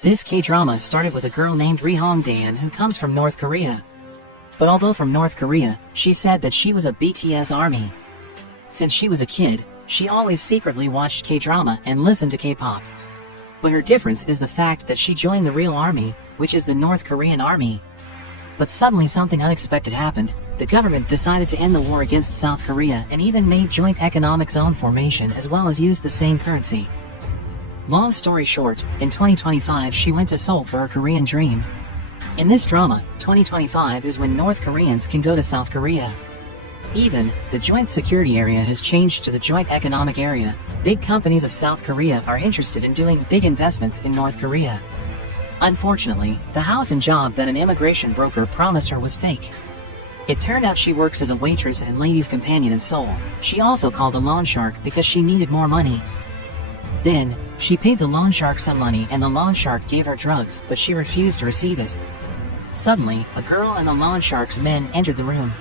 This K-drama started with a girl named Ri Hongdan who comes from North Korea. But although from North Korea, she said that she was a BTS ARMY. Since she was a kid, she always secretly watched K-drama and listened to K-pop. But her difference is the fact that she joined the real army, which is the North Korean army. But suddenly something unexpected happened. The government decided to end the war against South Korea and even made joint economic zone formation as well as use the same currency. Long story short, in 2025 she went to Seoul for her Korean dream. In this drama, 2025 is when North Koreans can go to South Korea. Even, the joint security area has changed to the joint economic area. Big companies of South Korea are interested in doing big investments in North Korea. Unfortunately, the house and job that an immigration broker promised her was fake. It turned out she works as a waitress and ladies' companion in Seoul. She also called a loan shark because she needed more money. Then, she paid the loan shark some money and the loan shark gave her drugs, but she refused to receive it. Suddenly, a girl and the loan shark's men entered the room.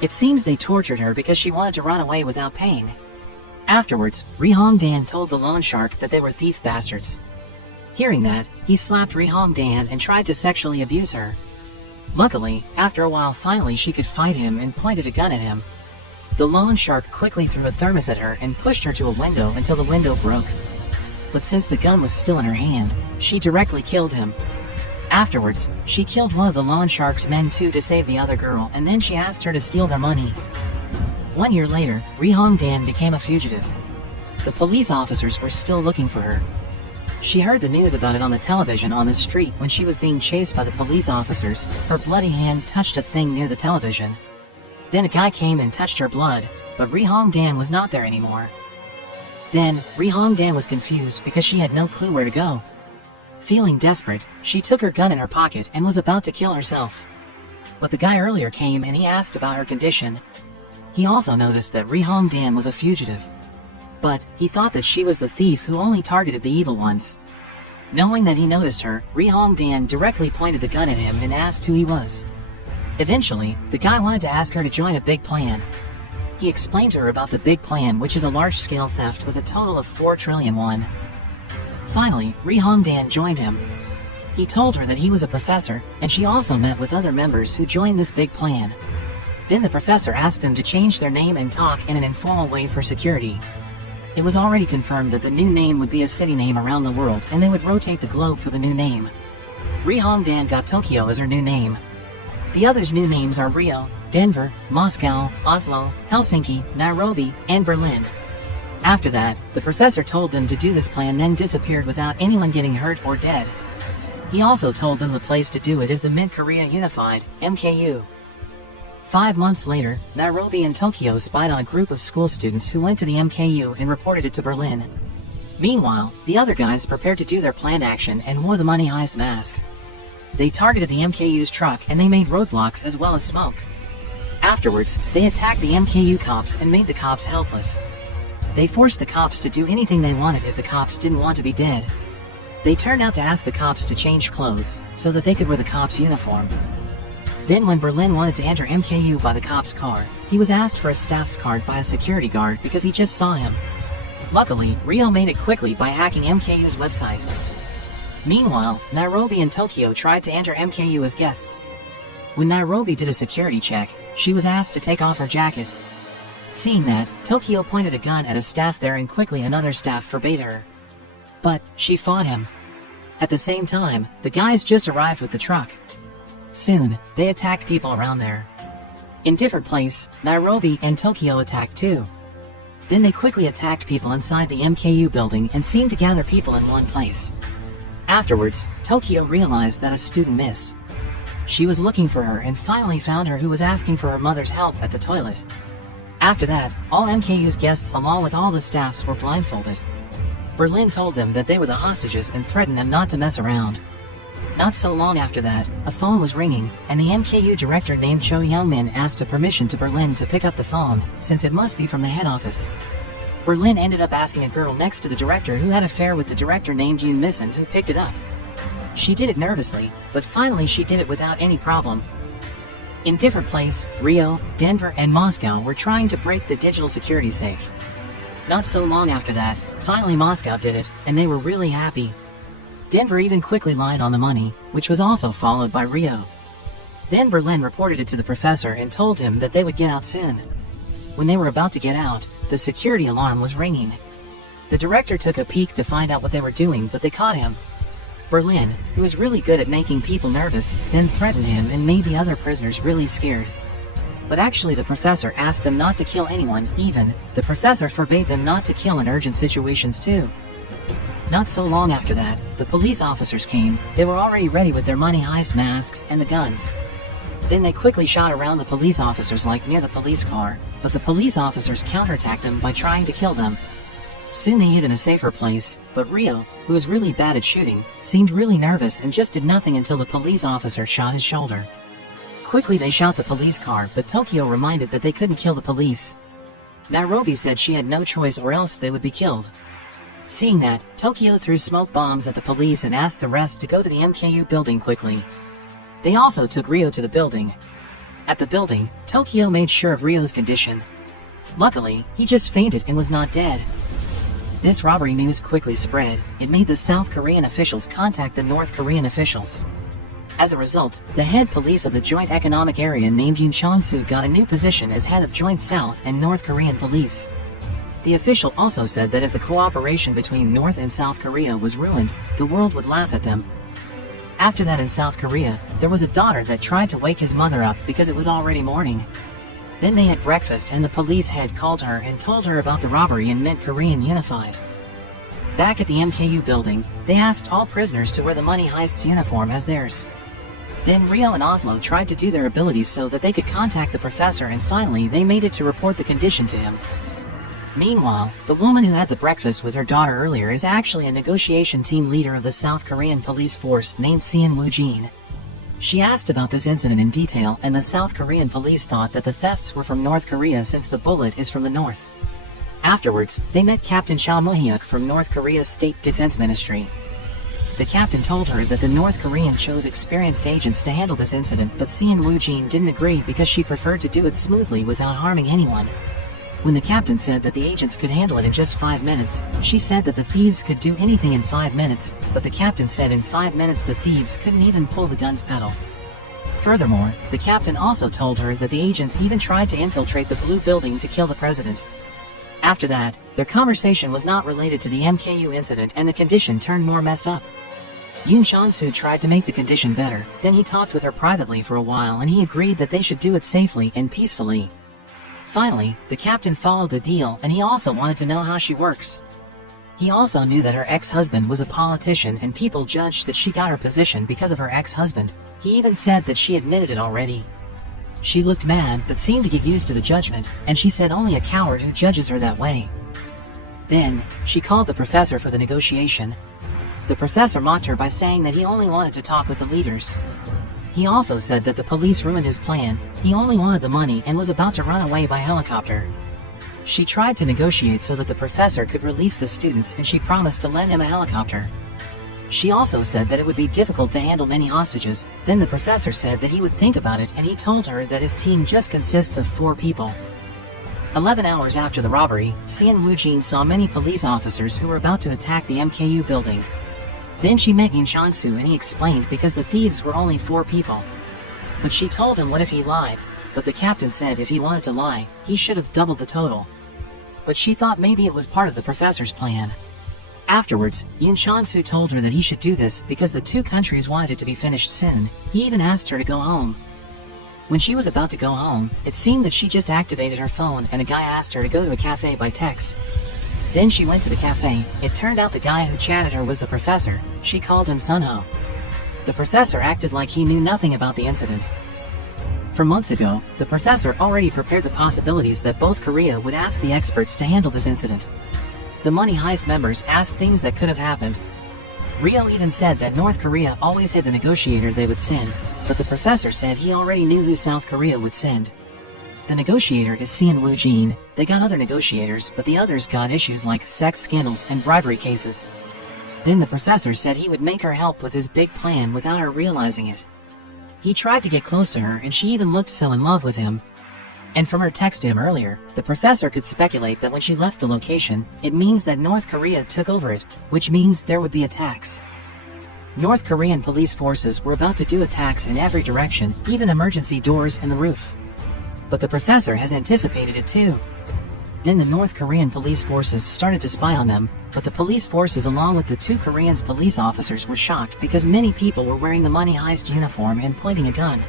It seems they tortured her because she wanted to run away without paying. Afterwards, Ri Hongdan told the loan shark that they were thief bastards. Hearing that, he slapped Ri Hongdan and tried to sexually abuse her. Luckily, after a while finally she could fight him and pointed a gun at him. The loan shark quickly threw a thermos at her and pushed her to a window until the window broke. But since the gun was still in her hand, she directly killed him. Afterwards, she killed one of the loan shark's men too to save the other girl, and then she asked her to steal their money. 1 year later, Ri Hongdan became a fugitive. The police officers were still looking for her. She heard the news about it on the television on the street when she was being chased by the police officers. Her bloody hand touched a thing near the television. Then a guy came and touched her blood, but Ri Hongdan was not there anymore. Then, Ri Hongdan was confused because she had no clue where to go. Feeling desperate, she took her gun in her pocket and was about to kill herself. But the guy earlier came and he asked about her condition. He also noticed that Ri Hongdan was a fugitive. But he thought that she was the thief who only targeted the evil ones. Knowing that he noticed her, Ri Hongdan directly pointed the gun at him and asked who he was. Eventually, the guy wanted to ask her to join a big plan. He explained to her about the big plan, which is a large-scale theft with a total of 4 trillion won. Finally, Ri Hongdan joined him. He told her that he was a professor, and she also met with other members who joined this big plan. Then the professor asked them to change their name and talk in an informal way for security. It was already confirmed that the new name would be a city name around the world and they would rotate the globe for the new name. Ri Hongdan got Tokyo as her new name. The others' new names are Rio, Denver, Moscow, Oslo, Helsinki, Nairobi, and Berlin. After that, the professor told them to do this plan, then disappeared without anyone getting hurt or dead. He also told them the place to do it is the Mid-Korea Unified, MKU. 5 months later, Nairobi and Tokyo spied on a group of school students who went to the MKU and reported it to Berlin. Meanwhile, the other guys prepared to do their planned action and wore the money heist mask. They targeted the MKU's truck and they made roadblocks as well as smoke. Afterwards, they attacked the MKU cops and made the cops helpless. They forced the cops to do anything they wanted if the cops didn't want to be dead. They turned out to ask the cops to change clothes so that they could wear the cops' uniform. Then when Berlin wanted to enter MKU by the cop's car, he was asked for a staff's card by a security guard because he just saw him. Luckily, Rio made it quickly by hacking MKU's website. Meanwhile, Nairobi and Tokyo tried to enter MKU as guests. When Nairobi did a security check, she was asked to take off her jacket. Seeing that, Tokyo pointed a gun at a staff there and quickly another staff forbade her. But she fought him. At the same time, the guys just arrived with the truck. Soon, they attacked people around there. In different places, Nairobi and Tokyo attacked too. Then they quickly attacked people inside the MKU building and seemed to gather people in one place. Afterwards, Tokyo realized that a student missed. She was looking for her and finally found her, who was asking for her mother's help at the toilet. After that, all MKU's guests along with all the staffs were blindfolded. Berlin told them that they were the hostages and threatened them not to mess around. Not so long after that, a phone was ringing, and the MKU director named Cho Youngmin asked a permission to Berlin to pick up the phone, since it must be from the head office. Berlin ended up asking a girl next to the director who had an affair with the director named Yoon Misun, who picked it up. She did it nervously, but finally she did it without any problem. In different places, Rio, Denver, and Moscow were trying to break the digital security safe. Not so long after that, finally Moscow did it, and they were really happy. Denver even quickly lied on the money, which was also followed by Rio. Then Berlin reported it to the professor and told him that they would get out soon. When they were about to get out, the security alarm was ringing. The director took a peek to find out what they were doing, but they caught him. Berlin, who was really good at making people nervous, then threatened him and made the other prisoners really scared. But actually the professor asked them not to kill anyone, even the professor forbade them not to kill in urgent situations too. Not so long after that, the police officers came. They were already ready with their money heist masks and the guns. Then they quickly shot around the police officers like near the police car, but the police officers counterattacked them by trying to kill them. Soon they hid in a safer place, but Rio, who was really bad at shooting, seemed really nervous and just did nothing until the police officer shot his shoulder. Quickly they shot the police car, but Tokyo reminded that they couldn't kill the police. Nairobi said she had no choice or else they would be killed. Seeing that, Tokyo threw smoke bombs at the police and asked the rest to go to the MKU building quickly. They also took Rio to the building. At the building, Tokyo made sure of Rio's condition. Luckily, he just fainted and was not dead. This robbery news quickly spread. It made the South Korean officials contact the North Korean officials. As a result, the head police of the Joint Economic Area named Yoon Chong-soo got a new position as head of Joint South and North Korean Police. The official also said that if the cooperation between North and South Korea was ruined, the world would laugh at them. After that in South Korea, there was a daughter that tried to wake his mother up because it was already morning. Then they had breakfast and the police head called her and told her about the robbery and meant Korean unified. Back at the MKU building, they asked all prisoners to wear the money heist's uniform as theirs. Then Rio and Oslo tried to do their abilities so that they could contact the professor, and finally they made it to report the condition to him. Meanwhile, the woman who had the breakfast with her daughter earlier is actually a negotiation team leader of the South Korean police force named Seon Woo-jin. She asked about this incident in detail, and the South Korean police thought that the thefts were from North Korea since the bullet is from the north. Afterwards, they met Captain Cha Moo-hyuk from North Korea's State Defense Ministry. The captain told her that the North Korean chose experienced agents to handle this incident, but Seon Woo-jin didn't agree because she preferred to do it smoothly without harming anyone. When the captain said that the agents could handle it in just 5 minutes, she said that the thieves could do anything in 5 minutes, but the captain said in 5 minutes the thieves couldn't even pull the gun's pedal. Furthermore, the captain also told her that the agents even tried to infiltrate the blue building to kill the president. After that, their conversation was not related to the MKU incident and the condition turned more messed up. Yoon Chong-soo tried to make the condition better, then he talked with her privately for a while and he agreed that they should do it safely and peacefully. Finally, the captain followed the deal and he also wanted to know how she works. He also knew that her ex-husband was a politician and people judged that she got her position because of her ex-husband. He even said that she admitted it already. She looked mad but seemed to get used to the judgment, and she said only a coward who judges her that way. Then, she called the professor for the negotiation. The professor mocked her by saying that he only wanted to talk with the leaders. He also said that the police ruined his plan, he only wanted the money and was about to run away by helicopter. She tried to negotiate so that the professor could release the students and she promised to lend him a helicopter. She also said that it would be difficult to handle many hostages. Then the professor said that he would think about it and he told her that his team just consists of 4 people. 11 hours after the robbery, Seon Woo-jin saw many police officers who were about to attack the MKU building. Then she met Yoon Chong-soo and he explained because the thieves were only 4 people. But she told him what if he lied, but the captain said if he wanted to lie, he should have doubled the total. But she thought maybe it was part of the professor's plan. Afterwards, Yoon Chong-soo told her that he should do this because the 2 countries wanted it to be finished soon. He even asked her to go home. When she was about to go home, it seemed that she just activated her phone and a guy asked her to go to a cafe by text. Then she went to the cafe. It turned out the guy who chatted her was the professor. She called him Sunho. The professor acted like he knew nothing about the incident. For months ago, the professor already prepared the possibilities that both Korea would ask the experts to handle this incident. The Money Heist members asked things that could have happened. Rio even said that North Korea always had the negotiator they would send, but the professor said he already knew who South Korea would send. The negotiator is Seon Woo-jin. They got other negotiators, but the others got issues like sex scandals and bribery cases. Then the professor said he would make her help with his big plan without her realizing it. He tried to get close to her and she even looked so in love with him. And from her text to him earlier, the professor could speculate that when she left the location, it means that North Korea took over it, which means there would be attacks. North Korean police forces were about to do attacks in every direction, even emergency doors and the roof. But the professor has anticipated it too. Then the North Korean police forces started to spy on them, but the police forces along with the 2 Korean police officers were shocked because many people were wearing the money heist uniform and pointing a gun.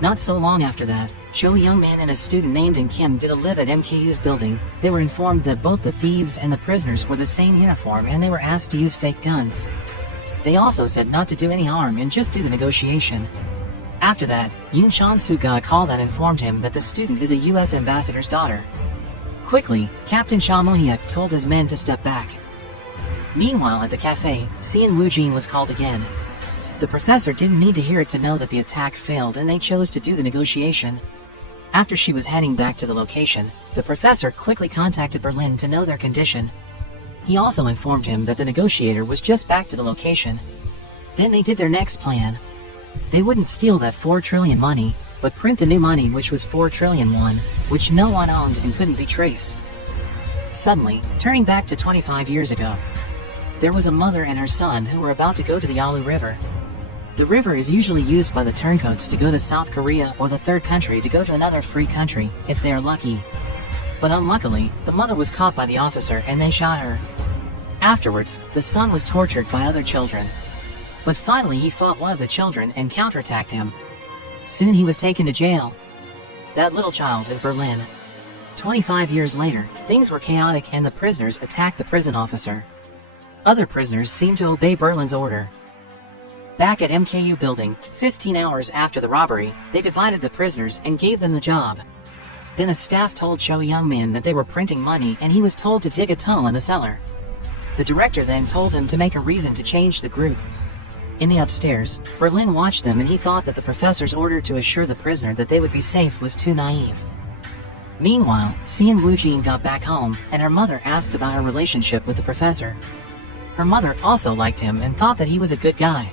Not so long after that, Cho Young-min and a student named In Kim did a live at MKU's building. They were informed that both the thieves and the prisoners were the same uniform and they were asked to use fake guns. They also said not to do any harm and just do the negotiation. After that, Yoon Chan-soo got a call that informed him that the student is a US ambassador's daughter. Quickly, Captain Cha Mo-hyuk told his men to step back. Meanwhile at the cafe, Seon Woo-jin was called again. The professor didn't need to hear it to know that the attack failed and they chose to do the negotiation. After she was heading back to the location, the professor quickly contacted Berlin to know their condition. He also informed him that the negotiator was just back to the location. Then they did their next plan. They wouldn't steal that 4 trillion money, but print the new money which was 4 trillion won, which no one owned and couldn't be traced. Suddenly, turning back to 25 years ago, there was a mother and her son who were about to go to the Yalu River. The river is usually used by the turncoats to go to South Korea or the third country to go to another free country, if they are lucky. But unluckily, the mother was caught by the officer and they shot her. Afterwards, the son was tortured by other children. But finally he fought one of the children and counterattacked him. Soon he was taken to jail. That little child is Berlin. 25 years later, things were chaotic and the prisoners attacked the prison officer. Other prisoners seemed to obey Berlin's order. Back at MKU building, 15 hours after the robbery, they divided the prisoners and gave them the job. Then a staff told Cho Young-min that they were printing money and he was told to dig a tunnel in the cellar. The director then told him to make a reason to change the group. In the upstairs, Berlin watched them and he thought that the professor's order to assure the prisoner that they would be safe was too naive. Meanwhile, Seon Woo-jin got back home and her mother asked about her relationship with the professor. Her mother also liked him and thought that he was a good guy.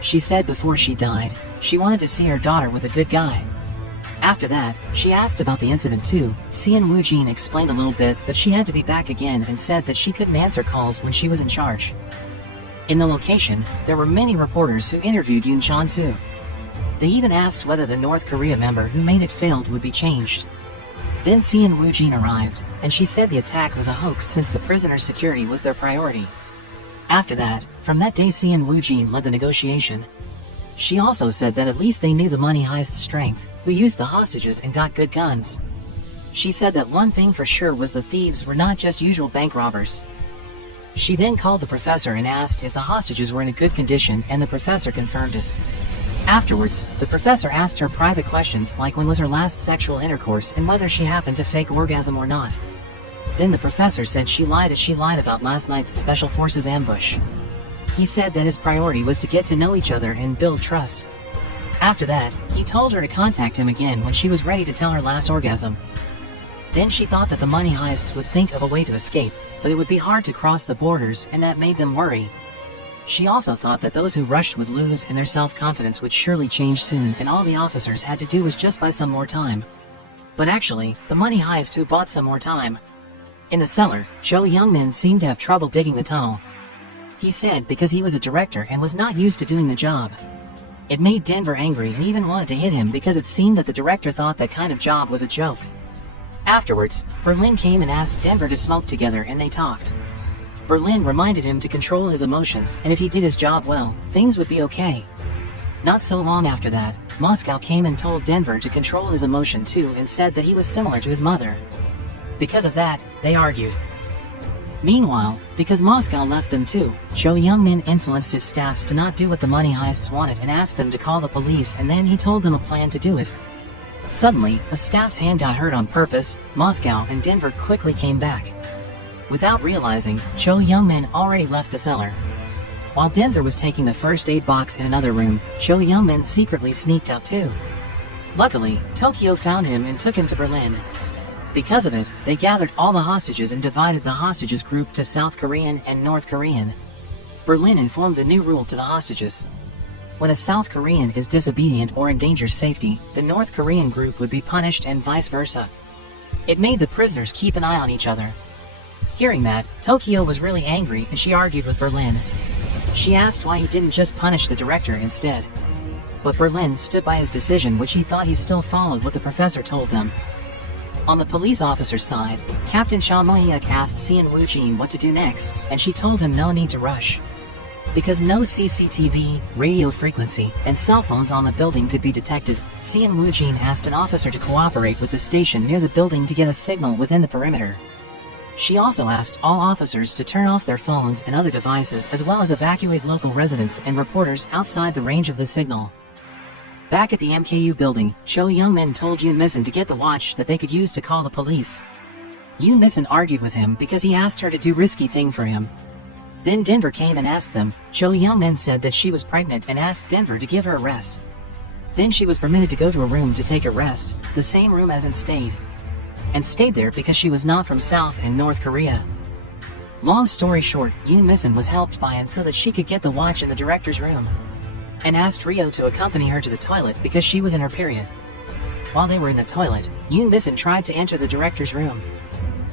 She said before she died, she wanted to see her daughter with a good guy. After that, she asked about the incident too. Seon Woo-jin explained a little bit, but she had to be back again and said that she couldn't answer calls when she was in charge. In the location, there were many reporters who interviewed Yoon Chan-soo. They even asked whether the North Korea member who made it failed would be changed. Then Seon Woo-jin arrived, and she said the attack was a hoax since the prisoner's security was their priority. After that, from that day Seon Woo-jin led the negotiation. She also said that at least they knew the money heist's strength, who used the hostages and got good guns. She said that one thing for sure was the thieves were not just usual bank robbers. She then called the professor and asked if the hostages were in a good condition and the professor confirmed it. Afterwards, the professor asked her private questions like when was her last sexual intercourse and whether she happened to fake orgasm or not. Then the professor said she lied as she lied about last night's Special Forces ambush. He said that his priority was to get to know each other and build trust. After that, he told her to contact him again when she was ready to tell her last orgasm. Then she thought that the money heists would think of a way to escape, but it would be hard to cross the borders and that made them worry. She also thought that those who rushed would lose and their self-confidence would surely change soon and all the officers had to do was just buy some more time. But actually, the money heist who bought some more time. In the cellar, Cho Young-min seemed to have trouble digging the tunnel. He said because he was a director and was not used to doing the job. It made Denver angry and even wanted to hit him because it seemed that the director thought that kind of job was a joke. Afterwards, Berlin came and asked Denver to smoke together and they talked. Berlin reminded him to control his emotions and if he did his job well, things would be okay. Not so long after that, Moscow came and told Denver to control his emotion too and said that he was similar to his mother. Because of that, they argued. Meanwhile, because Moscow left them too, Cho Young-min influenced his staffs to not do what the money heists wanted and asked them to call the police and then he told them a plan to do it. Suddenly, a staff's hand got hurt on purpose. Moscow and Denver quickly came back. Without realizing, Cho Young-min already left the cellar. While Denzer was taking the first aid box in another room, Cho Young-min secretly sneaked out too. Luckily, Tokyo found him and took him to Berlin. Because of it, they gathered all the hostages and divided the hostages group to South Korean and North Korean. Berlin informed the new rule to the hostages. When a South Korean is disobedient or endangers safety, the North Korean group would be punished and vice versa. It made the prisoners keep an eye on each other. Hearing that, Tokyo was really angry and she argued with Berlin. She asked why he didn't just punish the director instead. But Berlin stood by his decision, which he thought he still followed what the professor told them. On the police officer's side, Captain Chamoyek asked Xian Wujin what to do next, and she told him no need to rush. Because no CCTV, radio frequency, and cell phones on the building could be detected, Xian Wujin asked an officer to cooperate with the station near the building to get a signal within the perimeter. She also asked all officers to turn off their phones and other devices, as well as evacuate local residents and reporters outside the range of the signal. Back at the MKU building, Cho Young-min told Yoon Misin to get the watch that they could use to call the police. Yoon Misin argued with him because he asked her to do risky thing for him. Then Denver came and asked them. Cho Young-min said that she was pregnant and asked Denver to give her a rest. Then she was permitted to go to a room to take a rest, the same room as in stayed there because she was not from South and North Korea. Long story short, Yoon Misin was helped by and so that she could get the watch in the director's room, and asked Rio to accompany her to the toilet because she was in her period. While they were in the toilet, Yoon Misin tried to enter the director's room.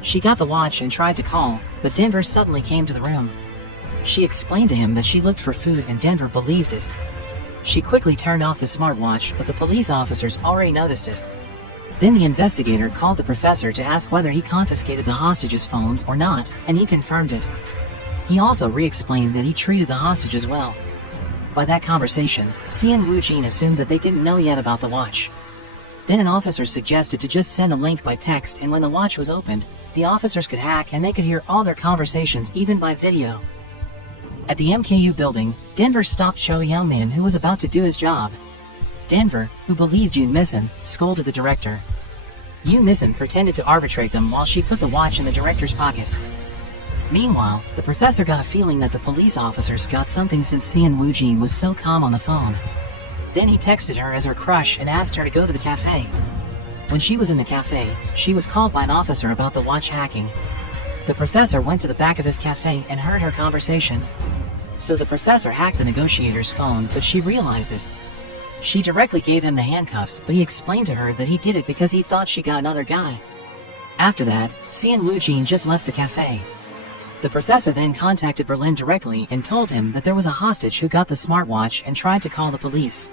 She got the watch and tried to call, but Denver suddenly came to the room. She explained to him that she looked for food and Denver believed it. She quickly turned off the smartwatch, but the police officers already noticed it. Then the investigator called the professor to ask whether he confiscated the hostages' phones or not, and he confirmed it. He also re-explained that he treated the hostages well. By that conversation, Xian Wujin assumed that they didn't know yet about the watch. Then an officer suggested to just send a link by text, and when the watch was opened, the officers could hack and they could hear all their conversations even by video. At the MKU building, Denver stopped Cho Young-min, who was about to do his job. Denver, who believed Yoon Misin, scolded the director. Yoon Misin pretended to arbitrate them while she put the watch in the director's pocket. Meanwhile, the professor got a feeling that the police officers got something since Xian Wujin was so calm on the phone. Then he texted her as her crush and asked her to go to the cafe. When she was in the cafe, she was called by an officer about the watch hacking. The professor went to the back of his cafe and heard her conversation. So the professor hacked the negotiator's phone, but she realized it. She directly gave him the handcuffs, but he explained to her that he did it because he thought she got another guy. After that, Xian Wujin just left the cafe. The professor then contacted Berlin directly and told him that there was a hostage who got the smartwatch and tried to call the police.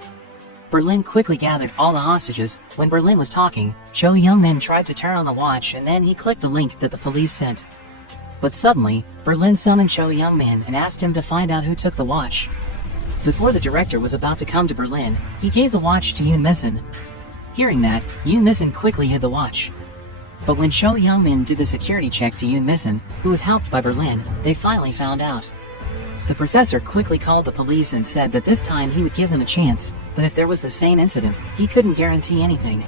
Berlin quickly gathered all the hostages. When Berlin was talking, Cho Young-min tried to turn on the watch and then he clicked the link that the police sent. But suddenly, Berlin summoned Cho Young-min and asked him to find out who took the watch. Before the director was about to come to Berlin, he gave the watch to Yoon Misin. Hearing that, Yoon Misin quickly hid the watch. But when Cho Young-min did the security check to Yoon Misin, who was helped by Berlin, they finally found out. The professor quickly called the police and said that this time he would give them a chance, but if there was the same incident, he couldn't guarantee anything.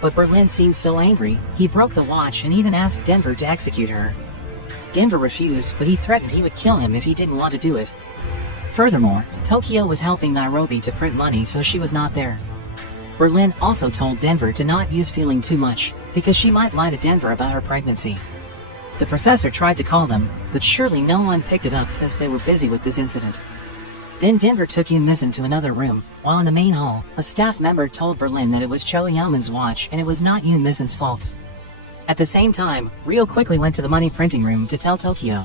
But Berlin seemed so angry, he broke the watch and even asked Denver to execute her. Denver refused, but he threatened he would kill him if he didn't want to do it. Furthermore, Tokyo was helping Nairobi to print money, so she was not there. Berlin also told Denver to not use feeling too much, because she might lie to Denver about her pregnancy. The professor tried to call them, but surely no one picked it up since they were busy with this incident. Then Denver took Yoon Misin to another room. While in the main hall, a staff member told Berlin that it was Cho Young-min's watch and it was not Yoon Misin's fault. At the same time, Rio quickly went to the money printing room to tell Tokyo.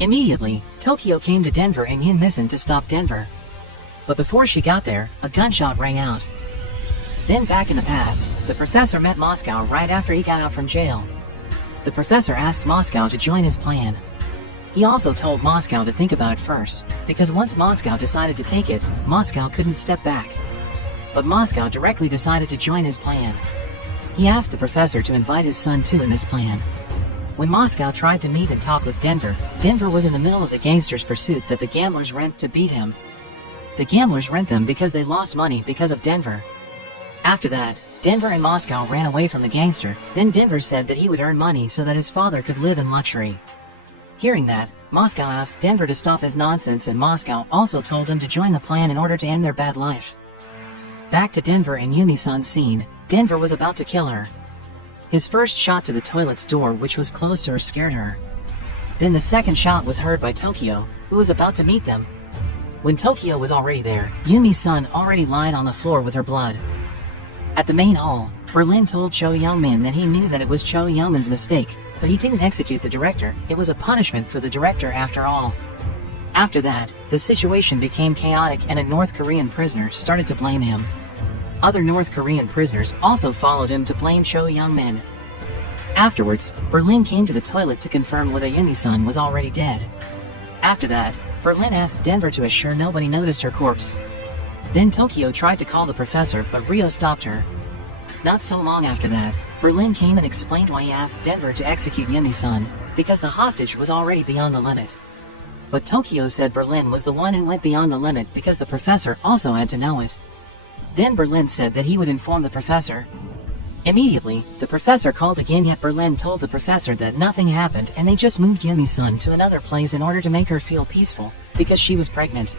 Immediately, Tokyo came to Denver and Yoon Misin to stop Denver. But before she got there, a gunshot rang out. Then back in the past, the professor met Moscow right after he got out from jail. The professor asked Moscow to join his plan. He also told Moscow to think about it first, because once Moscow decided to take it, Moscow couldn't step back. But Moscow directly decided to join his plan. He asked the professor to invite his son too in this plan. When Moscow tried to meet and talk with Denver, Denver was in the middle of the gangsters' pursuit that the gamblers rent to beat him. The gamblers rent them because they lost money because of Denver. After that, Denver and Moscow ran away from the gangster. Then Denver said that he would earn money so that his father could live in luxury. Hearing that, Moscow asked Denver to stop his nonsense and Moscow also told him to join the plan in order to end their bad life. Back to Denver and Yumi-san's scene, Denver was about to kill her. His first shot to the toilet's door, which was close to her, scared her. Then the second shot was heard by Tokyo, who was about to meet them. When Tokyo was already there, Yumi-san already lied on the floor with her blood. At the main hall, Berlin told Cho Young-min that he knew that it was Cho Young-min's mistake, but he didn't execute the director. It was a punishment for the director after all. After that, the situation became chaotic and a North Korean prisoner started to blame him. Other North Korean prisoners also followed him to blame Cho Young-min. Afterwards, Berlin came to the toilet to confirm whether Yumi-sun was already dead. After that, Berlin asked Denver to assure nobody noticed her corpse. Then Tokyo tried to call the professor, but Rio stopped her. Not so long after that, Berlin came and explained why he asked Denver to execute Yumi-sun, because the hostage was already beyond the limit. But Tokyo said Berlin was the one who went beyond the limit because the professor also had to know it. Then Berlin said that he would inform the professor. Immediately, the professor called again, yet Berlin told the professor that nothing happened and they just moved Yumi-sun to another place in order to make her feel peaceful, because she was pregnant.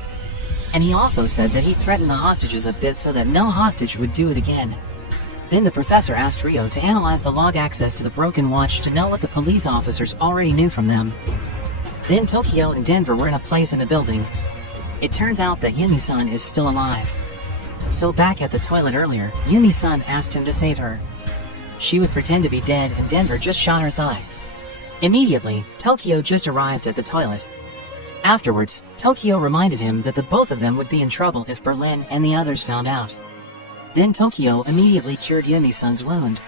And he also said that he threatened the hostages a bit so that no hostage would do it again. Then the professor asked Rio to analyze the log access to the broken watch to know what the police officers already knew from them. Then Tokyo and Denver were in a place in the building. It turns out that Yumi-sun is still alive. So back at the toilet earlier, Yumi-sun asked him to save her. She would pretend to be dead and Denver just shot her thigh. Immediately, Tokyo just arrived at the toilet. Afterwards, Tokyo reminded him that the both of them would be in trouble if Berlin and the others found out. Then Tokyo immediately cured Yumi-sun's wound.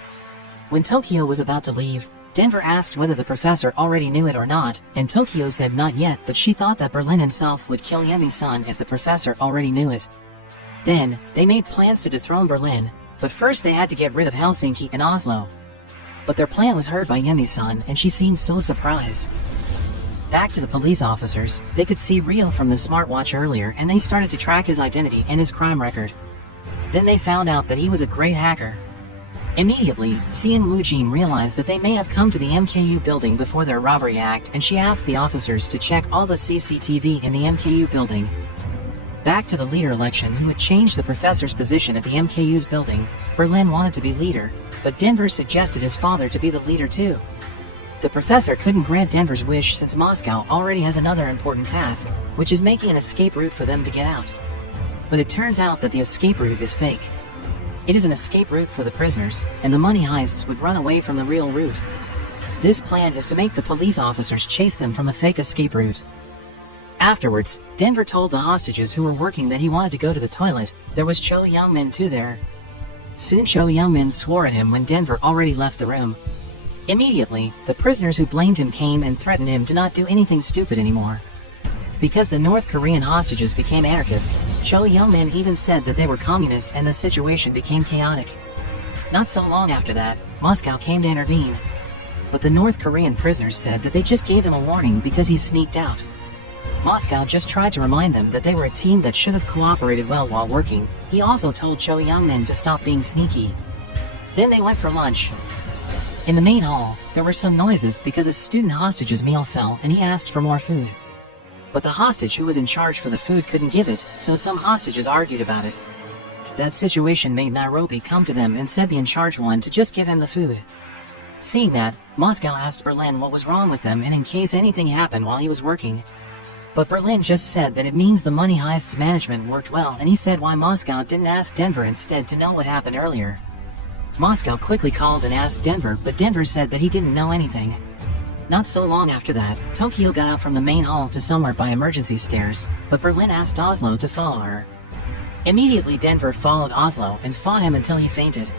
When Tokyo was about to leave, Denver asked whether the professor already knew it or not, and Tokyo said not yet, but she thought that Berlin himself would kill Yumi-sun if the professor already knew it. Then, they made plans to dethrone Berlin, but first they had to get rid of Helsinki and Oslo. But their plan was heard by Yumi-sun, and she seemed so surprised. Back to the police officers, they could see Rio from the smartwatch earlier and they started to track his identity and his crime record. Then they found out that he was a great hacker. Immediately, Sean Woo-jin realized that they may have come to the MKU building before their robbery act, and she asked the officers to check all the CCTV in the MKU building. Back to the leader election, who would change the professor's position at the MKU's building. Berlin wanted to be leader, but Denver suggested his father to be the leader too. The professor couldn't grant Denver's wish since Moscow already has another important task, which is making an escape route for them to get out. But it turns out that the escape route is fake. It is an escape route for the prisoners, and the money heists would run away from the real route. This plan is to make the police officers chase them from the fake escape route. Afterwards, Denver told the hostages who were working that he wanted to go to the toilet. There was Cho Young-min too there. Soon Cho Young-min swore at him when Denver already left the room. Immediately, the prisoners who blamed him came and threatened him to not do anything stupid anymore. Because the North Korean hostages became anarchists, Cho Young-min even said that they were communist, and the situation became chaotic. Not so long after that, Moscow came to intervene. But the North Korean prisoners said that they just gave him a warning because he sneaked out. Moscow just tried to remind them that they were a team that should have cooperated well while working. He also told Cho Young-min to stop being sneaky. Then they went for lunch. In the main hall, there were some noises because a student hostage's meal fell and he asked for more food. But the hostage who was in charge for the food couldn't give it, so some hostages argued about it. That situation made Nairobi come to them and said the in-charge one to just give him the food. Seeing that, Moscow asked Berlin what was wrong with them and in case anything happened while he was working. But Berlin just said that it means the money heists management worked well, and he said why Moscow didn't ask Denver instead to know what happened earlier. Moscow quickly called and asked Denver, but Denver said that he didn't know anything. Not so long after that, Tokyo got out from the main hall to somewhere by emergency stairs, but Berlin asked Oslo to follow her. Immediately Denver followed Oslo and fought him until he fainted.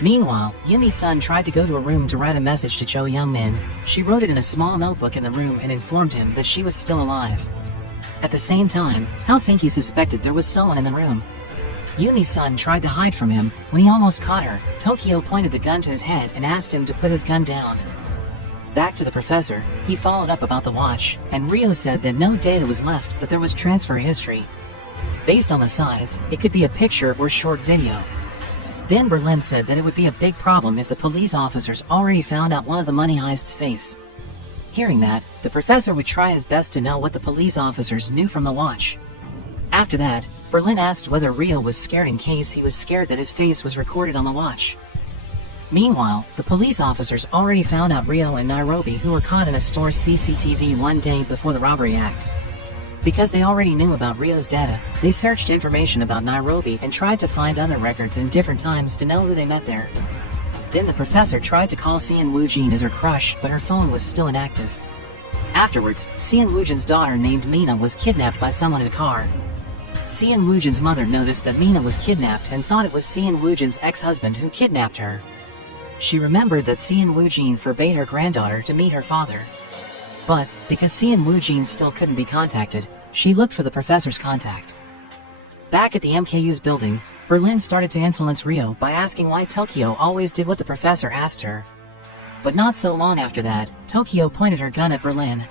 Meanwhile, Yumi-sun tried to go to a room to write a message to Cho Young-min. She wrote it in a small notebook in the room and informed him that she was still alive. At the same time, Helsinki suspected there was someone in the room. Yumi-sun tried to hide from him. When he almost caught her, Tokyo pointed the gun to his head and asked him to put his gun down. Back to the professor, he followed up about the watch, and Rio said that no data was left, but there was transfer history. Based on the size, it could be a picture or short video. Then Berlin said that it would be a big problem if the police officers already found out one of the money heist's face. Hearing that, the professor would try his best to know what the police officers knew from the watch. After that, Berlin asked whether Rio was scared in case he was scared that his face was recorded on the watch. Meanwhile, the police officers already found out Rio and Nairobi, who were caught in a store CCTV one day before the robbery act. Because they already knew about Rio's data, they searched information about Nairobi and tried to find other records in different times to know who they met there. Then the professor tried to call Sean Woo-jin as her crush, but her phone was still inactive. Afterwards, Sian Wujin's daughter named Mina was kidnapped by someone in a car. Sian Wujin's mother noticed that Mina was kidnapped and thought it was Sian Wujin's ex-husband who kidnapped her. She remembered that Sian Wujin forbade her granddaughter to meet her father. But, because Sian Wujin still couldn't be contacted, she looked for the professor's contact. Back at the MKU's building, Berlin started to influence Rio by asking why Tokyo always did what the professor asked her. But not so long after that, Tokyo pointed her gun at Berlin.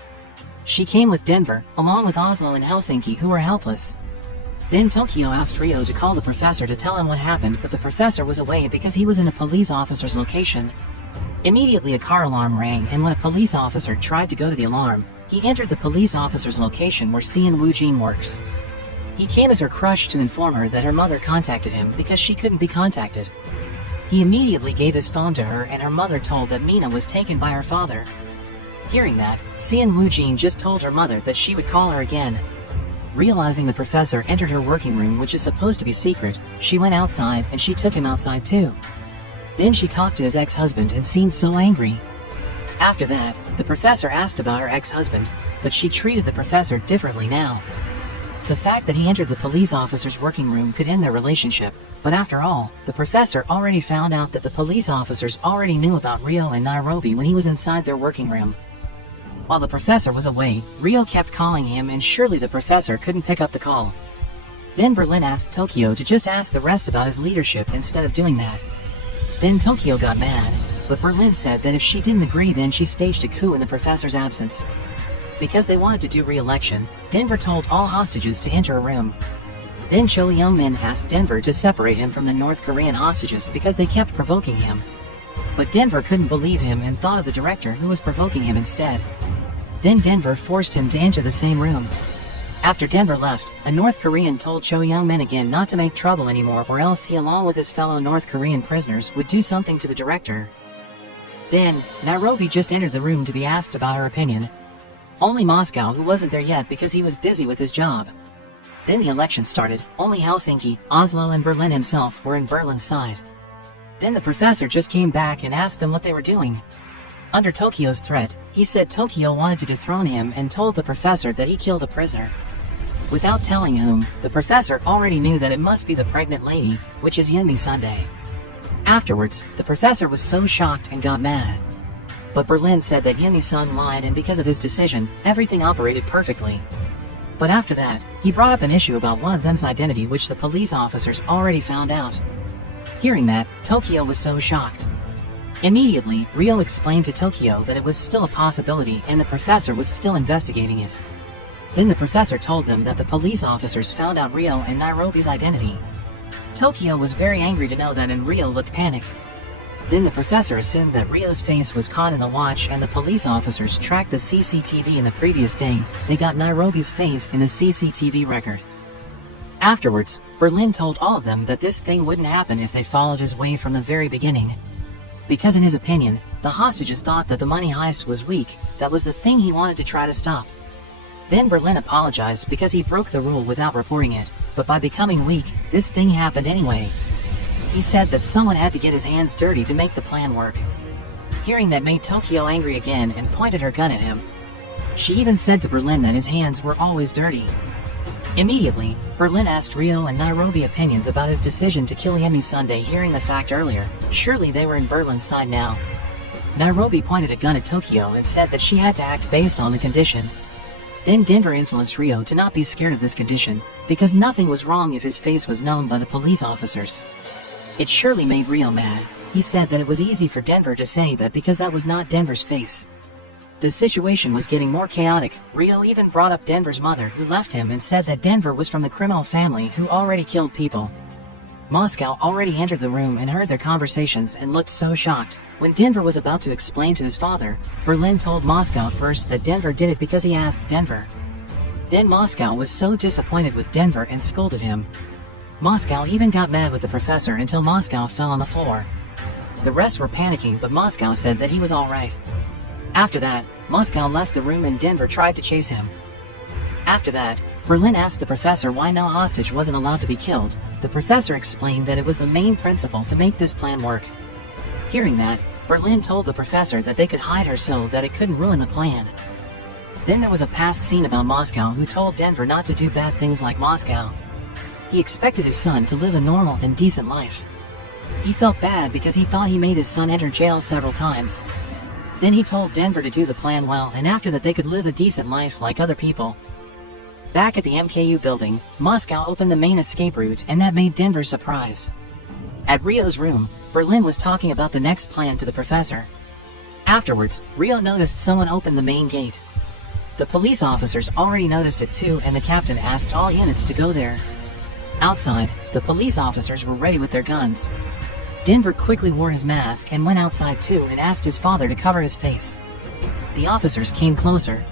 She came with Denver, along with Oslo and Helsinki, who were helpless. Then Tokyo asked Rio to call the professor to tell him what happened, but the professor was away because he was in a police officer's location. Immediately a car alarm rang, and when a police officer tried to go to the alarm, he entered the police officer's location where Sian Wujin works. He came as her crush to inform her that her mother contacted him because she couldn't be contacted. He immediately gave his phone to her, and her mother told that Mina was taken by her father. Hearing that, Sian Wujin just told her mother that she would call her again. Realizing the professor entered her working room, which is supposed to be secret, she went outside and she took him outside too. Then she talked to his ex-husband and seemed so angry. After that, the professor asked about her ex-husband, but she treated the professor differently now. The fact that he entered the police officer's working room could end their relationship, but after all, the professor already found out that the police officers already knew about Rio and Nairobi when he was inside their working room. While the professor was away, Rio kept calling him, and surely the professor couldn't pick up the call. Then Berlin asked Tokyo to just ask the rest about his leadership instead of doing that. Then Tokyo got mad, but Berlin said that if she didn't agree, then she staged a coup in the professor's absence. Because they wanted to do re-election, Denver told all hostages to enter a room. Then Cho Young-min asked Denver to separate him from the North Korean hostages because they kept provoking him. But Denver couldn't believe him and thought of the director who was provoking him instead. Then Denver forced him to enter the same room. After Denver left, a North Korean told Cho Young-min again not to make trouble anymore, or else he, along with his fellow North Korean prisoners, would do something to the director. Then, Nairobi just entered the room to be asked about her opinion. Only Moscow, who wasn't there yet because he was busy with his job. Then the election started. Only Helsinki, Oslo and Berlin himself were in Berlin's side. Then the professor just came back and asked them what they were doing. Under Tokyo's threat, he said Tokyo wanted to dethrone him and told the professor that he killed a prisoner. Without telling whom, the professor already knew that it must be the pregnant lady, which is Yumi Sunday. Afterwards, the professor was so shocked and got mad. But Berlin said that Yumi-san lied, and because of his decision, everything operated perfectly. But after that, he brought up an issue about one of them's identity, which the police officers already found out. Hearing that, Tokyo was so shocked. Immediately, Rio explained to Tokyo that it was still a possibility and the professor was still investigating it. Then the professor told them that the police officers found out Rio and Nairobi's identity. Tokyo was very angry to know that, and Rio looked panicked. Then the professor assumed that Rio's face was caught in the watch, and the police officers tracked the CCTV in the previous day. They got Nairobi's face in the CCTV record. Afterwards, Berlin told all of them that this thing wouldn't happen if they followed his way from the very beginning. Because in his opinion, the hostages thought that the money heist was weak. That was the thing he wanted to try to stop. Then Berlin apologized because he broke the rule without reporting it, but by becoming weak, this thing happened anyway. He said that someone had to get his hands dirty to make the plan work. Hearing that made Tokyo angry again and pointed her gun at him. She even said to Berlin that his hands were always dirty. Immediately, Berlin asked Rio and Nairobi opinions about his decision to kill Yumi Sunday. Hearing the fact earlier, surely they were in Berlin's side now. Nairobi pointed a gun at Tokyo and said that she had to act based on the condition. Then Denver influenced Rio to not be scared of this condition, because nothing was wrong if his face was known by the police officers. It surely made Rio mad. He said that it was easy for Denver to say that because that was not Denver's face. The situation was getting more chaotic. Rio even brought up Denver's mother, who left him, and said that Denver was from the criminal family who already killed people. Moscow already entered the room and heard their conversations and looked so shocked. When Denver was about to explain to his father, Berlin told Moscow first that Denver did it because he asked Denver. Then Moscow was so disappointed with Denver and scolded him. Moscow even got mad with the professor until Moscow fell on the floor. The rest were panicking, but Moscow said that he was alright. After that, Moscow left the room and Denver tried to chase him. After that, Berlin asked the professor why no hostage wasn't allowed to be killed. The professor explained that it was the main principle to make this plan work. Hearing that, Berlin told the professor that they could hide her so that it couldn't ruin the plan. Then there was a past scene about Moscow who told Denver not to do bad things like Moscow. He expected his son to live a normal and decent life. He felt bad because he thought he made his son enter jail several times. Then he told Denver to do the plan well, and after that they could live a decent life like other people. Back at the MKU building, Moscow opened the main escape route, and that made Denver surprise. At Rio's room, Berlin was talking about the next plan to the professor. Afterwards, Rio noticed someone open the main gate. The police officers already noticed it too, and the captain asked all units to go there. Outside, the police officers were ready with their guns. Denver quickly wore his mask and went outside too and asked his father to cover his face. The officers came closer.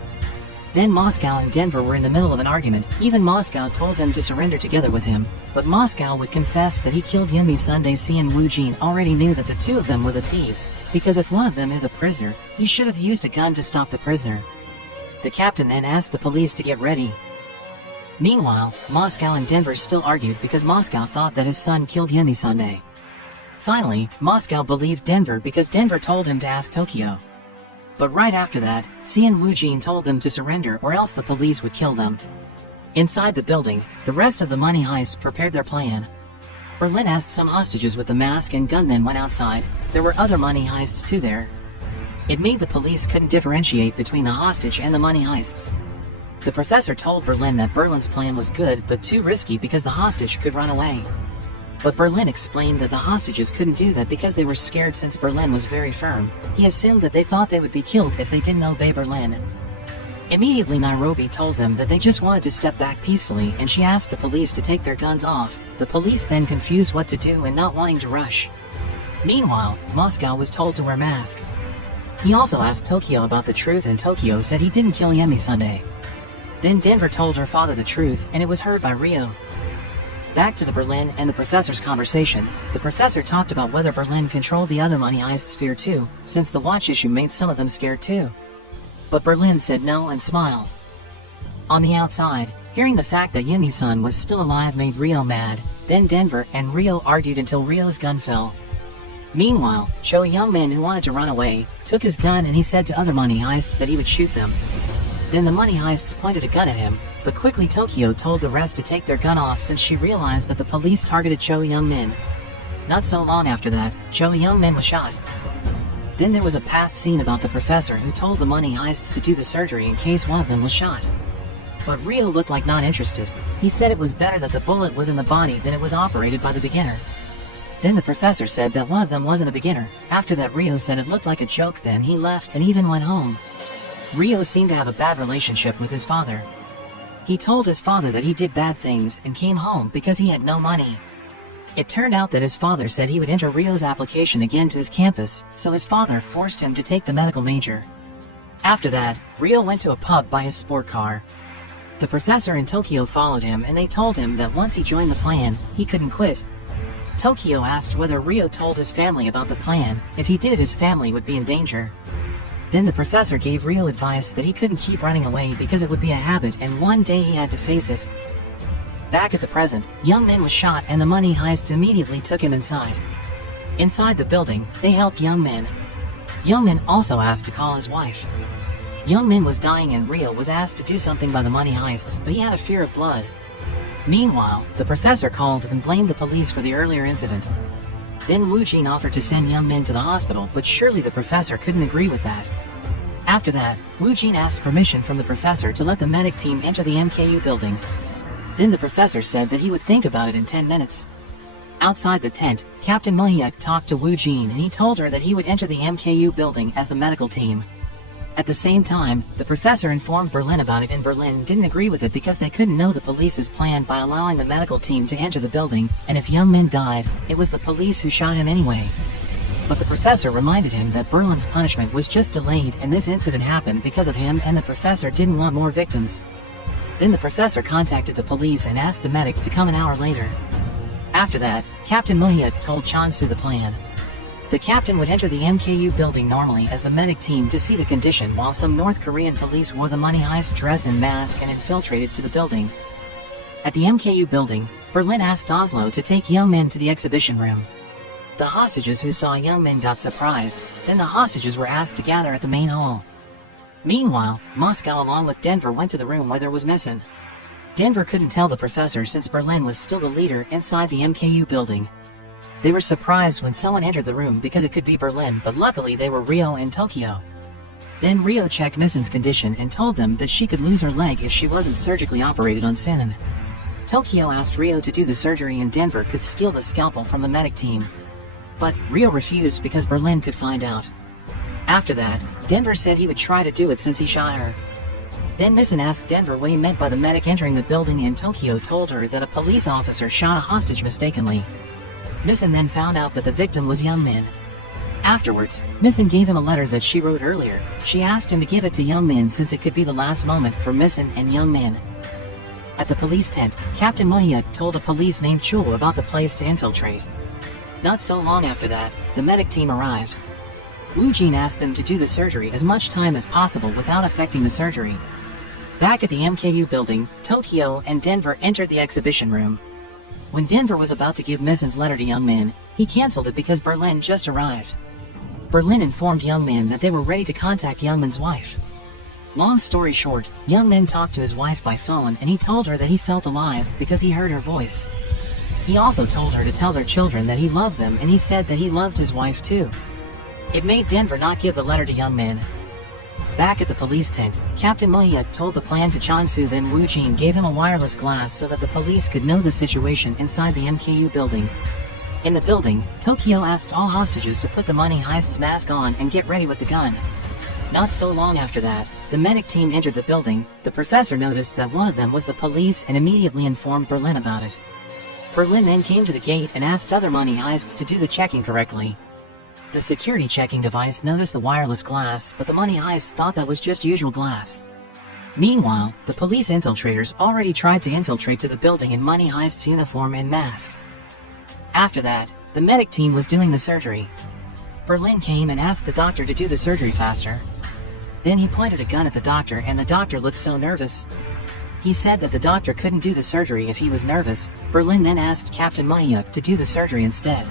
Then Moscow and Denver were in the middle of an argument. Even Moscow told him to surrender together with him, but Moscow would confess that he killed Yumi Sunday. and Wu Jin already knew that the two of them were the thieves, because if one of them is a prisoner, he should have used a gun to stop the prisoner. The captain then asked the police to get ready. Meanwhile, Moscow and Denver still argued because Moscow thought that his son killed Yumi Sunday. Finally, Moscow believed Denver because Denver told him to ask Tokyo. But right after that, Xian Wujin told them to surrender or else the police would kill them. Inside the building, the rest of the money heist prepared their plan. Berlin asked some hostages with the mask and gun then went outside. There were other money heists too there. It made the police couldn't differentiate between the hostage and the money heists. The professor told Berlin that Berlin's plan was good but too risky because the hostage could run away. But Berlin explained that the hostages couldn't do that because they were scared since Berlin was very firm. He assumed that they thought they would be killed if they didn't obey Berlin. Immediately Nairobi told them that they just wanted to step back peacefully, and she asked the police to take their guns off. The police then confused what to do and not wanting to rush. Meanwhile, Moscow was told to wear masks. He also asked Tokyo about the truth and Tokyo said he didn't kill Yumi Sunday. Then Denver told her father the truth and it was heard by Rio. Back to the Berlin and the professor's conversation, the professor talked about whether Berlin controlled the other money heists fear too, since the watch issue made some of them scared too. But Berlin said no and smiled. On the outside, hearing the fact that Yumi-san was still alive made Rio mad. Then Denver and Rio argued until Rio's gun fell. Meanwhile, Cho, a young man who wanted to run away, took his gun and he said to other money heists that he would shoot them. Then the money heists pointed a gun at him, but quickly Tokyo told the rest to take their gun off since she realized that the police targeted Cho Young-min. Not so long after that, Cho Young-min was shot. Then there was a past scene about the professor who told the money heists to do the surgery in case one of them was shot. But Rio looked like not interested. He said it was better that the bullet was in the body than it was operated by the beginner. Then the professor said that one of them wasn't a beginner. After that Rio said it looked like a joke, then he left and even went home. Rio seemed to have a bad relationship with his father. He told his father that he did bad things and came home because he had no money. It turned out that his father said he would enter Rio's application again to his campus, so his father forced him to take the medical major. After that, Rio went to a pub by his sport car. The professor and Tokyo followed him and they told him that once he joined the plan, he couldn't quit. Tokyo asked whether Rio told his family about the plan. If he did, his family would be in danger. Then the professor gave Rio advice that he couldn't keep running away because it would be a habit and one day he had to face it. Back at the present, Young-min was shot and the money heists immediately took him inside. Inside the building, they helped Young-min. Young-min also asked to call his wife. Young-min was dying and Rio was asked to do something by the money heists, but he had a fear of blood. Meanwhile, the professor called and blamed the police for the earlier incident. Then Wu Jin offered to send Young-min to the hospital, but surely the professor couldn't agree with that. After that, Wu Jin asked permission from the professor to let the medic team enter the MKU building. Then the professor said that he would think about it in 10 minutes. Outside the tent, Captain Mohyuk talked to Wu Jin and he told her that he would enter the MKU building as the medical team. At the same time, the professor informed Berlin about it and Berlin didn't agree with it because they couldn't know the police's plan by allowing the medical team to enter the building, and if Young-min died, it was the police who shot him anyway. But the professor reminded him that Berlin's punishment was just delayed and this incident happened because of him and the professor didn't want more victims. Then the professor contacted the police and asked the medic to come an hour later. After that, Captain Mohyuk told Chansu the plan. The captain would enter the MKU building normally as the medic team to see the condition while some North Korean police wore the money heist dress and mask and infiltrated to the building. At the MKU building, Berlin asked Oslo to take Young-min to the exhibition room. The hostages who saw Young-min got surprised, then the hostages were asked to gather at the main hall. Meanwhile, Moscow along with Denver went to the room where there was Missing. Denver couldn't tell the professor since Berlin was still the leader inside the MKU building. They were surprised when someone entered the room because it could be Berlin, but luckily they were Rio and Tokyo. Then Rio checked Missing's condition and told them that she could lose her leg if she wasn't surgically operated on Sin. Tokyo asked Rio to do the surgery and Denver could steal the scalpel from the medic team. But Rio refused because Berlin could find out. After that, Denver said he would try to do it since he shot her. Then Missing asked Denver what he meant by the medic entering the building and Tokyo told her that a police officer shot a hostage mistakenly. Missing then found out that the victim was Young Min. Afterwards, Missing gave him a letter that she wrote earlier. She asked him to give it to Young Min since it could be the last moment for Missing and Young Min. At the police tent, Captain Mohyuk told a police named Chul about the place to infiltrate. Not so long after that, the medic team arrived. Wu Jin asked them to do the surgery as much time as possible without affecting the surgery. Back at the MKU building, Tokyo and Denver entered the exhibition room. When Denver was about to give Missing's letter to Young Min, he cancelled it because Berlin just arrived. Berlin informed Young Min that they were ready to contact Young Min's wife. Long story short, Young Min talked to his wife by phone and he told her that he felt alive because he heard her voice. He also told her to tell their children that he loved them and he said that he loved his wife too. It made Denver not give the letter to Young Min. Back at the police tent, Captain Mohyuk told the plan to Chansu, then Wu Jin gave him a wireless glass so that the police could know the situation inside the MKU building. In the building, Tokyo asked all hostages to put the money heist's mask on and get ready with the gun. Not so long after that, the medic team entered the building. The professor noticed that one of them was the police and immediately informed Berlin about it. Berlin then came to the gate and asked other money heists to do the checking correctly. The security checking device noticed the wireless glass, but the money heist thought that was just usual glass. Meanwhile, the police infiltrators already tried to infiltrate to the building in money heist's uniform and mask. After that, the medic team was doing the surgery. Berlin came and asked the doctor to do the surgery faster. Then he pointed a gun at the doctor and the doctor looked so nervous. He said that the doctor couldn't do the surgery if he was nervous. Berlin then asked Captain Mohyuk to do the surgery instead.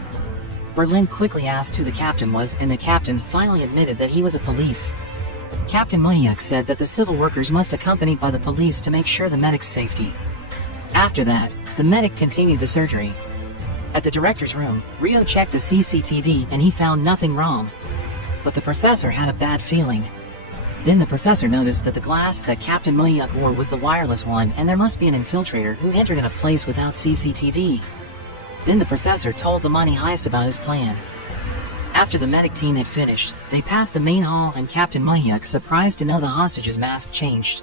Berlin quickly asked who the captain was and the captain finally admitted that he was a police. Captain Mohyuk said that the civil workers must accompany by the police to make sure the medic's safety. After that, the medic continued the surgery. At the director's room, Rio checked the CCTV and he found nothing wrong. But the professor had a bad feeling. Then the professor noticed that the glass that Captain Mohyuk wore was the wireless one and there must be an infiltrator who entered in a place without CCTV. Then the professor told the money heist about his plan. After the medic team had finished, they passed the main hall and Captain Mohyuk, surprised to know the hostage's mask changed.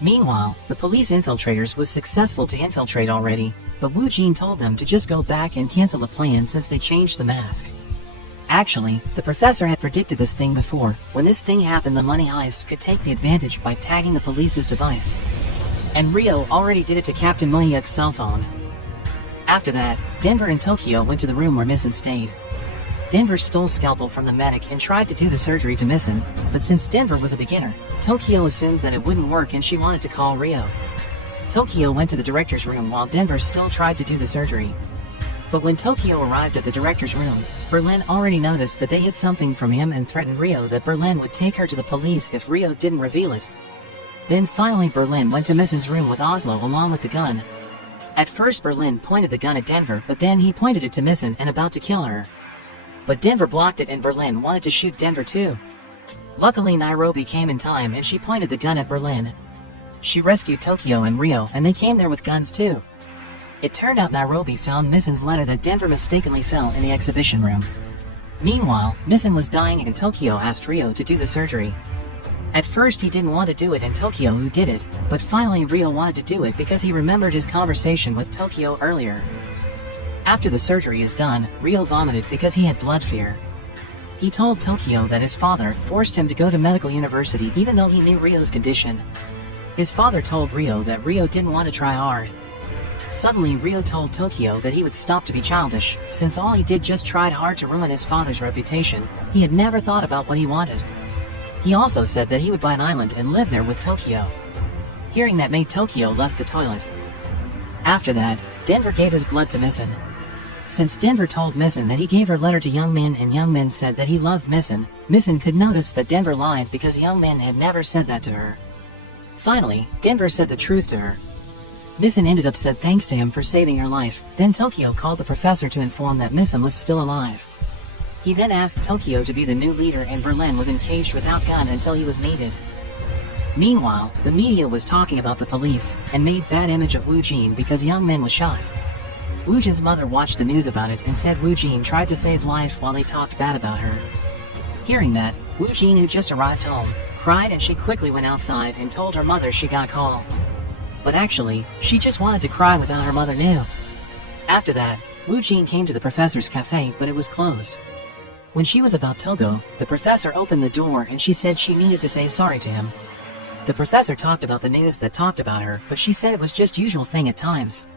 Meanwhile, the police infiltrators was successful to infiltrate already, but Wu Jin told them to just go back and cancel the plan since they changed the mask. Actually, the professor had predicted this thing before. When this thing happened, the money heist could take the advantage by tagging the police's device. And Rio already did it to Captain Mohyuk's cell phone. After that, Denver and Tokyo went to the room where Missing stayed. Denver stole scalpel from the medic and tried to do the surgery to Missing, but since Denver was a beginner, Tokyo assumed that it wouldn't work and she wanted to call Rio. Tokyo went to the director's room while Denver still tried to do the surgery. But when Tokyo arrived at the director's room, Berlin already noticed that they hid something from him and threatened Rio that Berlin would take her to the police if Rio didn't reveal it. Then finally Berlin went to Missing's room with Oslo along with the gun. At first Berlin pointed the gun at Denver, but then he pointed it to Missing and about to kill her. But Denver blocked it and Berlin wanted to shoot Denver too. Luckily Nairobi came in time and she pointed the gun at Berlin. She rescued Tokyo and Rio and they came there with guns too. It turned out Nairobi found Missing's letter that Denver mistakenly fell in the exhibition room. Meanwhile, Missing was dying and Tokyo asked Rio to do the surgery. At first he didn't want to do it and Tokyo who did it, but finally Rio wanted to do it because he remembered his conversation with Tokyo earlier. After the surgery is done, Rio vomited because he had blood fear. He told Tokyo that his father forced him to go to medical university even though he knew Rio's condition. His father told Rio that Rio didn't want to try hard. Suddenly Rio told Tokyo that he would stop to be childish, since all he did just tried hard to ruin his father's reputation. He had never thought about what he wanted. He also said that he would buy an island and live there with Tokyo. Hearing that made Tokyo left the toilet. After that, Denver gave his blood to Missing. Since Denver told Misson that he gave her letter to Young Min and Young Min said that he loved Misson, Misson could notice that Denver lied because Young Min had never said that to her. Finally, Denver said the truth to her. Misson ended up said thanks to him for saving her life. Then Tokyo called the professor to inform that Misson was still alive. He then asked Tokyo to be the new leader and Berlin was encaged without gun until he was needed. Meanwhile, the media was talking about the police and made bad image of Wu Jin because Young Min was shot. Wu Jin's mother watched the news about it and said Wu Jin tried to save life while they talked bad about her. Hearing that, Wu Jin, who just arrived home, cried and she quickly went outside and told her mother she got a call. But actually, she just wanted to cry without her mother knew. After that, Wu Jin came to the professor's cafe but it was closed. When she was about to go, the professor opened the door and she said she needed to say sorry to him. The professor talked about the news that talked about her, but she said it was just usual thing at times.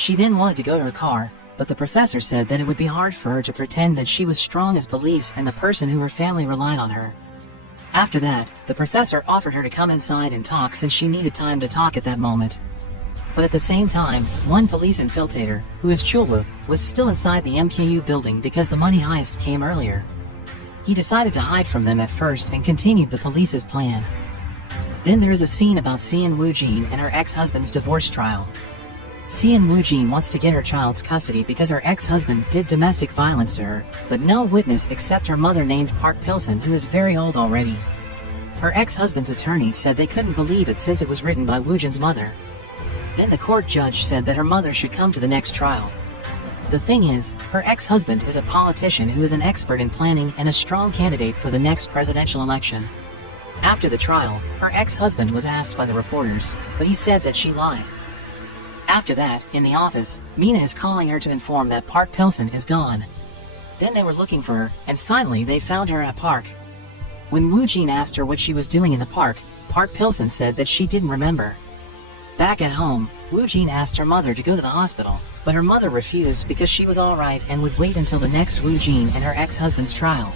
She then wanted to go to her car, but the professor said that it would be hard for her to pretend that she was strong as police and the person who her family relied on her. After that, the professor offered her to come inside and talk since she needed time to talk at that moment. But at the same time, one police infiltrator, who is Chulu, was still inside the MKU building because the money heist came earlier. He decided to hide from them at first and continued the police's plan. Then there is a scene about Xian Wu Jin and her ex-husband's divorce trial. Xian Wu Jin wants to get her child's custody because her ex-husband did domestic violence to her, but no witness except her mother named Park Pilson, who is very old already. Her ex-husband's attorney said they couldn't believe it since it was written by Wu Jin's mother. Then the court judge said that her mother should come to the next trial. The thing is, her ex-husband is a politician who is an expert in planning and a strong candidate for the next presidential election. After the trial, her ex-husband was asked by the reporters, but he said that she lied. After that, in the office, Mina is calling her to inform that Park Pilson is gone. Then they were looking for her, and finally they found her at a park. When Wu Jin asked her what she was doing in the park, Park Pilson said that she didn't remember. Back at home, Wu Jin asked her mother to go to the hospital, but her mother refused because she was alright and would wait until the next Wu Jin and her ex-husband's trial.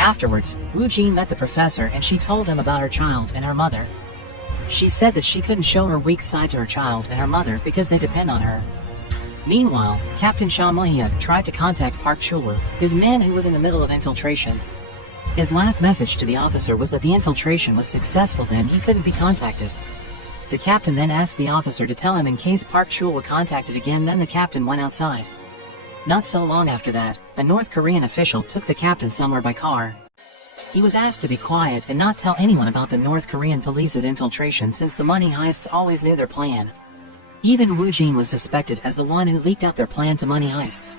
Afterwards, Wu Jin met the professor and she told him about her child and her mother. She said that she couldn't show her weak side to her child and her mother because they depend on her. Meanwhile, Captain Sha Mohia tried to contact Park Chulu, his man who was in the middle of infiltration. His last message to the officer was that the infiltration was successful, then he couldn't be contacted. The captain then asked the officer to tell him in case Park Chul were contacted again. Then the captain went outside. Not so long after that, a North Korean official took the captain somewhere by car. He was asked to be quiet and not tell anyone about the North Korean police's infiltration since the money heists always knew their plan. Even Wu Jin was suspected as the one who leaked out their plan to money heists.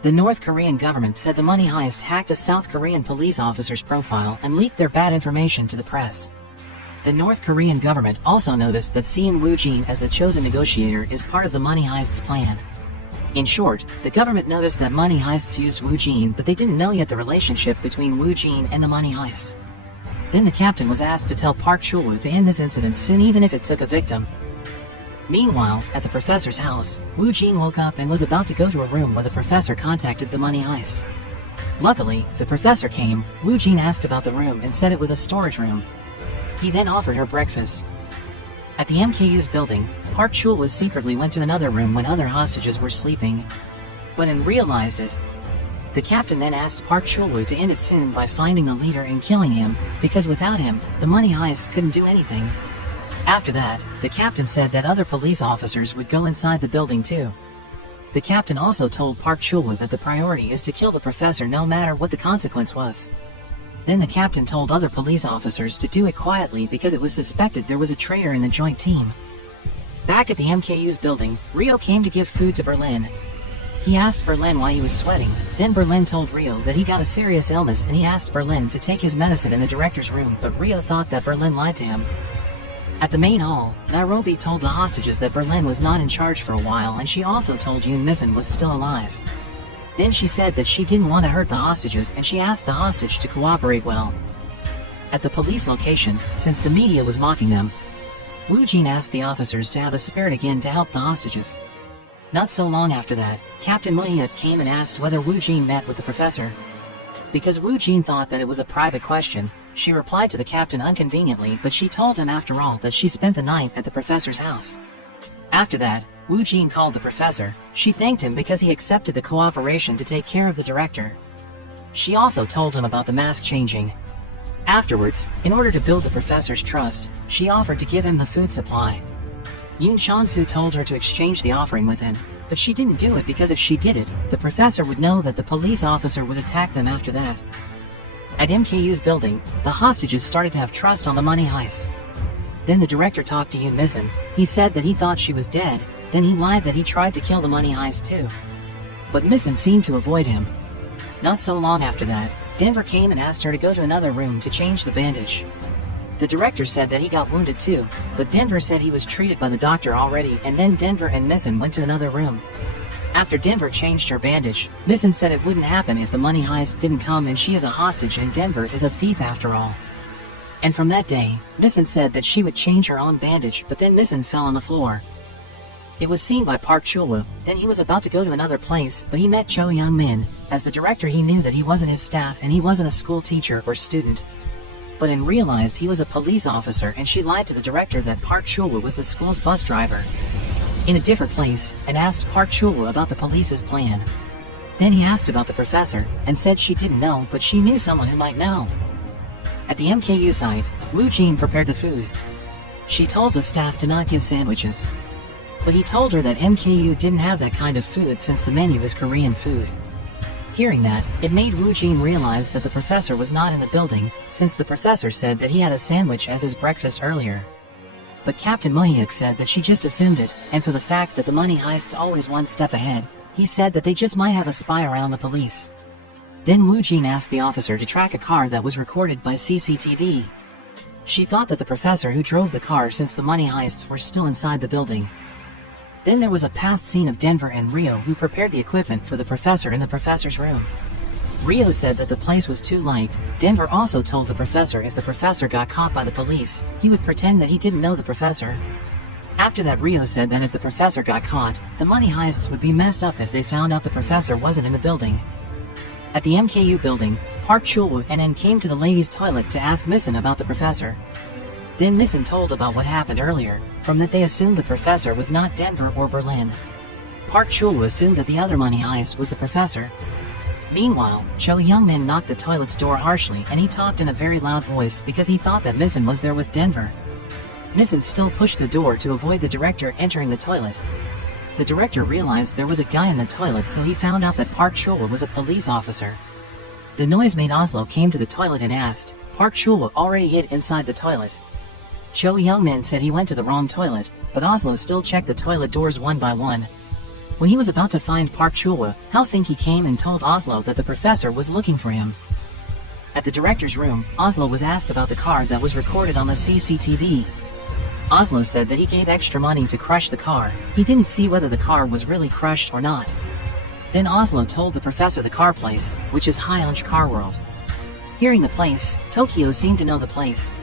The North Korean government said the money heist hacked a South Korean police officer's profile and leaked their bad information to the press. The North Korean government also noticed that seeing Wu Jin as the chosen negotiator is part of the money heist's plan. In short, the government noticed that money heists used Wu Jin, but they didn't know yet the relationship between Wu Jin and the money heist. Then the captain was asked to tell Park Chul to end this incident soon, even if it took a victim. Meanwhile, at the professor's house, Wu Jin woke up and was about to go to a room where the professor contacted the money heist. Luckily, the professor came. Wu Jin asked about the room and said it was a storage room. He then offered her breakfast. At the MKU's building, Park Chul secretly went to another room when other hostages were sleeping, but realized it. The captain then asked Park Chul to end it soon by finding the leader and killing him, because without him, the money heist couldn't do anything. After that, the captain said that other police officers would go inside the building too. The captain also told Park Chul that the priority is to kill the professor no matter what the consequence was. Then the captain told other police officers to do it quietly because it was suspected there was a traitor in the joint team. Back at the MKU's building, Rio came to give food to Berlin. He asked Berlin why he was sweating. Then Berlin told Rio that he got a serious illness and he asked Berlin to take his medicine in the director's room, but Rio thought that Berlin lied to him. At the main hall, Nairobi told the hostages that Berlin was not in charge for a while, and she also told Yoon Missen was still alive. Then she said that she didn't want to hurt the hostages and she asked the hostage to cooperate well. At the police location, since the media was mocking them, Wu Jin asked the officers to have a spirit again to help the hostages. Not so long after that, Captain Mohiat came and asked whether Wu Jin met with the professor. Because Wu Jin thought that it was a private question, she replied to the captain inconveniently, but she told him after all that she spent the night at the professor's house. After that, Wu Jin called the professor. She thanked him because he accepted the cooperation to take care of the director. She also told him about the mask changing. Afterwards, in order to build the professor's trust, she offered to give him the food supply. Yoon Chon-soo told her to exchange the offering with him, but she didn't do it because if she did it, the professor would know that the police officer would attack them after that. At MKU's building, the hostages started to have trust on the money heist. Then the director talked to Yoon Misin. He said that he thought she was dead, then he lied that he tried to kill the money heist too. But Misin seemed to avoid him. Not so long after that, Denver came and asked her to go to another room to change the bandage. The director said that he got wounded too, but Denver said he was treated by the doctor already, and then Denver and Misin went to another room. After Denver changed her bandage, Misin said it wouldn't happen if the money heist didn't come and she is a hostage and Denver is a thief after all. And from that day, Misin said that she would change her own bandage, but then Misin fell on the floor. It was seen by Park Chul-woo. Then he was about to go to another place, but he met Cho Young-min. As the director, he knew that he wasn't his staff and he wasn't a school teacher or student. But then realized he was a police officer, and she lied to the director that Park Chul-woo was the school's bus driver. In a different place, and asked Park Chul-woo about the police's plan. Then he asked about the professor, and said she didn't know, but she knew someone who might know. At the MKU site, Wu Jin prepared the food. She told the staff to not give sandwiches. But he told her that MKU didn't have that kind of food since the menu is Korean food. Hearing that, it made Wu Jin realize that the professor was not in the building, since the professor said that he had a sandwich as his breakfast earlier. But Captain Mohyuk said that she just assumed it, and for the fact that the money heist's always one step ahead, he said that they just might have a spy around the police. Then Wu Jin asked the officer to track a car that was recorded by CCTV. She thought that the professor who drove the car since the money heists were still inside the building. Then there was a past scene of Denver and Rio who prepared the equipment for the professor in the professor's room. Rio said that the place was too light. Denver also told the professor if the professor got caught by the police, he would pretend that he didn't know the professor. After that, Rio said that if the professor got caught, the money heists would be messed up if they found out the professor wasn't in the building. At the MKU building, Park Chul-woo and N came to the ladies' toilet to ask Misin about the professor. Then Misin told about what happened earlier, from that they assumed the professor was not Denver or Berlin. Park Chul-woo assumed that the other money heist was the professor. Meanwhile, Cho Young-min knocked the toilet's door harshly and he talked in a very loud voice because he thought that Misin was there with Denver. Misin still pushed the door to avoid the director entering the toilet. The director realized there was a guy in the toilet, so he found out that Park Chul-woo was a police officer. The noise made Oslo came to the toilet and asked. Park Chul-woo already hid inside the toilet. Cho Young-min said he went to the wrong toilet, but Oslo still checked the toilet doors one by one. When he was about to find Park Chul-woo, Helsinki came and told Oslo that the professor was looking for him. At the director's room, Oslo was asked about the car that was recorded on the CCTV. Oslo said that he gave extra money to crush the car. He didn't see whether the car was really crushed or not. Then Oslo told the professor the car place, which is Hyunch Car World. Hearing the place, Tokyo seemed to know the place.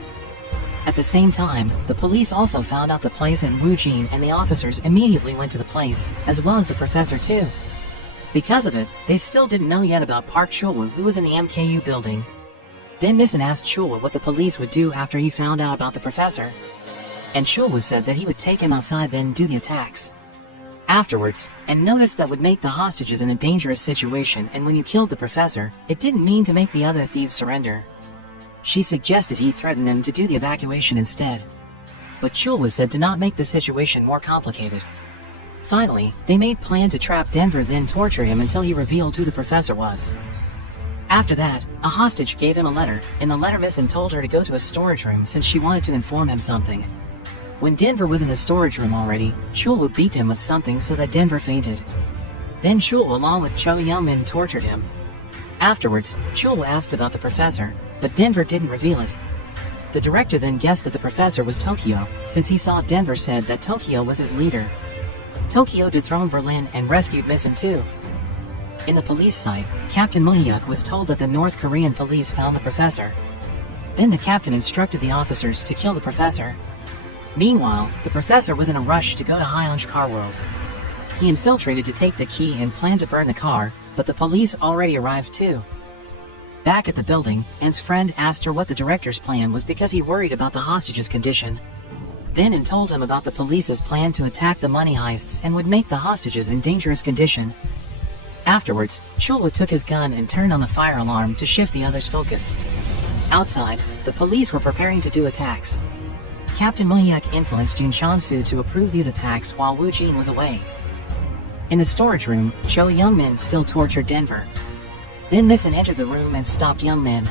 At the same time, the police also found out the place, and Wu Jin and the officers immediately went to the place, as well as the professor too. Because of it, they still didn't know yet about Park Chul-woo, who was in the MKU building. Then Misin asked Chul-woo what the police would do after he found out about the professor. And Chul-woo said that he would take him outside then do the attacks. Afterwards, and noticed that would make the hostages in a dangerous situation, and when you killed the professor, it didn't mean to make the other thieves surrender. She suggested he threaten them to do the evacuation instead. But Chul-woo said to not make the situation more complicated. Finally, they made plan to trap Denver, then torture him until he revealed who the professor was. After that, a hostage gave him a letter. In the letter, Misin told her to go to a storage room since she wanted to inform him something. When Denver was in the storage room already, Chul-woo beat him with something so that Denver fainted. Then Chul-woo along with Cho Young-min tortured him. Afterwards, Chul-woo asked about the professor, but Denver didn't reveal it. The director then guessed that the professor was Tokyo, since he saw Denver said that Tokyo was his leader. Tokyo dethroned Berlin and rescued Misin too. In the police site, Captain Mohyuk was told that the North Korean police found the professor. Then the captain instructed the officers to kill the professor. Meanwhile, the professor was in a rush to go to Hyunch Car World. He infiltrated to take the key and planned to burn the car, but the police already arrived too. Back at the building, Anne's friend asked her what the director's plan was because he worried about the hostage's condition. then and told him about the police's plan to attack the money heists and would make the hostages in dangerous condition. Afterwards, Chulwa took his gun and turned on the fire alarm to shift the others' focus. Outside, the police were preparing to do attacks. Captain Mohyuk influenced Jun Chansu to approve these attacks while Wu Jin was away. In the storage room, Cho Youngmin still tortured Denver. Then Misen entered the room and stopped Youngmin.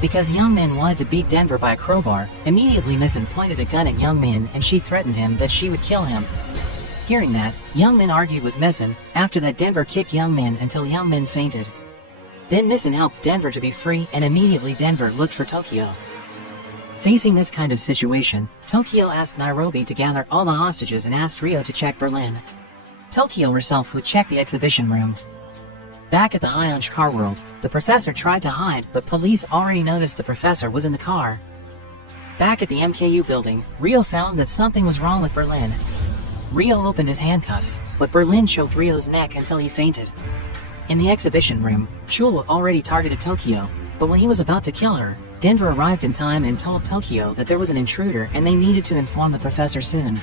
Because Youngmin wanted to beat Denver by a crowbar, immediately Misen pointed a gun at Youngmin and she threatened him that she would kill him. Hearing that, Youngmin argued with Misen. After that, Denver kicked Youngmin until Youngmin fainted. Then Misen helped Denver to be free, and immediately Denver looked for Tokyo. Facing this kind of situation, Tokyo asked Nairobi to gather all the hostages and asked Rio to check Berlin. Tokyo herself would check the exhibition room. Back at the Hyunch car world, the professor tried to hide, but police already noticed the professor was in the car. Back at the MKU building, Rio found that something was wrong with Berlin. Rio opened his handcuffs, but Berlin choked Rio's neck until he fainted. In the exhibition room, Chulwa already targeted Tokyo, but when he was about to kill her, Denver arrived in time and told Tokyo that there was an intruder and they needed to inform the professor soon.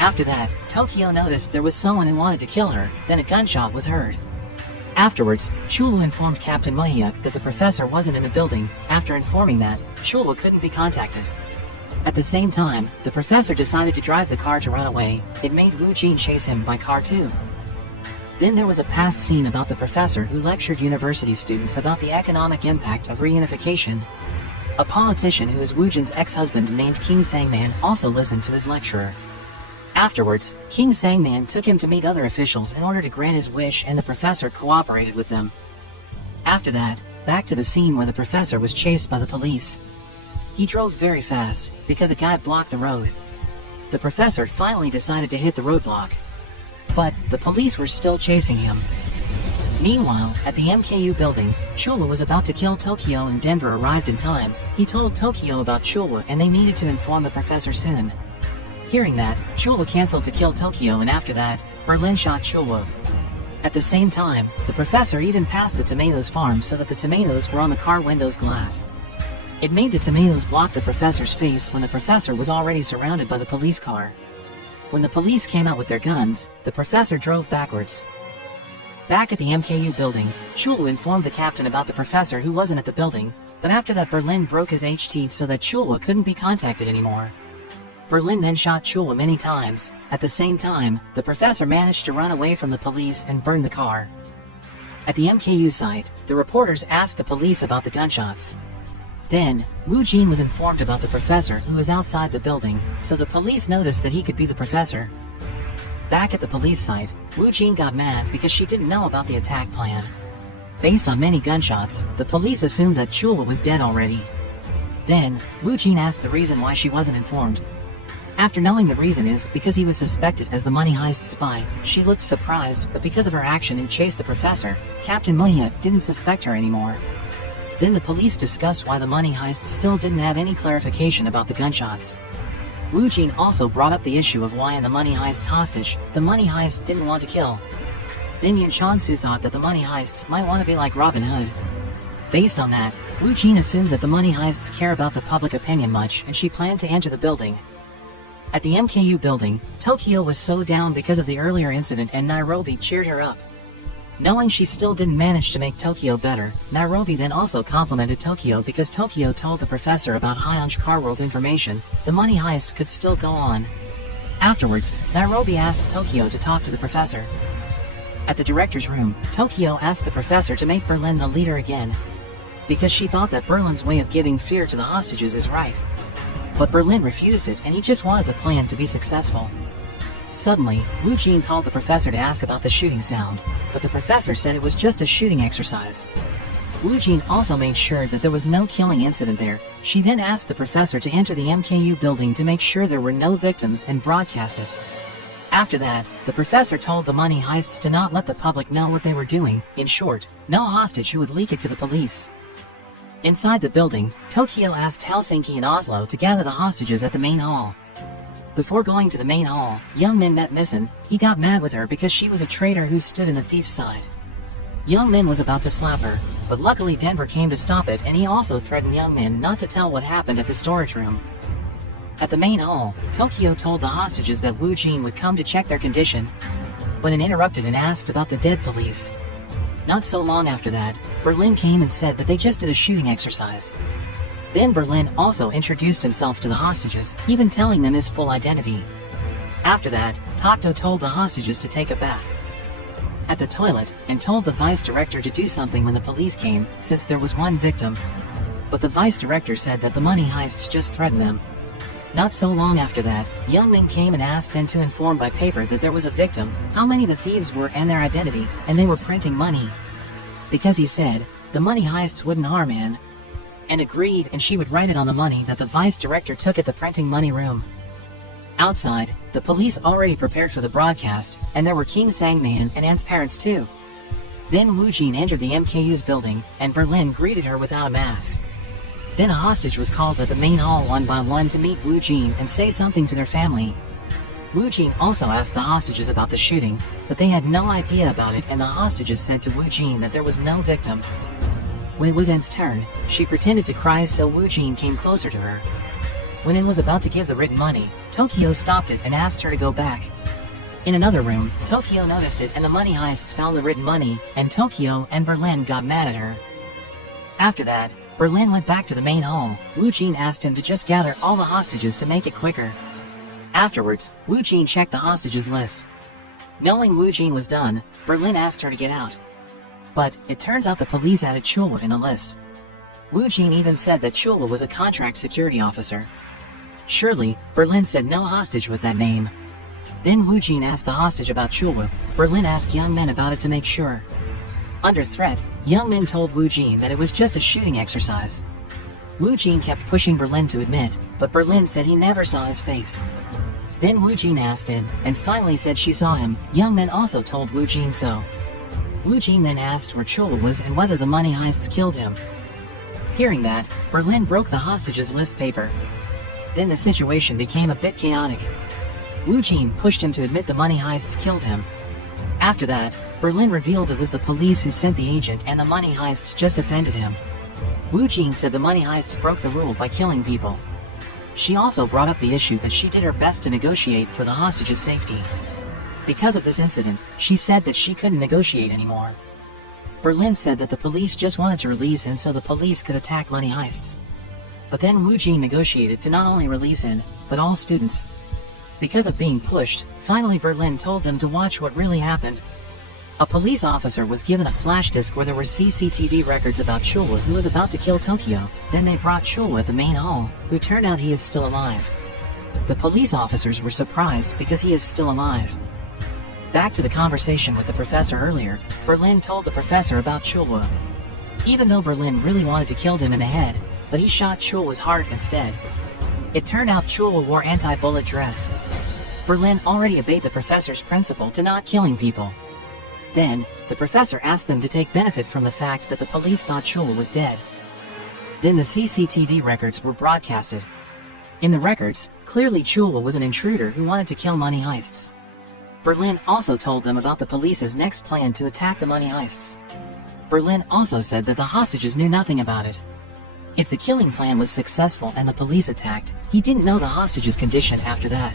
After that, Tokyo noticed there was someone who wanted to kill her, then a gunshot was heard. Afterwards, Chulwa informed Captain Mohyuk that the professor wasn't in the building. After informing that, Chulwa couldn't be contacted. At the same time, the professor decided to drive the car to run away. It made Wu Jin chase him by car too. Then there was a past scene about the professor who lectured university students about the economic impact of reunification. A politician who is Wu Jin's ex-husband named King Sangman also listened to his lecturer. Afterwards, King Sangman took him to meet other officials in order to grant his wish, and the professor cooperated with them. After that, back to the scene where the professor was chased by the police. He drove very fast, because a guy blocked the road. The professor finally decided to hit the roadblock. But the police were still chasing him. Meanwhile, at the MKU building, Chulwa was about to kill Tokyo and Denver arrived in time. He told Tokyo about Chulwa and they needed to inform the professor soon. Hearing that, Chulwa canceled to kill Tokyo, and after that, Berlin shot Chulwa. At the same time, the professor even passed the tomatoes farm so that the tomatoes were on the car window's glass. It made the tomatoes block the professor's face when the professor was already surrounded by the police car. When the police came out with their guns, the professor drove backwards. Back at the MKU building, Chulwa informed the captain about the professor who wasn't at the building, but after that Berlin broke his HT so that Chulwa couldn't be contacted anymore. Berlin then shot Chulwa many times. At the same time, the professor managed to run away from the police and burn the car. At the MKU site, the reporters asked the police about the gunshots. Then, Wu Jin was informed about the professor who was outside the building, so the police noticed that he could be the professor. Back at the police site, Wu Jin got mad because she didn't know about the attack plan. Based on many gunshots, the police assumed that Chulwa was dead already. Then, Wu Jin asked the reason why she wasn't informed. After knowing the reason is because he was suspected as the money heist spy, she looked surprised, but because of her action and chased the professor, Captain Mohyuk didn't suspect her anymore. Then the police discussed why the money heists still didn't have any clarification about the gunshots. Wu Jin also brought up the issue of why in the money heist's hostage, the money heist didn't want to kill. Then Yun Chansu thought that the money heists might want to be like Robin Hood. Based on that, Wu Jin assumed that the money heists care about the public opinion much, and she planned to enter the building. At the MKU building, Tokyo was so down because of the earlier incident and Nairobi cheered her up. Knowing she still didn't manage to make Tokyo better, Nairobi then also complimented Tokyo because Tokyo told the professor about Hyunch Carworld's information. The money heist could still go on. Afterwards, Nairobi asked Tokyo to talk to the professor. At the director's room, Tokyo asked the professor to make Berlin the leader again, because she thought that Berlin's way of giving fear to the hostages is right. But Berlin refused it and he just wanted the plan to be successful. Suddenly, Wu Jin called the professor to ask about the shooting sound, but the professor said it was just a shooting exercise. Wu Jin also made sure that there was no killing incident there. She then asked the professor to enter the MKU building to make sure there were no victims and broadcast it. After that, the professor told the money heists to not let the public know what they were doing. In short, no hostage who would leak it to the police. Inside the building, Tokyo asked Helsinki and Oslo to gather the hostages at the main hall. Before going to the main hall, Youngmin met Misen. He got mad with her because she was a traitor who stood in the thief's side. Youngmin was about to slap her, but luckily Denver came to stop it and he also threatened Youngmin not to tell what happened at the storage room. At the main hall, Tokyo told the hostages that Wu Jin would come to check their condition, but interrupted and asked about the dead police. Not so long after that, Berlin came and said that they just did a shooting exercise. Then Berlin also introduced himself to the hostages, even telling them his full identity. After that, Takto told the hostages to take a bath at the toilet and told the vice director to do something when the police came, since there was one victim. But the vice director said that the money heists just threatened them. Not so long after that, Young Min came and asked them to inform by paper that there was a victim, how many the thieves were and their identity, and they were printing money. Because he said, the money heists wouldn't harm Anne, and agreed, and she would write it on the money that the vice director took at the printing money room. Outside, the police already prepared for the broadcast, and there were King Sangman and Anne's parents too. Then Wu Jin entered the MKU's building, and Berlin greeted her without a mask. Then a hostage was called at the main hall one by one to meet Wu Jin and say something to their family. Wu Jin also asked the hostages about the shooting, but they had no idea about it, and the hostages said to Wu Jin that there was no victim. When it was Anne's turn, she pretended to cry, so Wu Jin came closer to her. When Anne was about to give the written money, Tokyo stopped it and asked her to go back. In another room, Tokyo noticed it, and the money heists found the written money, and Tokyo and Berlin got mad at her. After that, Berlin went back to the main hall. Wu Jin asked him to just gather all the hostages to make it quicker. Afterwards, Wu Jin checked the hostages list. Knowing Wu Jin was done, Berlin asked her to get out. But it turns out the police added Chulwa in the list. Wu Jin even said that Chulwa was a contract security officer. Surely, Berlin said no hostage with that name. Then Wu Jin asked the hostage about Chulwa. Berlin asked Young Min about it to make sure. Under threat, Young Min told Wu Jin that it was just a shooting exercise. Wu Jin kept pushing Berlin to admit, but Berlin said he never saw his face. Then Wu Jin asked in, and finally said she saw him. Young Min also told Wu Jin so. Wu Jin then asked where Chulwa was and whether the money heists killed him. Hearing that, Berlin broke the hostages list paper. Then the situation became a bit chaotic. Wu Jin pushed him to admit the money heists killed him. After that, Berlin revealed it was the police who sent the agent, and the money heists just offended him. Wu Jin said the money heists broke the rule by killing people. She also brought up the issue that she did her best to negotiate for the hostages' safety. Because of this incident, she said that she couldn't negotiate anymore. Berlin said that the police just wanted to release him so the police could attack money heists. But then Wu Jin negotiated to not only release him, but all students. Because of being pushed, finally Berlin told them to watch what really happened. A police officer was given a flash disk where there were CCTV records about Chulwa, who was about to kill Tokyo. Then they brought Chulwa at the main hall, who turned out he is still alive. The police officers were surprised because he is still alive. Back to the conversation with the professor earlier, Berlin told the professor about Chulwa. Even though Berlin really wanted to kill him in the head, but he shot Chulwa's heart instead. It turned out Chulwa wore anti-bullet dress. Berlin already obeyed the professor's principle to not killing people. Then, the professor asked them to take benefit from the fact that the police thought Chulwa was dead. Then the CCTV records were broadcasted. In the records, clearly Chulwa was an intruder who wanted to kill money heists. Berlin also told them about the police's next plan to attack the money heists. Berlin also said that the hostages knew nothing about it. If the killing plan was successful and the police attacked, he didn't know the hostages' condition after that.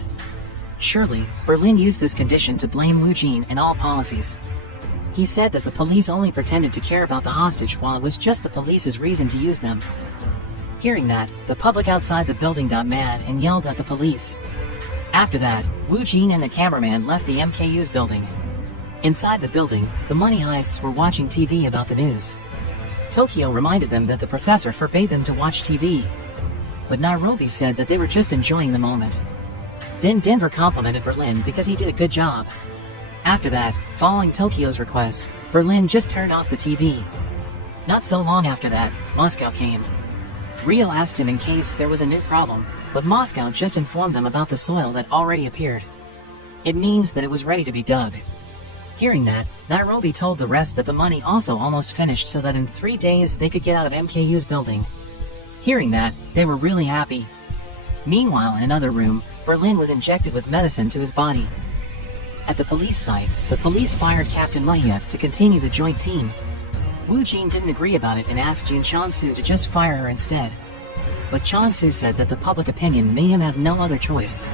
Surely, Berlin used this condition to blame Wu Jin and all policies. He said that the police only pretended to care about the hostage while it was just the police's reason to use them. Hearing that, the public outside the building got mad and yelled at the police. After that, Wu Jin and the cameraman left the MKU's building. Inside the building, the money heists were watching TV about the news. Tokyo reminded them that the professor forbade them to watch TV. But Nairobi said that they were just enjoying the moment. Then Denver complimented Berlin because he did a good job. After that, following Tokyo's request, Berlin just turned off the TV. Not so long after that, Moscow came. Rio asked him in case there was a new problem, but Moscow just informed them about the soil that already appeared. It means that it was ready to be dug. Hearing that, Nairobi told the rest that the money also almost finished so that in 3 days they could get out of MKU's building. Hearing that, they were really happy. Meanwhile, in another room, Berlin was injected with medicine to his body. At the police site, the police fired Captain Mahia to continue the joint team. Wu Jin didn't agree about it and asked Jun Chansu to just fire her instead. but Chon-Su said that the public opinion made him have no other choice.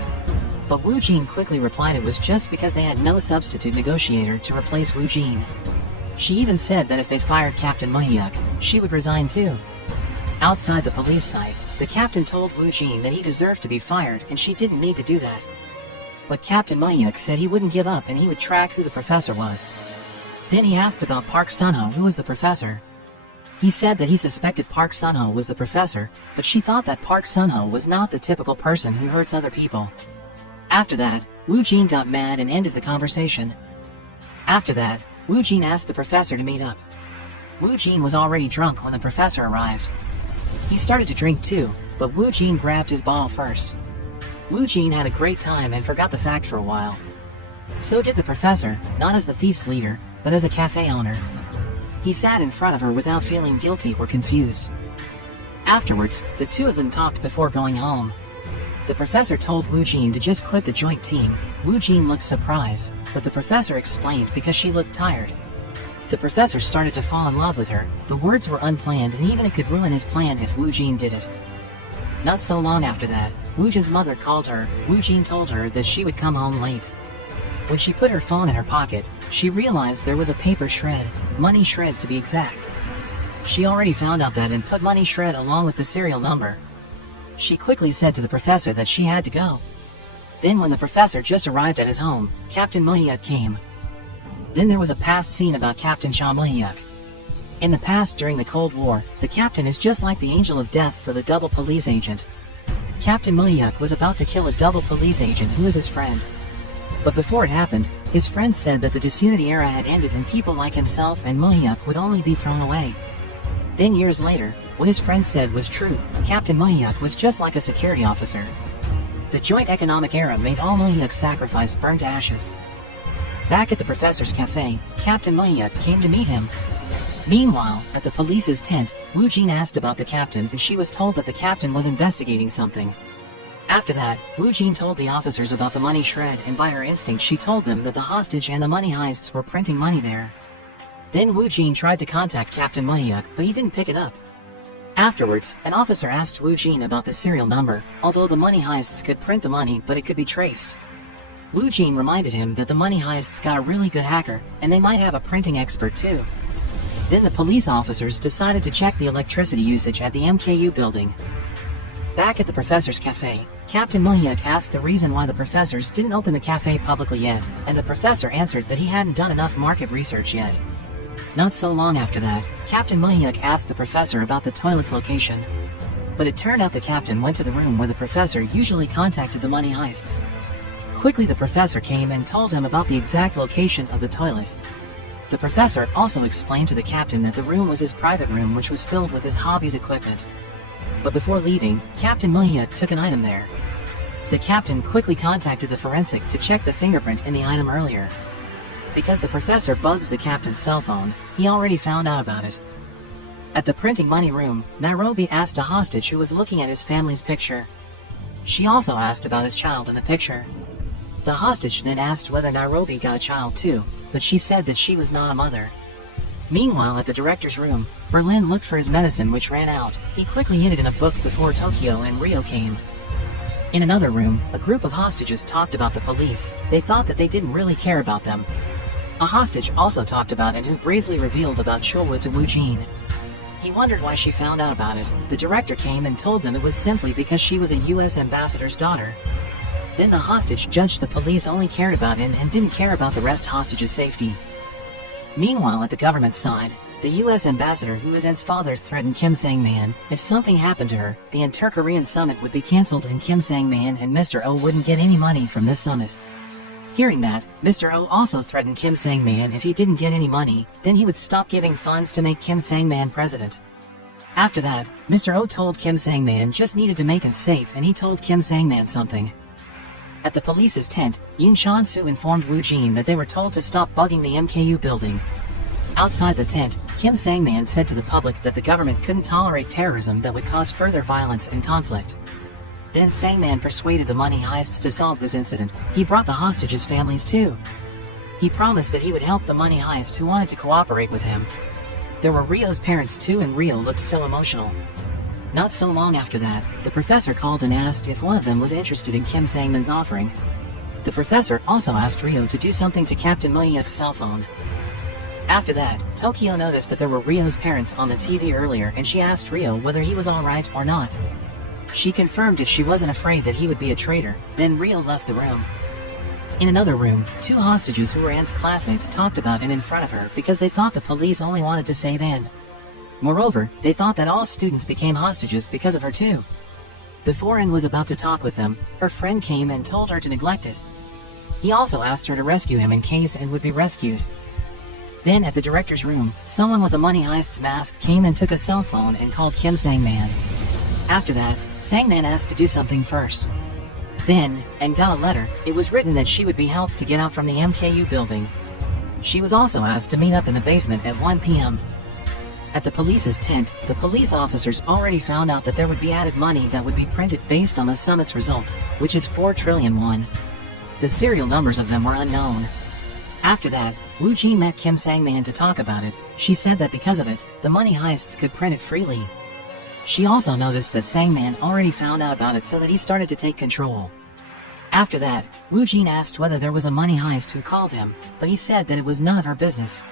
But Wu Jin quickly replied it was just because they had no substitute negotiator to replace Wu Jin. She even said that if they fired Captain Mohyuk, she would resign too. Outside the police site, the captain told Wu Jin that he deserved to be fired and she didn't need to do that. But Captain Mohyuk said he wouldn't give up and he would track who the professor was. Then he asked about Park Sun-ho, who was the professor. He said that he suspected Park Sun-ho was the professor, but she thought that Park Sun-ho was not the typical person who hurts other people. After that, Wu Jin got mad and ended the conversation. After that, Wu Jin asked the professor to meet up. Wu Jin was already drunk when the professor arrived. He started to drink too, but Wu Jin grabbed his ball first. Wu Jin had a great time and forgot the fact for a while. So did the professor, not as the thief's leader, but as a cafe owner. He sat in front of her without feeling guilty or confused. Afterwards, the two of them talked before going home. The professor told Wu Jin to just quit the joint team. Wu Jin looked surprised, but the professor explained because she looked tired. The professor started to fall in love with her. The words were unplanned and even it could ruin his plan if Wu Jin did it. Not so long after that, Wu Jin's mother called her. Wu Jin told her that she would come home late. When she put her phone in her pocket, she realized there was a paper shred, money shred to be exact. She already found out that and put money shred along with the serial number. She quickly said to the professor that she had to go. Then when the professor just arrived at his home, Captain Mohyuk came. Then there was a past scene about Captain Cha Mohyuk. In the past during the Cold War, the captain is just like the angel of death for the double police agent. Captain Mohyuk was about to kill a double police agent who was his friend. But before it happened, his friend said that the disunity era had ended and people like himself and Mohyuk would only be thrown away. Then years later, what his friend said was true. Captain Mohyuk was just like a security officer. The joint economic era made all Mohyuk's sacrifice burn to ashes. Back at the professor's cafe, Captain Mohyuk came to meet him. Meanwhile, at the police's tent, Wu Jin asked about the captain and she was told that the captain was investigating something. After that, Wu Jin told the officers about the money shred and by her instinct she told them that the hostage and the money heists were printing money there. Then Wu Jin tried to contact Captain Mohyuk, but he didn't pick it up. Afterwards, an officer asked Wu Jin about the serial number, although the money heists could print the money but it could be traced. Wu Jin reminded him that the money heists got a really good hacker, and they might have a printing expert too. Then the police officers decided to check the electricity usage at the MKU building. Back at the professor's cafe, Captain Mohyuk asked the reason why the professors didn't open the cafe publicly yet, and the professor answered that he hadn't done enough market research yet. Not so long after that, Captain Mohyuk asked the professor about the toilet's location. But it turned out the captain went to the room where the professor usually contacted the money heists. Quickly the professor came and told him about the exact location of the toilet. The professor also explained to the captain that the room was his private room which was filled with his hobby's equipment. But before leaving, Captain Mohyuk took an item there. The captain quickly contacted the forensic to check the fingerprint in the item earlier. Because the professor bugs the captain's cell phone, he already found out about it. At the printing money room, Nairobi asked a hostage who was looking at his family's picture. She also asked about his child in the picture. The hostage then asked whether Nairobi got a child too, but she said that she was not a mother. Meanwhile, at the director's room, Berlin looked for his medicine which ran out. He quickly hid it in a book before Tokyo and Rio came. In another room, a group of hostages talked about the police. They thought that they didn't really care about them. A hostage also talked about and who bravely revealed about Chulwa to Wu Jin. He wondered why she found out about it. The director came and told them it was simply because she was a US ambassador's daughter. Then the hostage judged the police only cared about him and didn't care about the rest hostages' safety. Meanwhile, at the government side, the US ambassador who is as father threatened Kim Sang-man. If something happened to her, the Inter-Korean summit would be cancelled and Kim Sang-man and Mr. Oh wouldn't get any money from this summit. Hearing that, Mr. Oh also threatened Kim Sang-man if he didn't get any money, then he would stop giving funds to make Kim Sang-man president. After that, Mr. Oh told Kim Sang-man just needed to make him safe and he told Kim Sang-man something. At the police's tent, Yoon Chon-Soo informed Wu Jin that they were told to stop bugging the MKU building. Outside the tent, Kim Sang-man said to the public that the government couldn't tolerate terrorism that would cause further violence and conflict. Then Sang-man persuaded the money heists to solve this incident. He brought the hostages' families too. He promised that he would help the money heist who wanted to cooperate with him. There were Rio's parents too and Rio looked so emotional. Not so long after that, the professor called and asked if one of them was interested in Kim Sang-man's offering. The professor also asked Ryo to do something to Captain Mohyuk's cell phone. After that, Tokyo noticed that there were Ryo's parents on the TV earlier, and she asked Ryo whether he was alright or not. She confirmed if she wasn't afraid that he would be a traitor. Then Ryo left the room. In another room, two hostages who were Anne's classmates talked about Anne in front of her because they thought the police only wanted to save Anne. Moreover, they thought that all students became hostages because of her too. Before Anne was about to talk with them, her friend came and told her to neglect it. He also asked her to rescue him in case Anne would be rescued. Then at the director's room, someone with a money heist's mask came and took a cell phone and called Kim Sang-man. After that, Sang-man asked to do something first. Then, Anne got a letter. It was written that she would be helped to get out from the MKU building. She was also asked to meet up in the basement at 1 p.m. At the police's tent, the police officers already found out that there would be added money that would be printed based on the summit's result, which is 4 trillion won. The serial numbers of them were unknown. After that, Woo Jin met Kim Sang-man to talk about it. She said that because of it, the money heists could print it freely. She also noticed that Sang-man already found out about it, so that he started to take control. After that, Woo Jin asked whether there was a money heist who called him, but he said that it was none of her business.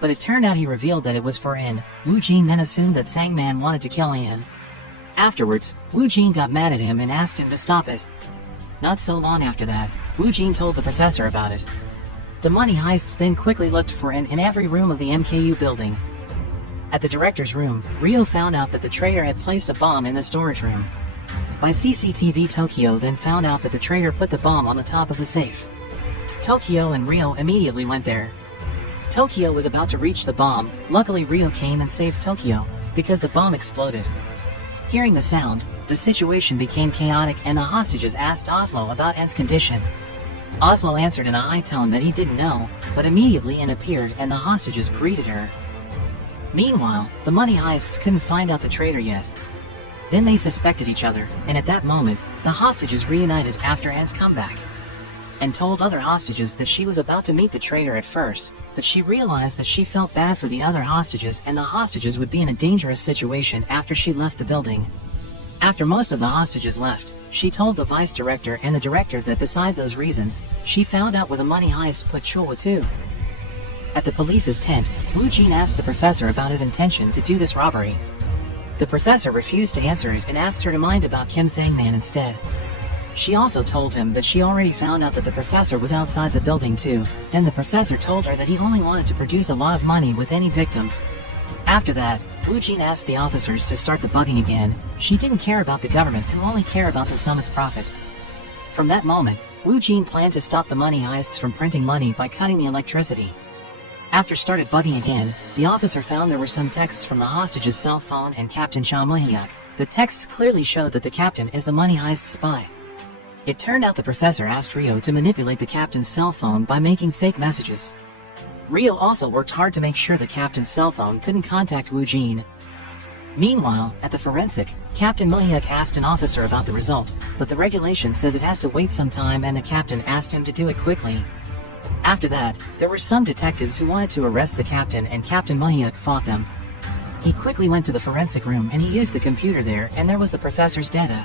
But it turned out he revealed that it was for Anne. Woo Jin then assumed that Sang-man wanted to kill Anne. Afterwards, Woo Jin got mad at him and asked him to stop it. Not so long after that, Woo Jin told the professor about it. The money heists then quickly looked for Anne in every room of the MKU building. At the director's room, Ryo found out that the traitor had placed a bomb in the storage room. By CCTV, Tokyo then found out that the traitor put the bomb on the top of the safe. Tokyo and Ryo immediately went there. Tokyo was about to reach the bomb. Luckily, Ryo came and saved Tokyo, because the bomb exploded. Hearing the sound, the situation became chaotic and the hostages asked Oslo about Anne's condition. Oslo answered in a high tone that he didn't know, but immediately Anne appeared and the hostages greeted her. Meanwhile, the money heists couldn't find out the traitor yet. Then they suspected each other, and at that moment, the hostages reunited after Anne's comeback. And told other hostages that she was about to meet the traitor at first, but she realized that she felt bad for the other hostages and the hostages would be in a dangerous situation after she left the building. After most of the hostages left, she told the vice director and the director that beside those reasons, she found out where the money heist put Chulwa too. At the police's tent, Woo Jin asked the professor about his intention to do this robbery. The professor refused to answer it and asked her to mind about Kim Sang-man instead. She also told him that she already found out that the professor was outside the building too. Then the professor told her that he only wanted to produce a lot of money with any victim. After that, Woo Jin asked the officers to start the bugging again. She didn't care about the government, who only care about the summit's profit. From that moment, Woo Jin planned to stop the money heists from printing money by cutting the electricity. After started bugging again, the officer found there were some texts from the hostage's cell phone and Captain Cha Mohyuk. The texts clearly showed that the captain is the money heist spy. It turned out the professor asked Ryo to manipulate the captain's cell phone by making fake messages. Ryo also worked hard to make sure the captain's cell phone couldn't contact Woo Jin. Meanwhile, at the forensic, Captain Mohyuk asked an officer about the result, but the regulation says it has to wait some time and the captain asked him to do it quickly. After that, there were some detectives who wanted to arrest the captain and Captain Mohyuk fought them. He quickly went to the forensic room and he used the computer there, and there was the professor's data.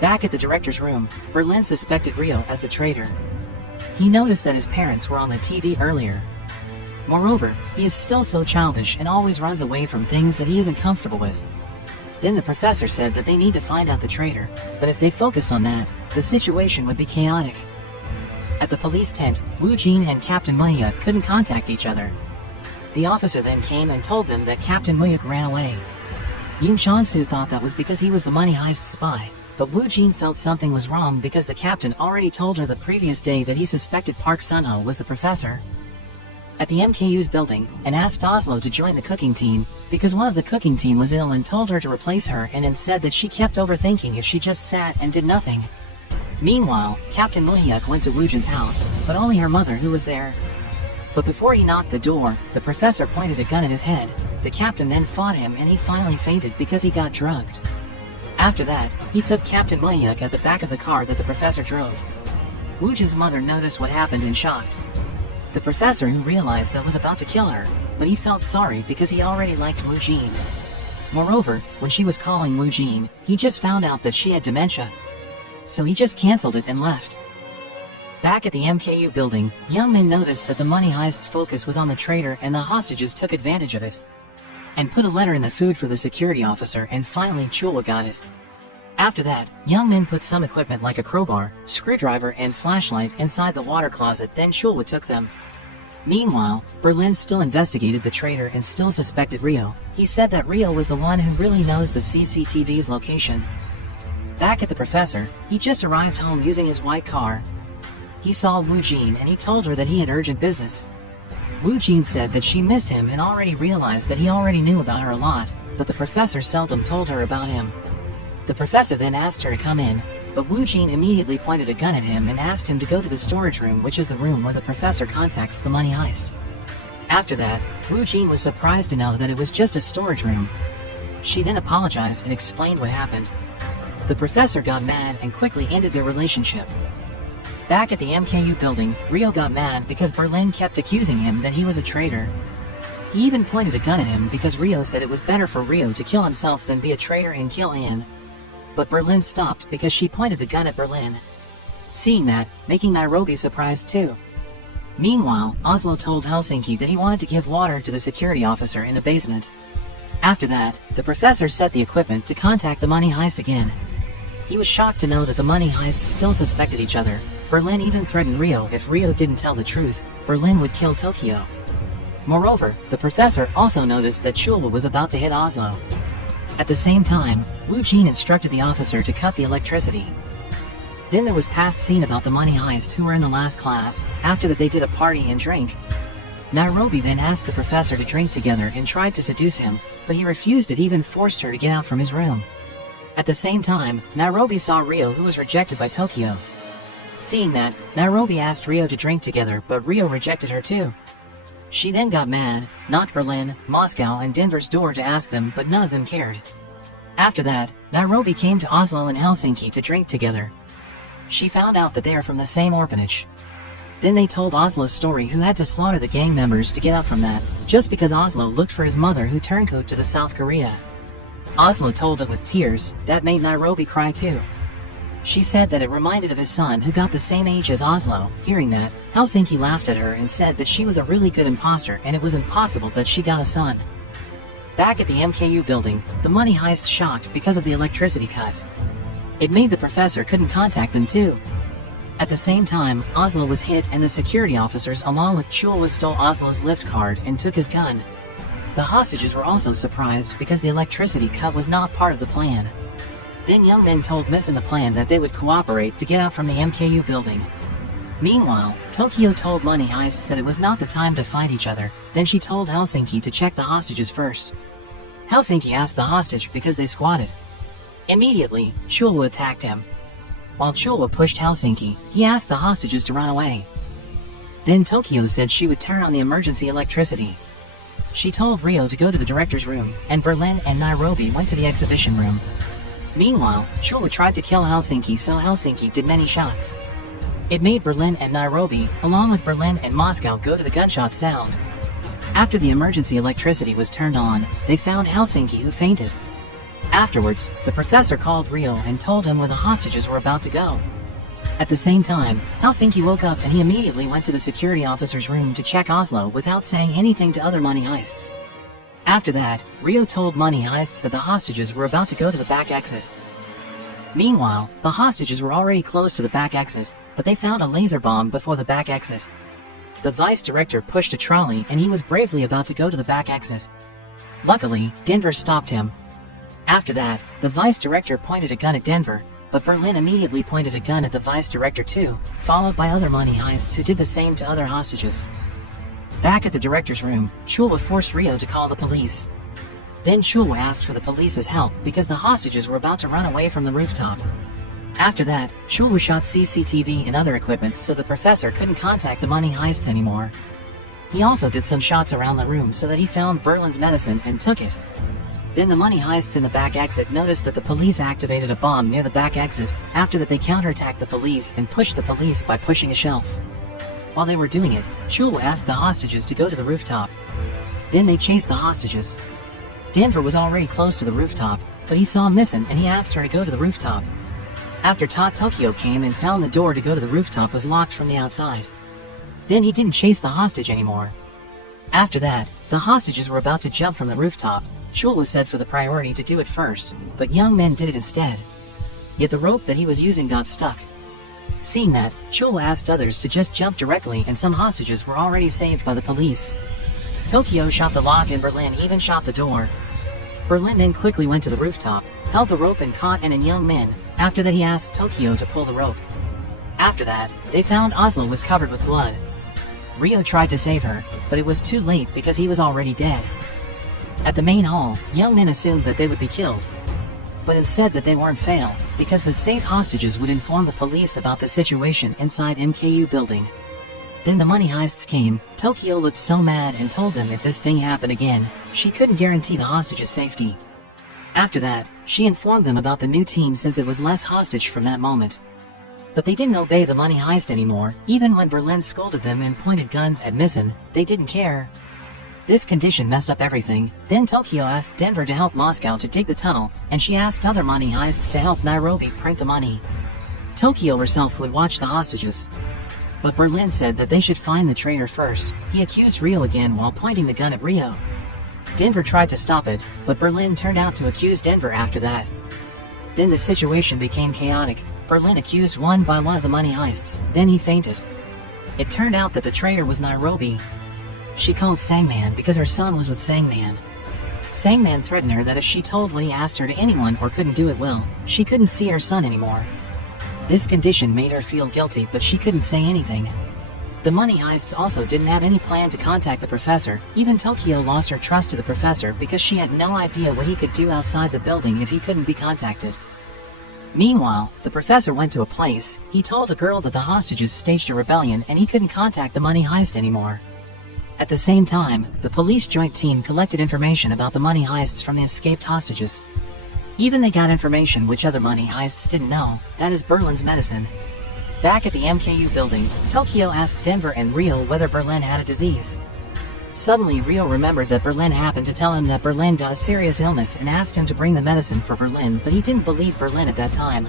Back at the director's room, Berlin suspected Ryo as the traitor. He noticed that his parents were on the TV earlier. Moreover, he is still so childish and always runs away from things that he isn't comfortable with. Then the professor said that they need to find out the traitor, but if they focused on that, the situation would be chaotic. At the police tent, Woo Jin and Captain Mohyuk couldn't contact each other. The officer then came and told them that Captain Mohyuk ran away. Yoon Chon-soo thought that was because he was the money heist spy, but Woo Jin felt something was wrong because the captain already told her the previous day that he suspected Park Sun-ho was the professor. At the MKU's building, and asked Oslo to join the cooking team, because one of the cooking team was ill and told her to replace her, and then said that she kept overthinking if she just sat and did nothing. Meanwhile, Captain Mohyuk went to Woo Jin's house, but only her mother who was there. But before he knocked the door, the professor pointed a gun at his head. The captain then fought him and he finally fainted because he got drugged. After that, he took Captain Mohyuk at the back of the car that the professor drove. Woo Jin's mother noticed what happened and shocked. The professor who realized that was about to kill her, but he felt sorry because he already liked Woo Jin. Moreover, when she was calling Wu Jin, he just found out that she had dementia. So he just canceled it and left. Back at the MKU building, Young Min noticed that the money heist's focus was on the traitor and the hostages took advantage of it. And put a letter in the food for the security officer, and finally Chula got it. After that, Young Min put some equipment like a crowbar, screwdriver and flashlight inside the water closet, then Chula took them. Meanwhile, Berlin still investigated the traitor and still suspected Rio. He said that Rio was the one who really knows the CCTV's location. Back at the professor, he just arrived home using his white car. He saw Wu Jin and he told her that he had urgent business. Wu Jin said that she missed him and already realized that he already knew about her a lot, but the professor seldom told her about him. The professor then asked her to come in, but Wu Jin immediately pointed a gun at him and asked him to go to the storage room, which is the room where the professor contacts the money heist. After that, Wu Jin was surprised to know that it was just a storage room. She then apologized and explained what happened. The professor got mad and quickly ended their relationship. Back at the MKU building, Rio got mad because Berlin kept accusing him that he was a traitor. He even pointed a gun at him because Rio said it was better for Rio to kill himself than be a traitor and kill Anne. But Berlin stopped because she pointed the gun at Berlin. Seeing that, making Nairobi surprised too. Meanwhile, Oslo told Helsinki that he wanted to give water to the security officer in the basement. After that, the professor set the equipment to contact the money heist again. He was shocked to know that the money heists still suspected each other. Berlin even threatened Rio if Rio didn't tell the truth, Berlin would kill Tokyo. Moreover, the professor also noticed that Chula was about to hit Oslo. At the same time, Wu Jin instructed the officer to cut the electricity. Then there was past scene about the money heist who were in the last class. After that they did a party and drink. Nairobi then asked the professor to drink together and tried to seduce him, but he refused it, even forced her to get out from his room. At the same time, Nairobi saw Rio, who was rejected by Tokyo. Seeing that, Nairobi asked Rio to drink together, but Rio rejected her too. She then got mad, knocked Berlin, Moscow and Denver's door to ask them, but none of them cared. After that, Nairobi came to Oslo and Helsinki to drink together. She found out that they are from the same orphanage. Then they told Oslo's story, who had to slaughter the gang members to get out from that, just because Oslo looked for his mother who turncoat to the South Korea. Oslo told it with tears. That made Nairobi cry too. She said that it reminded of his son, who got the same age as Oslo. Hearing that, Helsinki laughed at her and said that she was a really good imposter and it was impossible that she got a son. Back at the MKU building, the money heist shocked because of the electricity cut. It made the professor couldn't contact them too. At the same time, Oslo was hit and the security officers along with Chula stole Oslo's lift card and took his gun. The hostages were also surprised because the electricity cut was not part of the plan. Then Young Min told Miss in the plan that they would cooperate to get out from the MKU building. Meanwhile, Tokyo told money heists that it was not the time to fight each other. Then she told Helsinki to check the hostages first. Helsinki asked the hostage because they squatted. Immediately, Chula attacked him. While Chula pushed Helsinki, he asked the hostages to run away. Then Tokyo said she would turn on the emergency electricity. She told Rio to go to the director's room, and Berlin and Nairobi went to the exhibition room. Meanwhile, Chula tried to kill Helsinki, so Helsinki did many shots. It made Berlin and Nairobi, along with Berlin and Moscow, go to the gunshot sound. After the emergency electricity was turned on, they found Helsinki, who fainted. Afterwards, the professor called Rio and told him where the hostages were about to go. At the same time, Helsinki woke up and he immediately went to the security officer's room to check Oslo without saying anything to other money heists. After that, Rio told money heists that the hostages were about to go to the back exit. Meanwhile, the hostages were already close to the back exit, but they found a laser bomb before the back exit. The vice director pushed a trolley and he was bravely about to go to the back exit. Luckily, Denver stopped him. After that, the vice director pointed a gun at Denver, but Berlin immediately pointed a gun at the vice director too, followed by other money heists who did the same to other hostages. Back at the director's room, Chula forced Rio to call the police. Then Chula asked for the police's help because the hostages were about to run away from the rooftop. After that, Chula shot CCTV and other equipment so the professor couldn't contact the money heists anymore. He also did some shots around the room so that he found Berlin's medicine and took it. Then the money heists in the back exit noticed that the police activated a bomb near the back exit. After that, they counterattacked the police and pushed the police by pushing a shelf. While they were doing it, Chula asked the hostages to go to the rooftop. Then they chased the hostages. Denver was already close to the rooftop, but he saw Missing and he asked her to go to the rooftop. After Tokyo came and found the door to go to the rooftop was locked from the outside. Then he didn't chase the hostage anymore. After that, the hostages were about to jump from the rooftop. Chul was set for the priority to do it first, but Young Men did it instead. Yet the rope that he was using got stuck. Seeing that, Chul asked others to just jump directly and some hostages were already saved by the police. Tokyo shot the lock and Berlin even shot the door. Berlin then quickly went to the rooftop, held the rope and caught an Young Men. After that he asked Tokyo to pull the rope. After that, they found Oslo was covered with blood. Rio tried to save her, but it was too late because he was already dead. At the main hall, Young Men assumed that they would be killed, but instead that they weren't fail, because the safe hostages would inform the police about the situation inside MKU building. Then the money heists came. Tokyo looked so mad and told them if this thing happened again, she couldn't guarantee the hostages' safety. After that, she informed them about the new team since it was less hostage from that moment. But they didn't obey the money heist anymore. Even when Berlin scolded them and pointed guns at Missing, they didn't care. This condition messed up everything. Then Tokyo asked Denver to help Moscow to dig the tunnel, and she asked other money heists to help Nairobi print the money. Tokyo herself would watch the hostages. But Berlin said that they should find the traitor first. He accused Rio again while pointing the gun at Rio. Denver tried to stop it, but Berlin turned out to accuse Denver after that. Then the situation became chaotic. Berlin accused one by one of the money heists, then he fainted. It turned out that the traitor was Nairobi. She called Sangman because her son was with Sangman. Sangman threatened her that if she told what he asked her to anyone or couldn't do it well, she couldn't see her son anymore. This condition made her feel guilty, but she couldn't say anything. The money heists also didn't have any plan to contact the professor. Even Tokyo lost her trust to the professor because she had no idea what he could do outside the building if he couldn't be contacted. Meanwhile, the professor went to a place. He told a girl that the hostages staged a rebellion and he couldn't contact the money heist anymore. At the same time, the police joint team collected information about the money heists from the escaped hostages. Even they got information which other money heists didn't know, that is Berlin's medicine. Back at the MKU building, Tokyo asked Denver and Rio whether Berlin had a disease. Suddenly Rio remembered that Berlin happened to tell him that Berlin got a serious illness and asked him to bring the medicine for Berlin, but he didn't believe Berlin at that time.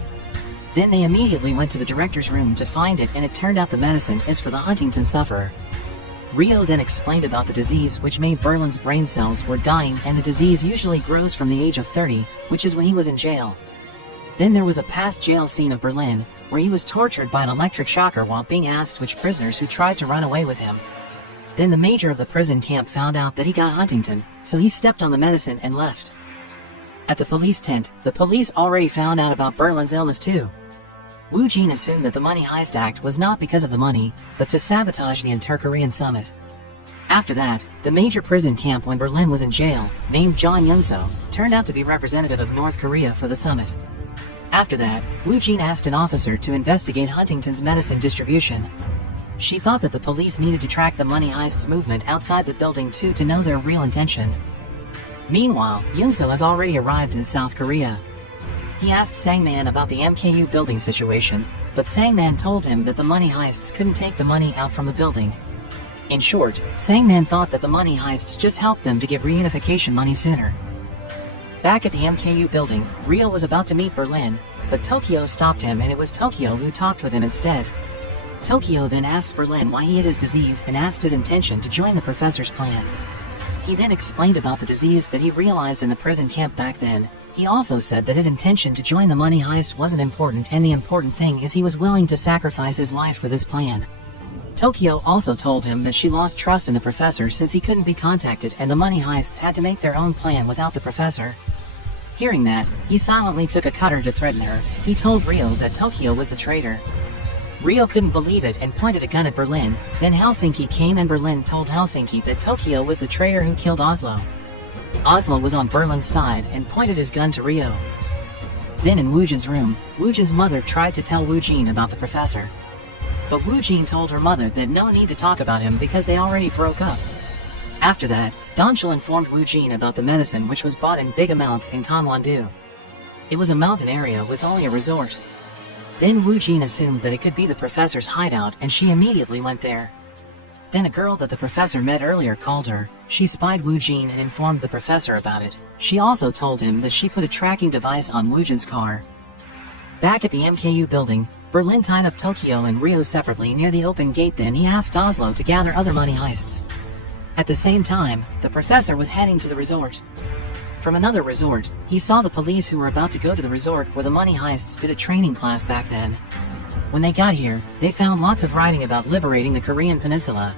Then they immediately went to the director's room to find it, and it turned out the medicine is for the Huntington sufferer. Rio then explained about the disease which made Berlin's brain cells were dying, and the disease usually grows from the age of 30, which is when he was in jail. Then there was a past jail scene of Berlin, where he was tortured by an electric shocker while being asked which prisoners who tried to run away with him. Then the major of the prison camp found out that he got Huntington, so he stepped on the medicine and left. At the police tent, the police already found out about Berlin's illness too. Wu Jin assumed that the Money Heist Act was not because of the money, but to sabotage the Inter-Korean summit. After that, the major prison camp when Berlin was in jail, named John Youngso, turned out to be representative of North Korea for the summit. After that, Wu Jin asked an officer to investigate Huntington's medicine distribution. She thought that the police needed to track the money heists movement outside the building too to know their real intention. Meanwhile, Youngso has already arrived in South Korea. He asked Sangman about the MKU building situation, but Sangman told him that the money heists couldn't take the money out from the building. In short, Sangman thought that the money heists just helped them to get reunification money sooner. Back at the MKU building, Rio was about to meet Berlin, but Tokyo stopped him, and it was Tokyo who talked with him instead. Tokyo then asked Berlin why he had his disease and asked his intention to join the professor's plan. He then explained about the disease that he realized in the prison camp back then. He also said that his intention to join the money heist wasn't important, and the important thing is he was willing to sacrifice his life for this plan. Tokyo also told him that she lost trust in the professor since he couldn't be contacted and the money heists had to make their own plan without the professor. Hearing that, he silently took a cutter to threaten her. He told Rio that Tokyo was the traitor. Rio couldn't believe it and pointed a gun at Berlin. Then Helsinki came and Berlin told Helsinki that Tokyo was the traitor who killed Oslo. Oslo was on Berlin's side and pointed his gun to Rio. Then in Wu Jin's room, Wu Jin's mother tried to tell Wu Jin about the professor. But Wu Jin told her mother that no need to talk about him because they already broke up. After that, Donchul informed Wu Jin about the medicine which was bought in big amounts in Kanwon-do. It was a mountain area with only a resort. Then Wu Jin assumed that it could be the professor's hideout and she immediately went there. Then a girl that the professor met earlier called her. She spied Wu Jin and informed the professor about it. She also told him that she put a tracking device on Wu Jin's car. Back at the MKU building, Berlin tied up Tokyo and Rio separately near the open gate. Then he asked Oslo to gather other money heists. At the same time, the professor was heading to the resort. From another resort, he saw the police who were about to go to the resort where the money heists did a training class back then. When they got here, they found lots of writing about liberating the Korean peninsula.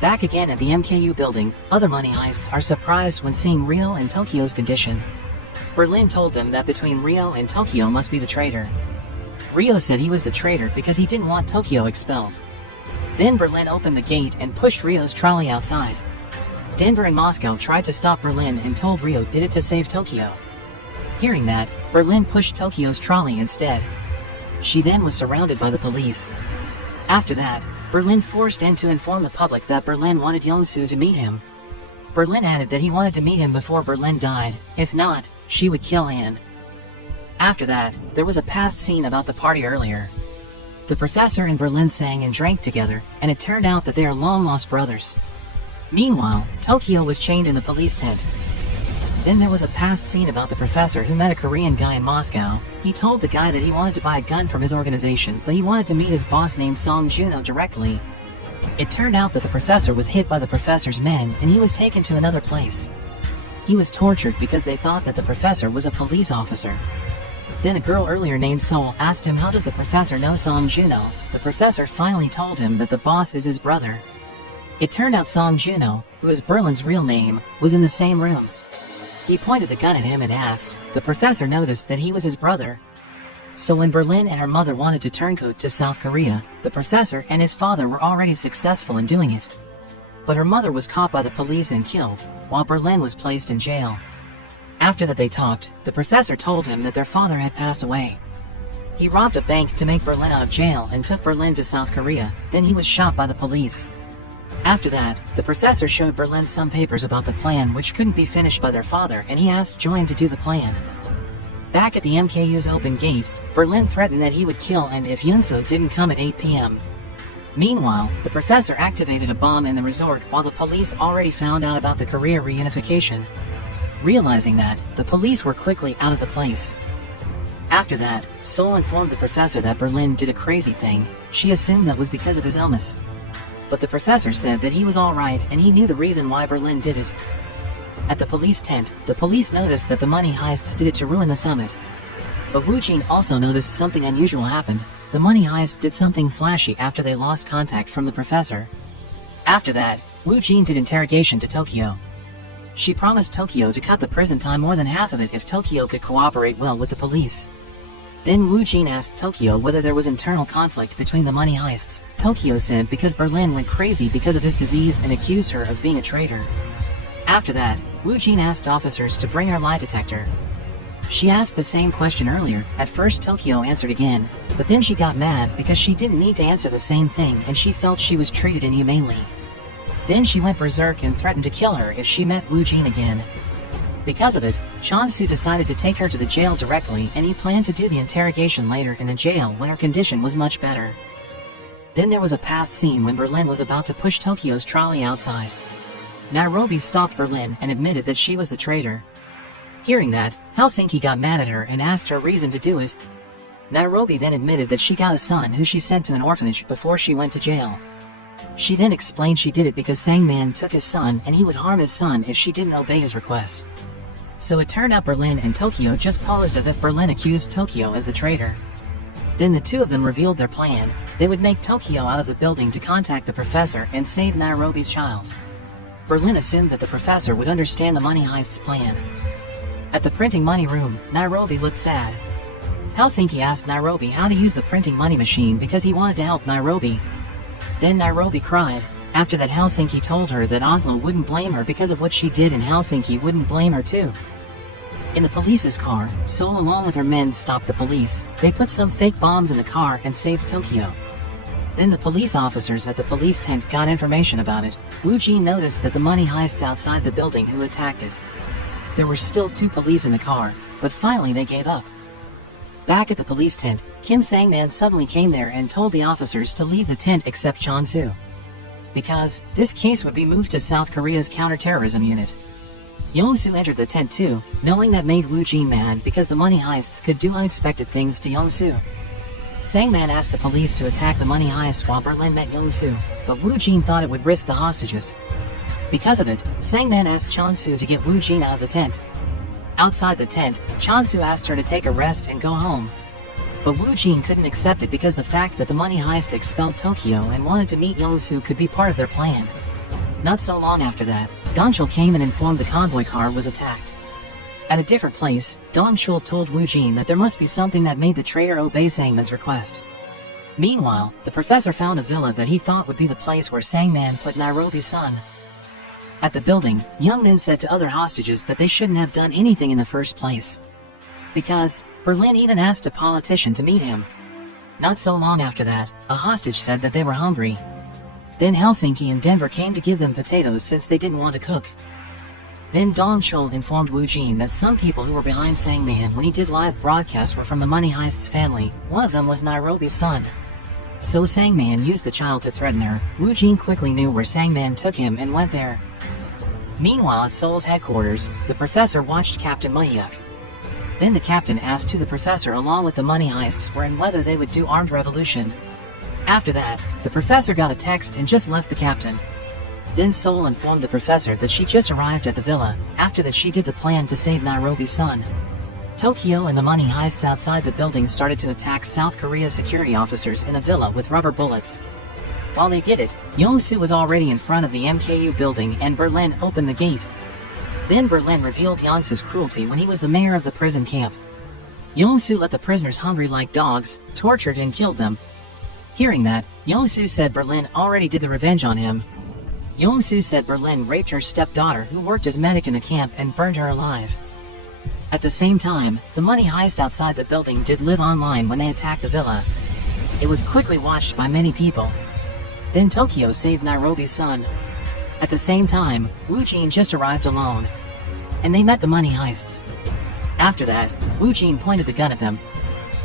Back again at the MKU building, other money heists are surprised when seeing Rio and Tokyo's condition. Berlin told them that between Rio and Tokyo must be the traitor. Rio said he was the traitor because he didn't want Tokyo expelled. Then Berlin opened the gate and pushed Rio's trolley outside. Denver and Moscow tried to stop Berlin and told Rio did it to save Tokyo. Hearing that, Berlin pushed Tokyo's trolley instead. She then was surrounded by the police. After that, Berlin forced In to inform the public that Berlin wanted Yongsu to meet him. Berlin added that he wanted to meet him before Berlin died. If not, she would kill Anne. After that, there was a past scene about the party earlier. The professor and Berlin sang and drank together, and it turned out that they are long-lost brothers. Meanwhile, Tokyo was chained in the police tent. Then there was a past scene about the professor who met a Korean guy in Moscow. He told the guy that he wanted to buy a gun from his organization, but he wanted to meet his boss named Song Juno directly. It turned out that the professor was hit by the professor's men and he was taken to another place. He was tortured because they thought that the professor was a police officer. Then a girl earlier named Sol asked him how does the professor know Song Juno. The professor finally told him that the boss is his brother. It turned out Song Juno, who is Berlin's real name, was in the same room. He pointed the gun at him and asked. The professor noticed that he was his brother. So when Berlin and her mother wanted to turncoat to South Korea, the professor and his father were already successful in doing it. But her mother was caught by the police and killed, while Berlin was placed in jail. After that they talked, the professor told him that their father had passed away. He robbed a bank to make Berlin out of jail and took Berlin to South Korea, then he was shot by the police. After that, the professor showed Berlin some papers about the plan which couldn't be finished by their father and he asked Join to do the plan. Back at the MKU's open gate, Berlin threatened that he would kill and if Yunso didn't come at 8 p.m. Meanwhile, the professor activated a bomb in the resort while the police already found out about the Korea reunification. Realizing that, the police were quickly out of the place. After that, Sol informed the professor that Berlin did a crazy thing. She assumed that was because of his illness. But the professor said that he was alright and he knew the reason why Berlin did it. At the police tent, the police noticed that the money heists did it to ruin the summit. But Wu Jin also noticed something unusual happened. The money heist did something flashy after they lost contact from the professor. After that, Wu Jin did interrogation to Tokyo. She promised Tokyo to cut the prison time more than half of it if Tokyo could cooperate well with the police. Then Wu Jin asked Tokyo whether there was internal conflict between the money heists. Tokyo said because Berlin went crazy because of his disease and accused her of being a traitor. After that, Wu Jin asked officers to bring her lie detector. She asked the same question earlier. At first Tokyo answered again, but then she got mad because she didn't need to answer the same thing and she felt she was treated inhumanely. Then she went berserk and threatened to kill her if she met Wu Jin again. Because of it, Chon-Su decided to take her to the jail directly and he planned to do the interrogation later in the jail when her condition was much better. Then there was a past scene when Berlin was about to push Tokyo's trolley outside. Nairobi stopped Berlin and admitted that she was the traitor. Hearing that, Helsinki got mad at her and asked her reason to do it. Nairobi then admitted that she got a son who she sent to an orphanage before she went to jail. She then explained she did it because Sangman took his son and he would harm his son if she didn't obey his request. So it turned out Berlin and Tokyo just posed as if Berlin accused Tokyo as the traitor. Then the two of them revealed their plan. They would make Tokyo out of the building to contact the professor and save Nairobi's child. Berlin assumed that the professor would understand the money heist's plan. At the printing money room, Nairobi looked sad. Helsinki asked Nairobi how to use the printing money machine because he wanted to help Nairobi. Then Nairobi cried. After that, Helsinki told her that Oslo wouldn't blame her because of what she did and Helsinki wouldn't blame her too. In the police's car, Sol along with her men stopped the police. They put some fake bombs in the car and saved Tokyo. Then the police officers at the police tent got information about it. Wu Jin noticed that the money heists outside the building who attacked it. There were still 2 police in the car, but finally they gave up. Back at the police tent, Kim Sangman suddenly came there and told the officers to leave the tent except Chon-Su. because this case would be moved to South Korea's counterterrorism unit. Yong-soo entered the tent too, knowing that made Woo-jin mad because the money heists could do unexpected things to Yong-soo. Sang-man asked the police to attack the money heist while Berlin met Yong-soo, but Woo-jin thought it would risk the hostages. Because of it, Sang-man asked Chon-soo to get Woo-jin out of the tent. Outside the tent, Chon-soo asked her to take a rest and go home. But Woo-jin couldn't accept it because the fact that the money heist expelled Tokyo and wanted to meet Yong-soo could be part of their plan. Not so long after that, Dong-chul came and informed the convoy car was attacked. At a different place, Dong-chul told Woo-jin that there must be something that made the traitor obey Sang-man's request. Meanwhile, the professor found a villa that he thought would be the place where Sang-man put Nairobi's son. At the building, Young then said to other hostages that they shouldn't have done anything in the first place. Because Berlin even asked a politician to meet him. Not so long after that, a hostage said that they were hungry. Then Helsinki and Denver came to give them potatoes since they didn't want to cook. Then Dong-chul informed Woo-jin that some people who were behind Sang-man when he did live broadcasts were from the money heist's family. One of them was Nairobi's son. So Sang-man used the child to threaten her. Woo-jin quickly knew where Sang-man took him and went there. Meanwhile at Seoul's headquarters, the professor watched Captain Mohyuk. Then the captain asked who the professor along with the money heists were and whether they would do armed revolution. After that, the professor got a text and just left the captain. Then Seoul informed the professor that she just arrived at the villa. After that she did the plan to save Nairobi's son. Tokyo and the money heists outside the building started to attack South Korea's security officers in a villa with rubber bullets. While they did it, Yong-soo was already in front of the MKU building and Berlin opened the gate. Then Berlin revealed Yong-soo's cruelty when he was the mayor of the prison camp. Yong-soo let the prisoners hungry like dogs, tortured and killed them. Hearing that, Yong-soo said Berlin already did the revenge on him. Yong-soo said Berlin raped her stepdaughter who worked as medic in the camp and burned her alive. At the same time, the money heist outside the building did live online when they attacked the villa. It was quickly watched by many people. Then Tokyo saved Nairobi's son. At the same time, Woo-jin just arrived alone. And they met the money heists. After that, Woo-jin pointed the gun at them.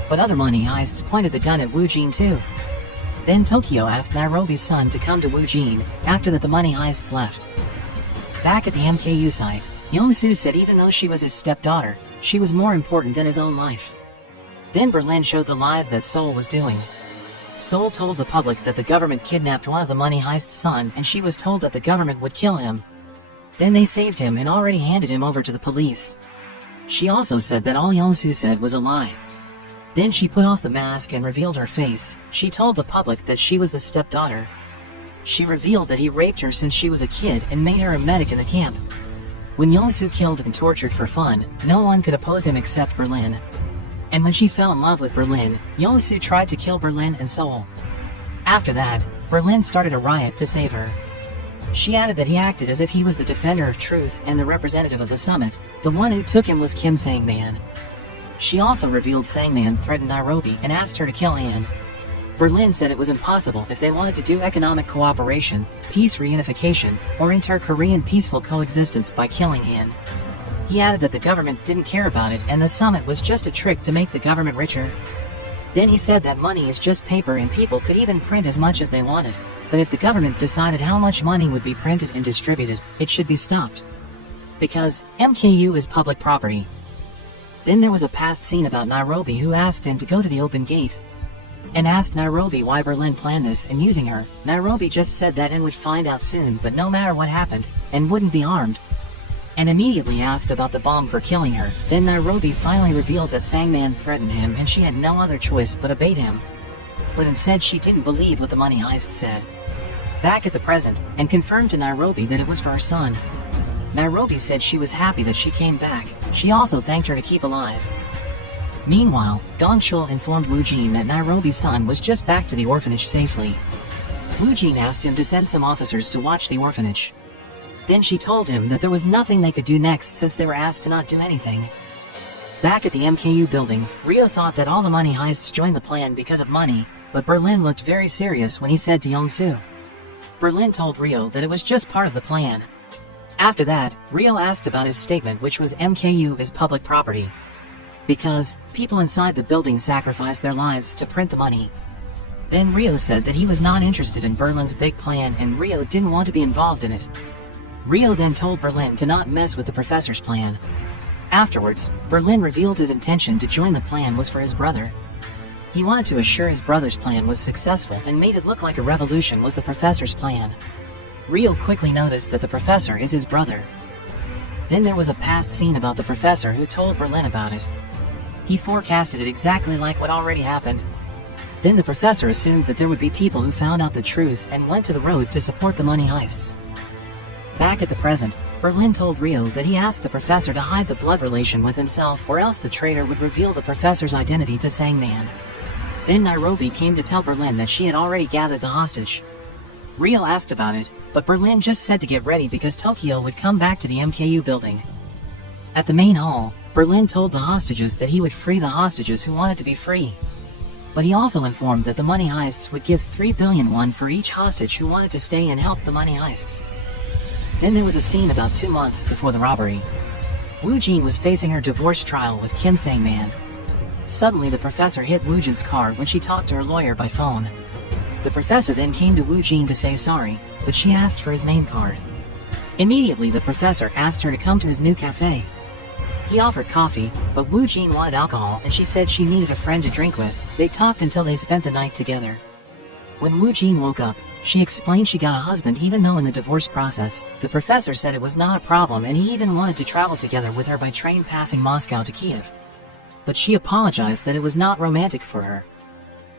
But other money heists pointed the gun at Woo-jin too. Then Tokyo asked Nairobi's son to come to Woo-jin. After that the money heists left. Back at the MKU site, Yong-soo said even though she was his stepdaughter, she was more important than his own life. Then Berlin showed the live that Seoul was doing. Seoul told the public that the government kidnapped one of the money heist's son and she was told that the government would kill him. Then they saved him and already handed him over to the police. She also said that all Yong-soo said was a lie. Then she put off the mask and revealed her face. She told the public that she was the stepdaughter. She revealed that he raped her since she was a kid and made her a medic in the camp. When Yong-soo killed and tortured for fun, no one could oppose him except Berlin. And when she fell in love with Berlin, Yong-soo tried to kill Berlin and Seoul. After that, Berlin started a riot to save her. She added that he acted as if he was the defender of truth and the representative of the summit. The one who took him was Kim Sang-man. She also revealed Sang-man threatened Nairobi and asked her to kill Anne. Berlin said it was impossible if they wanted to do economic cooperation, peace reunification, or inter-Korean peaceful coexistence by killing Anne. He added that the government didn't care about it and the summit was just a trick to make the government richer. Then he said that money is just paper and people could even print as much as they wanted, but if the government decided how much money would be printed and distributed, it should be stopped. Because MKU is public property. Then there was a past scene about Nairobi who asked him to go to the open gate and asked Nairobi why Berlin planned this and using her. Nairobi just said that and would find out soon but no matter what happened, and wouldn't be armed. And immediately asked about the bomb for killing her. Then Nairobi finally revealed that Sang-man threatened him and she had no other choice but obeyed him. But instead she didn't believe what the money heist said. Back at the present, and confirmed to Nairobi that it was for her son. Nairobi said she was happy that she came back. She also thanked her to keep alive. Meanwhile, Dong-chul informed Woo-jin that Nairobi's son was just back to the orphanage safely. Woo-jin asked him to send some officers to watch the orphanage. Then she told him that there was nothing they could do next since they were asked to not do anything. Back at the MKU building, Rio thought that all the money heists joined the plan because of money, but Berlin looked very serious when he said to Yong-soo. Berlin told Rio that it was just part of the plan. After that, Rio asked about his statement which was MKU is public property. Because people inside the building sacrificed their lives to print the money. Then Rio said that he was not interested in Berlin's big plan and Rio didn't want to be involved in it. Rio then told Berlin to not mess with the professor's plan. Afterwards, Berlin revealed his intention to join the plan was for his brother. He wanted to assure his brother's plan was successful and made it look like a revolution was the professor's plan. Rio quickly noticed that the professor is his brother. Then there was a past scene about the professor who told Berlin about it. He forecasted it exactly like what already happened. Then the professor assumed that there would be people who found out the truth and went to the road to support the money heists. Back at the present, Berlin told Rio that he asked the professor to hide the blood relation with himself or else the traitor would reveal the professor's identity to Sangman. Then Nairobi came to tell Berlin that she had already gathered the hostage. Rio asked about it, but Berlin just said to get ready because Tokyo would come back to the MKU building. At the main hall, Berlin told the hostages that he would free the hostages who wanted to be free. But he also informed that the money heists would give 3 billion won for each hostage who wanted to stay and help the money heists. Then there was a scene about 2 months before the robbery. Woo Jin was facing her divorce trial with Kim Sang-man. Suddenly the professor hit Woo Jin's car when she talked to her lawyer by phone. The professor then came to Woo Jin to say sorry, but she asked for his name card. Immediately the professor asked her to come to his new cafe. He offered coffee, but Woo Jin wanted alcohol and she said she needed a friend to drink with. They talked until they spent the night together. When Woo Jin woke up, she explained she got a husband even though in the divorce process, the professor said it was not a problem and he even wanted to travel together with her by train passing Moscow to Kiev. But she apologized that it was not romantic for her.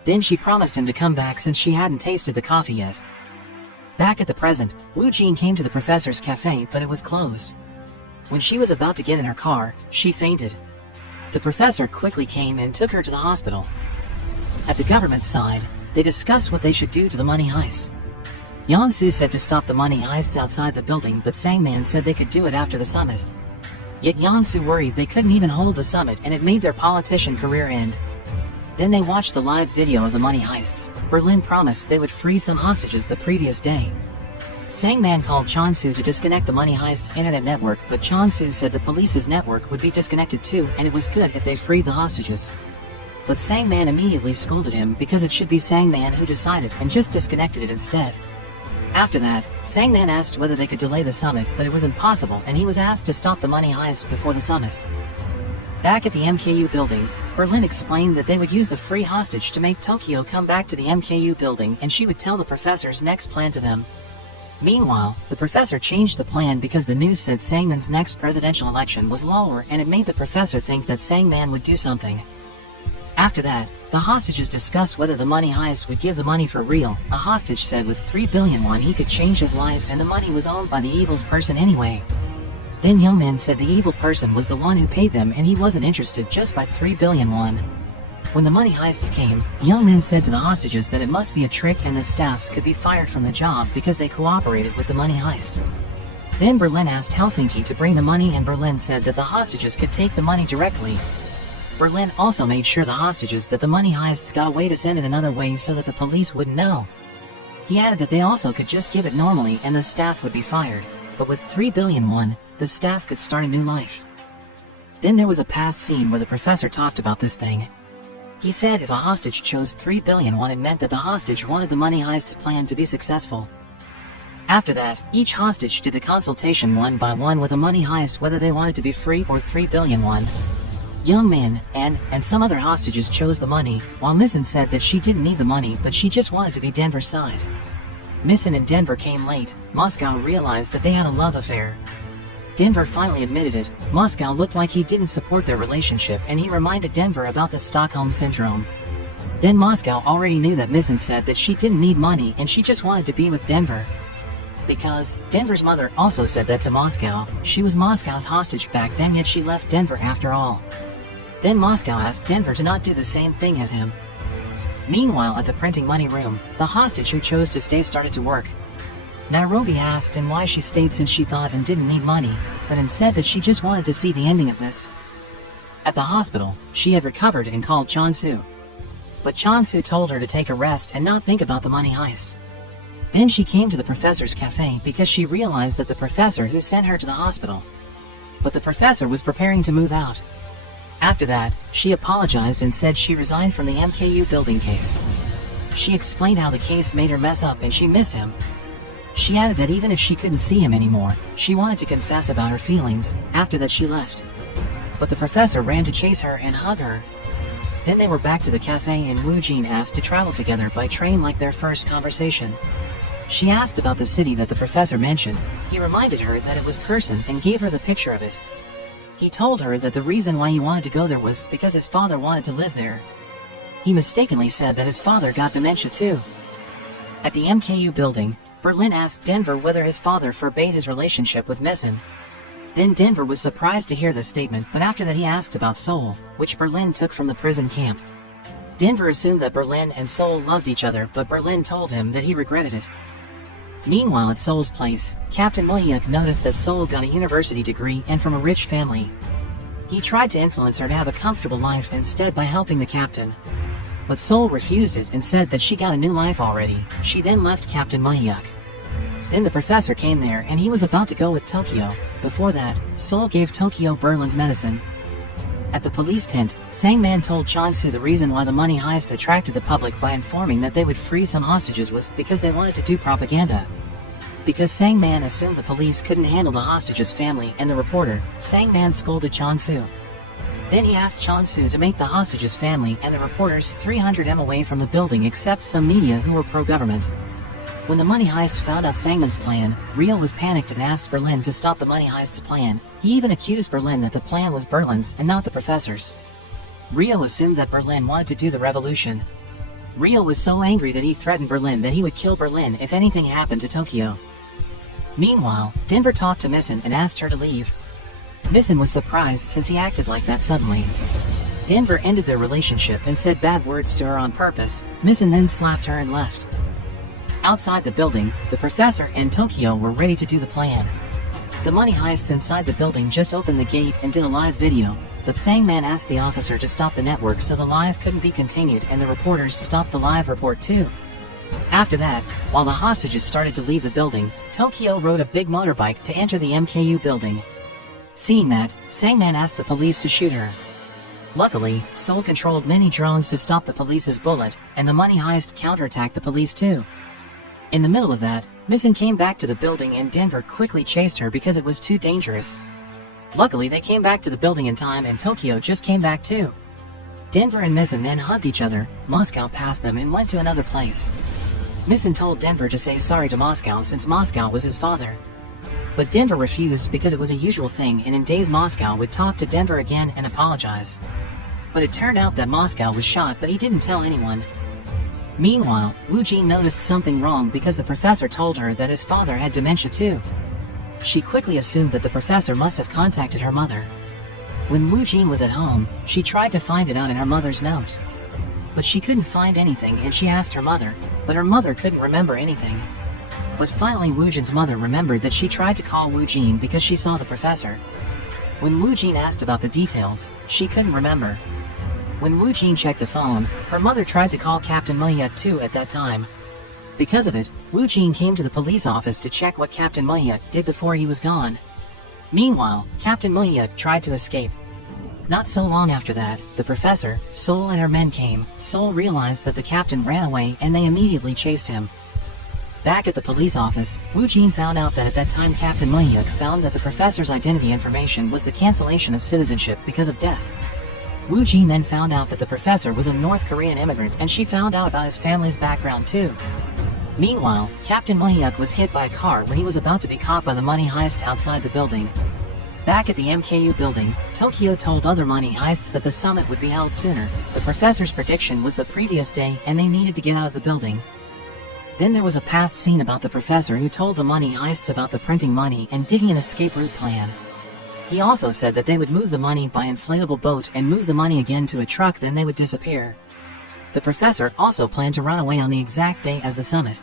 Then she promised him to come back since she hadn't tasted the coffee yet. Back at the present, Woo Jin came to the professor's cafe but it was closed. When she was about to get in her car, she fainted. The professor quickly came and took her to the hospital. At the government side, they discussed what they should do to the money heists. Yang-soo said to stop the money heists outside the building, but Sang-man said they could do it after the summit. Yet Yang-soo worried they couldn't even hold the summit and it made their politician career end. Then they watched the live video of the money heists. Berlin promised they would free some hostages the previous day. Sang-man called Chon-soo to disconnect the money heists internet network, but Chon-soo said the police's network would be disconnected too and it was good if they freed the hostages. But Sang-man immediately scolded him because it should be Sang-man who decided and just disconnected it instead. After that, Sang-man asked whether they could delay the summit, but it was impossible and he was asked to stop the money heist before the summit. Back at the MKU building, Berlin explained that they would use the free hostage to make Tokyo come back to the MKU building and she would tell the professor's next plan to them. Meanwhile, the professor changed the plan because the news said Sangman's next presidential election was lower and it made the professor think that Sang-man would do something. After that, the hostages discussed whether the money heist would give the money for real. A hostage said with 3 billion won he could change his life and the money was owned by the evil's person anyway. Then Youngmin said the evil person was the one who paid them and he wasn't interested just by 3 billion won. When the money heists came, Youngmin said to the hostages that it must be a trick and the staffs could be fired from the job because they cooperated with the money heist. Then Berlin asked Helsinki to bring the money and Berlin said that the hostages could take the money directly. Berlin also made sure the hostages that the money heists got a way to send it another way so that the police wouldn't know. He added that they also could just give it normally and the staff would be fired, but with 3 billion won, the staff could start a new life. Then there was a past scene where the professor talked about this thing. He said if a hostage chose 3 billion won it meant that the hostage wanted the money heist's plan to be successful. After that, each hostage did the consultation one by one with a money heist whether they wanted to be free or 3 billion won. Young Min, and some other hostages chose the money, while Missin said that she didn't need the money but she just wanted to be Denver's side. Missin and Denver came late. Moscow realized that they had a love affair. Denver finally admitted it. Moscow looked like he didn't support their relationship and he reminded Denver about the Stockholm Syndrome. Then Moscow already knew that Missin said that she didn't need money and she just wanted to be with Denver. Because Denver's mother also said that to Moscow. She was Moscow's hostage back then yet she left Denver after all. Then Moscow asked Denver to not do the same thing as him. Meanwhile at the printing money room, the hostage who chose to stay started to work. Nairobi asked him why she stayed since she thought and didn't need money, but instead that she just wanted to see the ending of this. At the hospital, she had recovered and called Chon-soo. But Chon-soo told her to take a rest and not think about the money heist. Then she came to the professor's cafe because she realized that the professor who sent her to the hospital. But the professor was preparing to move out. After that, she apologized and said she resigned from the MKU building case. She explained how the case made her mess up and she missed him. She added that even if she couldn't see him anymore, she wanted to confess about her feelings. After that she left. But the professor ran to chase her and hug her. Then they were back to the cafe and Wu Jin asked to travel together by train like their first conversation. She asked about the city that the professor mentioned. He reminded her that it was Kherson and gave her the picture of it. He told her that the reason why he wanted to go there was because his father wanted to live there. He mistakenly said that his father got dementia too. At the MKU building, Berlin asked Denver whether his father forbade his relationship with Missin. Then Denver was surprised to hear this statement, but after that he asked about Seoul, which Berlin took from the prison camp. Denver assumed that Berlin and Seoul loved each other, but Berlin told him that he regretted it. Meanwhile at Seoul's place, Captain Mohyuk noticed that Seoul got a university degree and from a rich family. He tried to influence her to have a comfortable life instead by helping the captain. But Seoul refused it and said that she got a new life already. She then left Captain Mohyuk. Then the professor came there and he was about to go with Tokyo. Before that, Seoul gave Tokyo Berlin's medicine. At the police tent, Sangman told Chansu the reason why the money heist attracted the public by informing that they would free some hostages was because they wanted to do propaganda. Because Sangman assumed the police couldn't handle the hostages' family and the reporter, Sangman scolded Chansu. Then he asked Chansu to make the hostages' family and the reporters 300 m away from the building except some media who were pro-government. When the money heist found out Sangman's plan, Rio was panicked and asked Berlin to stop the money heist's plan. He even accused Berlin that the plan was Berlin's and not the professor's. Rio assumed that Berlin wanted to do the revolution. Rio was so angry that he threatened Berlin that he would kill Berlin if anything happened to Tokyo. Meanwhile, Denver talked to Missin and asked her to leave. Missin was surprised since he acted like that suddenly. Denver ended their relationship and said bad words to her on purpose. Missin then slapped her and left. Outside the building, the professor and Tokyo were ready to do the plan. The money heists inside the building just opened the gate and did a live video, but Sangman asked the officer to stop the network so the live couldn't be continued and the reporters stopped the live report too. After that, while the hostages started to leave the building, Tokyo rode a big motorbike to enter the MKU building. Seeing that, Sangman asked the police to shoot her. Luckily, Seoul controlled many drones to stop the police's bullet, and the money heist counterattacked the police too. In the middle of that, Missin came back to the building and Denver quickly chased her because it was too dangerous. Luckily they came back to the building in time and Tokyo just came back too. Denver and Missin then hugged each other. Moscow passed them and went to another place. Missin told Denver to say sorry to Moscow since Moscow was his father. But Denver refused because it was a usual thing and in days Moscow would talk to Denver again and apologize. But it turned out that Moscow was shot but he didn't tell anyone. Meanwhile, Wu Jin noticed something wrong because the professor told her that his father had dementia too. She quickly assumed that the professor must have contacted her mother. When Wu Jin was at home, she tried to find it out in her mother's note. But she couldn't find anything and she asked her mother, but her mother couldn't remember anything. But finally Wu Jin's mother remembered that she tried to call Wu Jin because she saw the professor. When Wu Jin asked about the details, she couldn't remember. When Wu Jin checked the phone, her mother tried to call Captain Mohyuk too at that time. Because of it, Wu Jin came to the police office to check what Captain Mohyuk did before he was gone. Meanwhile, Captain Mohyuk tried to escape. Not so long after that, the professor, Seoul and her men came. Seoul realized that the captain ran away and they immediately chased him. Back at the police office, Wu Jin found out that at that time Captain Mohyuk found that the professor's identity information was the cancellation of citizenship because of death. Wu Jin then found out that the professor was a North Korean immigrant and she found out about his family's background too. Meanwhile, Captain Mohyuk was hit by a car when he was about to be caught by the money heist outside the building. Back at the MKU building, Tokyo told other money heists that the summit would be held sooner. The professor's prediction was the previous day and they needed to get out of the building. Then there was a past scene about the professor who told the money heists about the printing money and digging an escape route plan. He also said that they would move the money by inflatable boat and move the money again to a truck, then they would disappear. The professor also planned to run away on the exact day as the summit.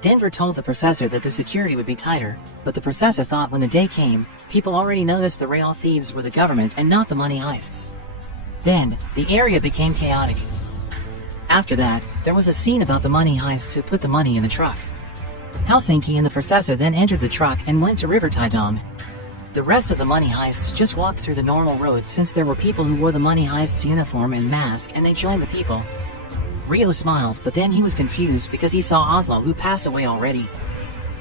Denver told the professor that the security would be tighter, but the professor thought when the day came, people already noticed the real thieves were the government and not the money heists. Then, the area became chaotic. After that, there was a scene about the money heists who put the money in the truck. Helsinki and the professor then entered the truck and went to River Taedong. The rest of the money heists just walked through the normal road since there were people who wore the money heists uniform and mask and they joined the people. Rio smiled, but then he was confused because he saw Oslo, who passed away already.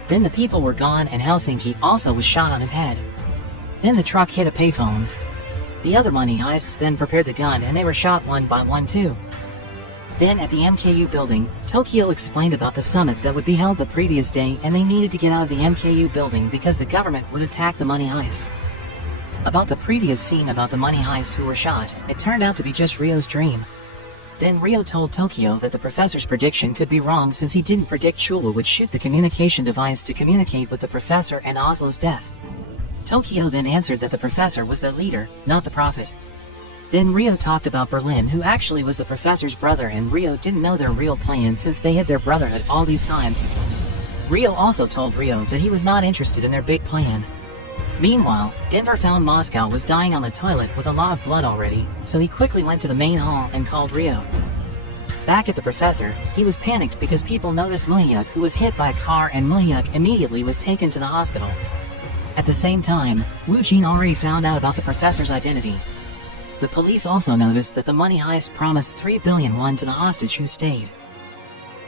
Then the people were gone and Helsinki also was shot on his head. Then the truck hit a payphone. The other money heists then prepared the gun and they were shot one by one too. Then at the MKU building, Tokyo explained about the summit that would be held the previous day and they needed to get out of the MKU building because the government would attack the money heist. About the previous scene about the money heist who were shot, it turned out to be just Rio's dream. Then Rio told Tokyo that the professor's prediction could be wrong since he didn't predict Chula would shoot the communication device to communicate with the professor and Oslo's death. Tokyo then answered that the professor was their leader, not the prophet. Then Rio talked about Berlin, who actually was the professor's brother, and Rio didn't know their real plan since they hid their brotherhood all these times. Rio also told Rio that he was not interested in their big plan. Meanwhile, Denver found Moscow was dying on the toilet with a lot of blood already, so he quickly went to the main hall and called Rio. Back at the professor, he was panicked because people noticed Muhyuk, who was hit by a car, and Muhyuk immediately was taken to the hospital. At the same time, Woo Jin already found out about the professor's identity. The police also noticed that the money heist promised 3 billion won to the hostage who stayed.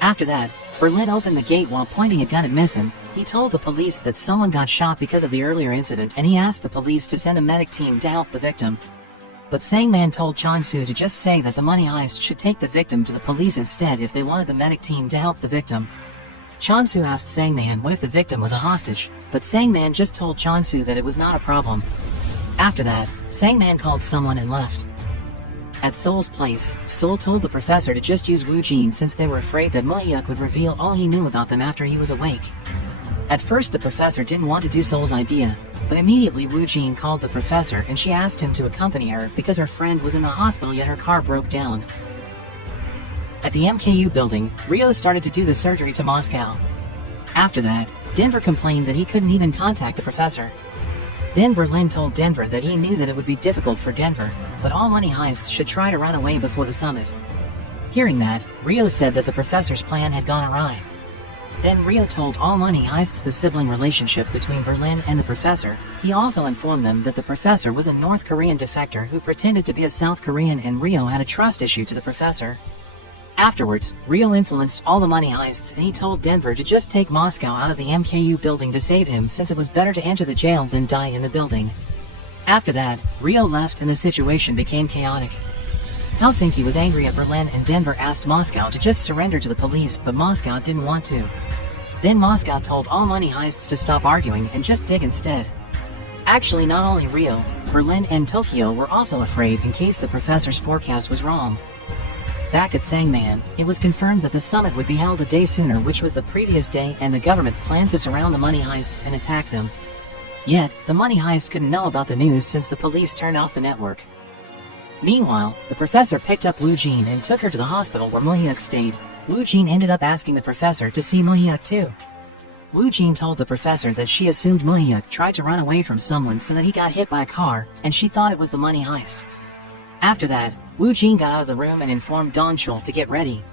After that, Berlin opened the gate while pointing a gun at Misson. He told the police that someone got shot because of the earlier incident and he asked the police to send a medic team to help the victim. But Sangman told Chonsu to just say that the money heist should take the victim to the police instead if they wanted the medic team to help the victim. Chonsu asked Sangman what if the victim was a hostage, but Sangman just told Chonsu that it was not a problem. After that, Sangman called someone and left. At Seoul's place, Seoul told the professor to just use Woo Jin since they were afraid that Muhyuk would reveal all he knew about them after he was awake. At first the professor didn't want to do Seoul's idea, but immediately Woo Jin called the professor and she asked him to accompany her because her friend was in the hospital yet her car broke down. At the MKU building, Rio started to do the surgery to Moscow. After that, Denver complained that he couldn't even contact the professor. Then Berlin told Denver that he knew that it would be difficult for Denver, but all money heists should try to run away before the summit. Hearing that, Rio said that the professor's plan had gone awry. Then Rio told all money heists the sibling relationship between Berlin and the professor. He also informed them that the professor was a North Korean defector who pretended to be a South Korean and Rio had a trust issue to the professor. Afterwards, Rio influenced all the money heists and he told Denver to just take Moscow out of the MKU building to save him since it was better to enter the jail than die in the building. After that, Rio left and the situation became chaotic. Helsinki was angry at Berlin and Denver asked Moscow to just surrender to the police, but Moscow didn't want to. Then Moscow told all money heists to stop arguing and just dig instead. Actually, not only Rio, Berlin and Tokyo were also afraid in case the professor's forecast was wrong. Back at Sangman, it was confirmed that the summit would be held a day sooner, which was the previous day, and the government planned to surround the money heists and attack them. Yet, the money heist couldn't know about the news since the police turned off the network. Meanwhile, the professor picked up Woo Jin and took her to the hospital where Muhyuk stayed. Woo Jin ended up asking the professor to see Muhyuk too. Woo Jin told the professor that she assumed Muhyuk tried to run away from someone so that he got hit by a car, and she thought it was the money heist. After that, Woo Jin got out of the room and informed Don Chul to get ready.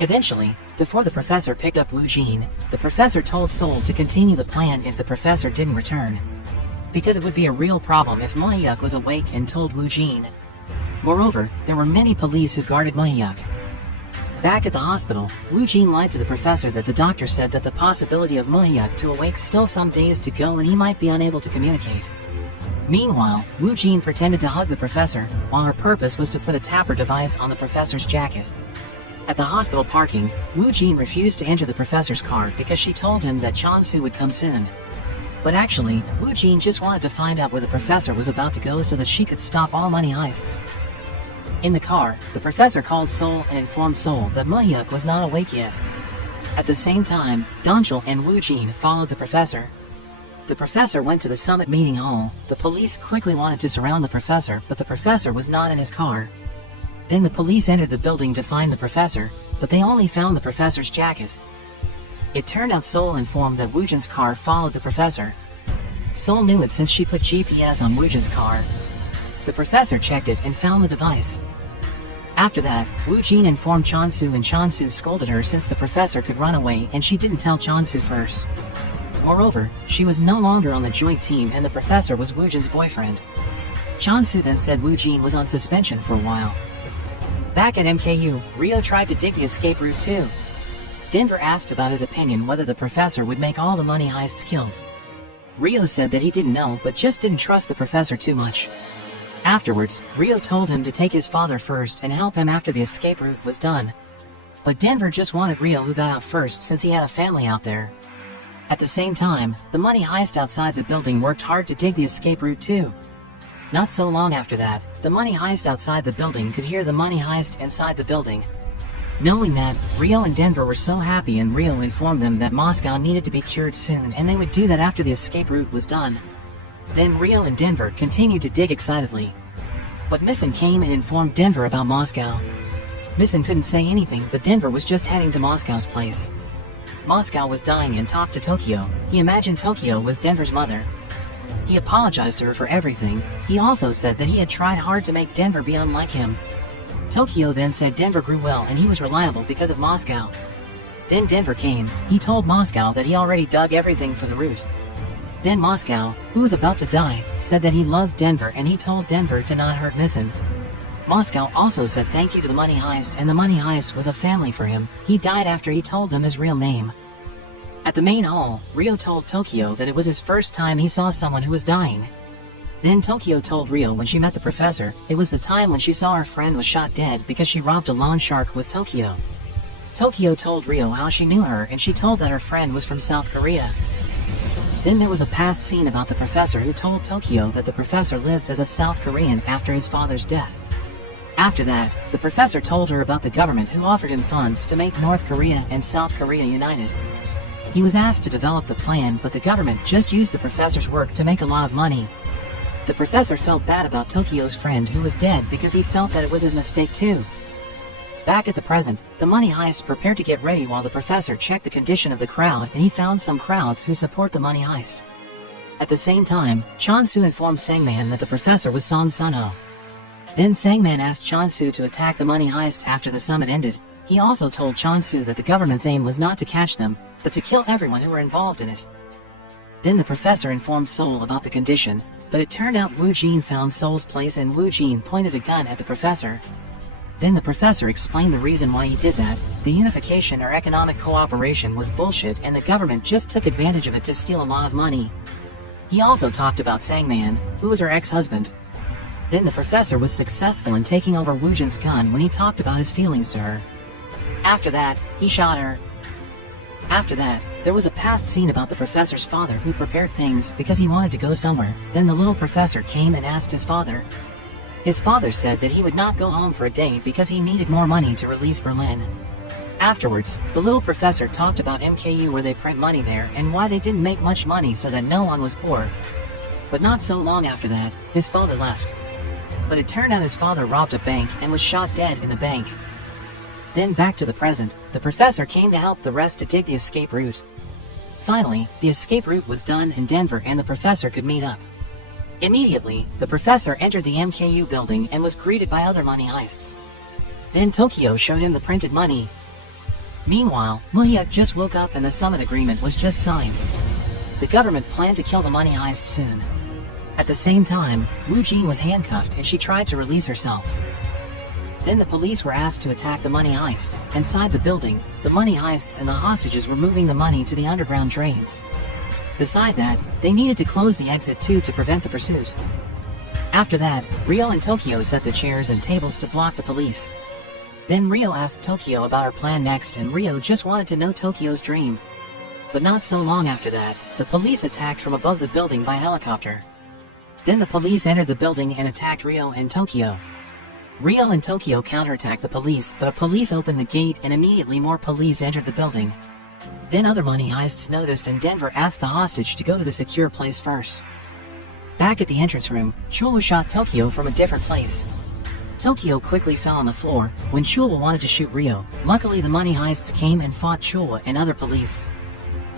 Eventually, before the professor picked up Woo Jin, the professor told Seoul to continue the plan if the professor didn't return, because it would be a real problem if Muhyuk was awake and told Woo Jin. Moreover, there were many police who guarded Muhyuk. Back at the hospital, Woo Jin lied to the professor that the doctor said that the possibility of Muhyuk to awake still some days to go and he might be unable to communicate. Meanwhile, Woo Jin pretended to hug the professor, while her purpose was to put a tapper device on the professor's jacket. At the hospital parking, Woo Jin refused to enter the professor's car because she told him that Chonsu would come soon. But actually, Woo Jin just wanted to find out where the professor was about to go so that she could stop all money heists. In the car, the professor called Seoul and informed Seoul that Muhyuk was not awake yet. At the same time, Donchul and Woo Jin followed the professor. The professor went to the summit meeting hall. The police quickly wanted to surround the professor, but the professor was not in his car. Then the police entered the building to find the professor, but they only found the professor's jacket. It turned out Seoul informed that Woo Jin's car followed the professor. Seoul knew it since she put GPS on Woo Jin's car. The professor checked it and found the device. After that, Woo Jin informed Chonsu and Chonsu scolded her since the professor could run away and she didn't tell Chonsu first. Moreover, she was no longer on the joint team and the professor was Woo Jin's boyfriend. Chonsu then said Woo Jin was on suspension for a while. Back at MKU, Rio tried to dig the escape route too. Denver asked about his opinion whether the professor would make all the money heists killed. Rio said that he didn't know but just didn't trust the professor too much. Afterwards, Rio told him to take his father first and help him after the escape route was done. But Denver just wanted Rio who got out first since he had a family out there. At the same time, the money heist outside the building worked hard to dig the escape route too. Not so long after that, the money heist outside the building could hear the money heist inside the building. Knowing that, Rio and Denver were so happy, and Rio informed them that Moscow needed to be cured soon and they would do that after the escape route was done. Then Rio and Denver continued to dig excitedly. But Missin came and informed Denver about Moscow. Missin couldn't say anything, but Denver was just heading to Moscow's place. Moscow was dying and talked to Tokyo. He imagined Tokyo was Denver's mother. He apologized to her for everything. He also said that he had tried hard to make Denver be unlike him. Tokyo then said Denver grew well and he was reliable because of Moscow. Then Denver came. He told Moscow that he already dug everything for the route. Then Moscow, who was about to die, said that he loved Denver and he told Denver to not hurt Missin. Moscow also said thank you to the money heist, and the money heist was a family for him. He died after he told them his real name. At the main hall, Rio told Tokyo that it was his first time he saw someone who was dying. Then Tokyo told Rio when she met the professor, it was the time when she saw her friend was shot dead because she robbed a loan shark with Tokyo. Tokyo told Rio how she knew her, and she told that her friend was from South Korea. Then there was a past scene about the professor who told Tokyo that the professor lived as a South Korean after his father's death. After that, the professor told her about the government who offered him funds to make North Korea and South Korea united. He was asked to develop the plan, but the government just used the professor's work to make a lot of money. The professor felt bad about Tokyo's friend who was dead because he felt that it was his mistake too. Back at the present, the money heist prepared to get ready while the professor checked the condition of the crowd, and he found some crowds who support the money heist. At the same time, Chonsu informed Sangman that the professor was Song Sunho. Then Sangman asked Chonsu to attack the money heist after the summit ended. He also told Chonsu that the government's aim was not to catch them, but to kill everyone who were involved in it. Then the professor informed Sol about the condition, but it turned out Wu Jin found Sol's place and Wu Jin pointed a gun at the professor. Then the professor explained the reason why he did that. The unification or economic cooperation was bullshit and the government just took advantage of it to steal a lot of money. He also talked about Sangman, who was her ex-husband. Then the professor was successful in taking over Wu Jin's gun when he talked about his feelings to her. After that, he shot her. After that, there was a past scene about the professor's father who prepared things because he wanted to go somewhere. Then the little professor came and asked his father. His father said that he would not go home for a day because he needed more money to release Berlin. Afterwards, the little professor talked about MKU where they print money there and why they didn't make much money so that no one was poor. But not so long after that, his father left. But it turned out his father robbed a bank and was shot dead in the bank. Then back to the present, the professor came to help the rest to dig the escape route. Finally, the escape route was done and Denver and the professor could meet up. Immediately, the professor entered the MKU building and was greeted by other money heists. Then Tokyo showed him the printed money. Meanwhile, Muhyuk just woke up and the summit agreement was just signed. The government planned to kill the money heist soon. At the same time, Wu Jin was handcuffed and she tried to release herself. Then the police were asked to attack the money heist. Inside the building, the money heists and the hostages were moving the money to the underground drains. Beside that, they needed to close the exit too to prevent the pursuit. After that, Rio and Tokyo set the chairs and tables to block the police. Then Rio asked Tokyo about her plan next and Rio just wanted to know Tokyo's dream. But not so long after that, the police attacked from above the building by helicopter. Then the police entered the building and attacked Rio and Tokyo. Rio and Tokyo counterattacked the police, but a police opened the gate and immediately more police entered the building. Then other money heists noticed and Denver asked the hostage to go to the secure place first. Back at the entrance room, Chulwa shot Tokyo from a different place. Tokyo quickly fell on the floor when Chulwa wanted to shoot Rio. Luckily the money heists came and fought Chulwa and other police.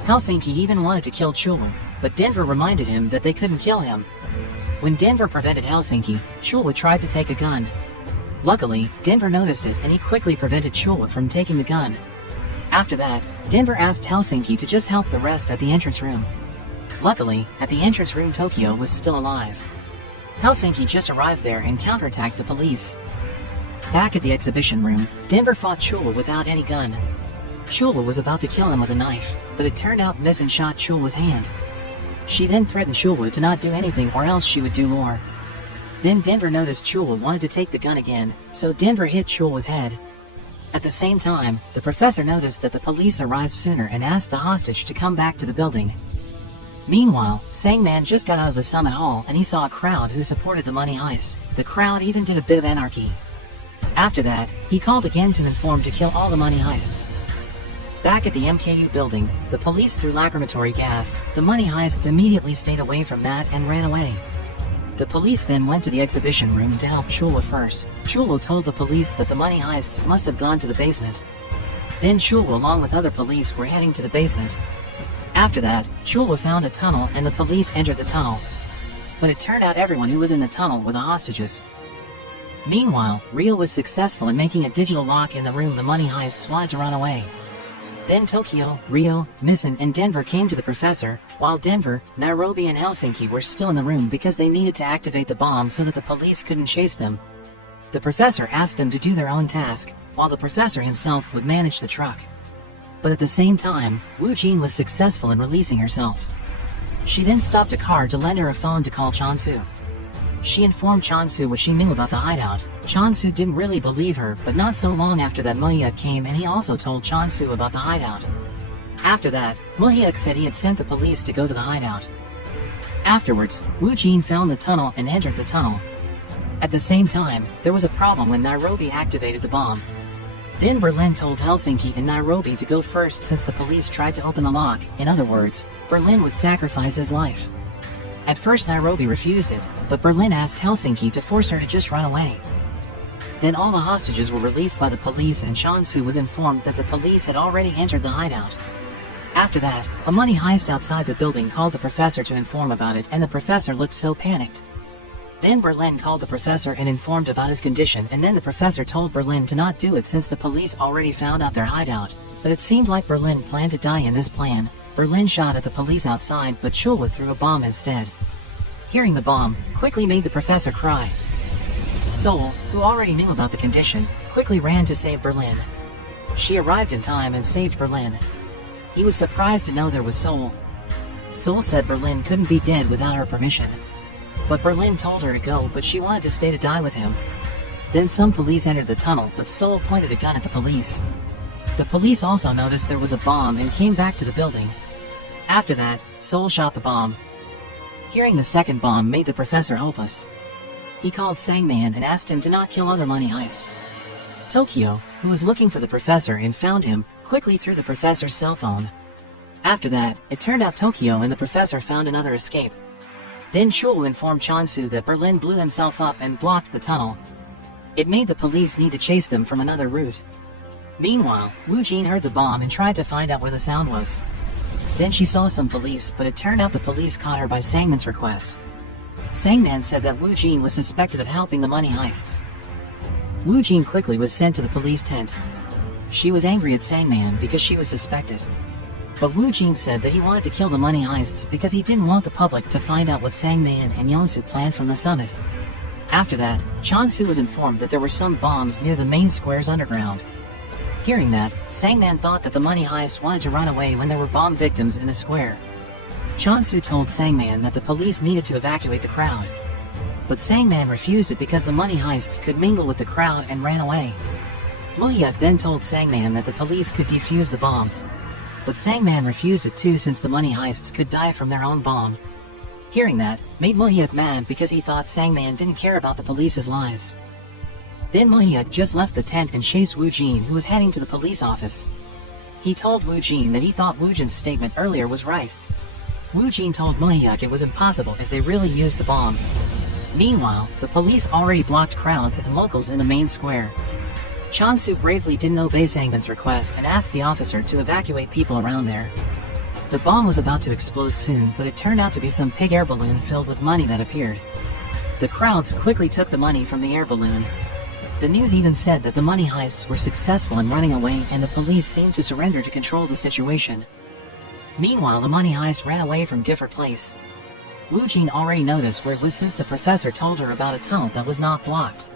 Helsinki even wanted to kill Chulwa, but Denver reminded him that they couldn't kill him. When Denver prevented Helsinki, Chulwa tried to take a gun. Luckily, Denver noticed it and he quickly prevented Chulwa from taking the gun. After that, Denver asked Helsinki to just help the rest at the entrance room. Luckily, at the entrance room Tokyo was still alive. Helsinki just arrived there and counterattacked the police. Back at the exhibition room, Denver fought Chula without any gun. Chula was about to kill him with a knife, but it turned out Missing shot Chula's hand. She then threatened Chula to not do anything or else she would do more. Then Denver noticed Chula wanted to take the gun again, so Denver hit Chula's head. At the same time, the professor noticed that the police arrived sooner and asked the hostage to come back to the building. Meanwhile, Sangman just got out of the summit hall and he saw a crowd who supported the money heist. The crowd even did a bit of anarchy. After that, he called again to inform to kill all the money heists. Back at the MKU building, the police threw lacrimatory gas. The money heists immediately stayed away from that and ran away. The police then went to the exhibition room to help Chula first. Chula told the police that the money heists must have gone to the basement. Then Chula along with other police were heading to the basement. After that, Chula found a tunnel and the police entered the tunnel. But it turned out everyone who was in the tunnel were the hostages. Meanwhile, Rio was successful in making a digital lock in the room the money heists wanted to run away. Then Tokyo, Rio, Missing, and Denver came to the professor, while Denver, Nairobi, and Helsinki were still in the room because they needed to activate the bomb so that the police couldn't chase them. The professor asked them to do their own task, while the professor himself would manage the truck. But at the same time, Wu Jin was successful in releasing herself. She then stopped a car to lend her a phone to call Chansu. She informed Chansu what she knew about the hideout. Chansu didn't really believe her, but not so long after that Muhyuk came and he also told Chansu about the hideout. After that, Muhyuk said he had sent the police to go to the hideout. Afterwards, Wu Jin found the tunnel and entered the tunnel. At the same time, there was a problem when Nairobi activated the bomb. Then Berlin told Helsinki and Nairobi to go first since the police tried to open the lock. In other words, Berlin would sacrifice his life. At first Nairobi refused it, but Berlin asked Helsinki to force her to just run away. Then all the hostages were released by the police and Chansu was informed that the police had already entered the hideout. After that, a money heist outside the building called the professor to inform about it and the professor looked so panicked. Then Berlin called the professor and informed about his condition and then the professor told Berlin to not do it since the police already found out their hideout. But it seemed like Berlin planned to die in this plan. Berlin shot at the police outside but Chula threw a bomb instead. Hearing the bomb quickly made the professor cry. Sol, who already knew about the condition, quickly ran to save Berlin. She arrived in time and saved Berlin. He was surprised to know there was Sol. Sol said Berlin couldn't be dead without her permission. But Berlin told her to go, but she wanted to stay to die with him. Then some police entered the tunnel, but Sol pointed a gun at the police. The police also noticed there was a bomb and came back to the building. After that, Sol shot the bomb. Hearing the second bomb made the professor hopeless. He called Sangman and asked him to not kill other money heists. Tokyo, who was looking for the professor and found him, quickly threw the professor's cell phone. After that, it turned out Tokyo and the professor found another escape. Then Chul informed Chansu that Berlin blew himself up and blocked the tunnel. It made the police need to chase them from another route. Meanwhile, Wu Jin heard the bomb and tried to find out where the sound was. Then she saw some police, but it turned out the police caught her by Sangman's request. Sangman said that Wu Jin was suspected of helping the money heists. Wu Jin quickly was sent to the police tent. She was angry at Sangman because she was suspected. But Wu Jin said that he wanted to kill the money heists because he didn't want the public to find out what Sangman and Yeonsu planned from the summit. After that, Chansu was informed that there were some bombs near the main square's underground. Hearing that, Sangman thought that the money heist wanted to run away when there were bomb victims in the square. Chansu told Sangman that the police needed to evacuate the crowd. But Sangman refused it because the money heists could mingle with the crowd and ran away. Muhyuk then told Sangman that the police could defuse the bomb. But Sangman refused it too since the money heists could die from their own bomb. Hearing that, made Muhyuk mad because he thought Sangman didn't care about the police's lies. Then Muhyuk just left the tent and chased Wu Jin, who was heading to the police office. He told Wu Jin that he thought Wu Jin's statement earlier was right. Wu Jin told Muhyuk it was impossible if they really used the bomb. Meanwhile, the police already blocked crowds and locals in the main square. Chansu bravely didn't obey Sangman's request and asked the officer to evacuate people around there. The bomb was about to explode soon, but it turned out to be some pig air balloon filled with money that appeared. The crowds quickly took the money from the air balloon. The news even said that the money heists were successful in running away and the police seemed to surrender to control the situation. Meanwhile, the money heist ran away from different place. Wu Jin already noticed where it was since the professor told her about a tunnel that was not blocked.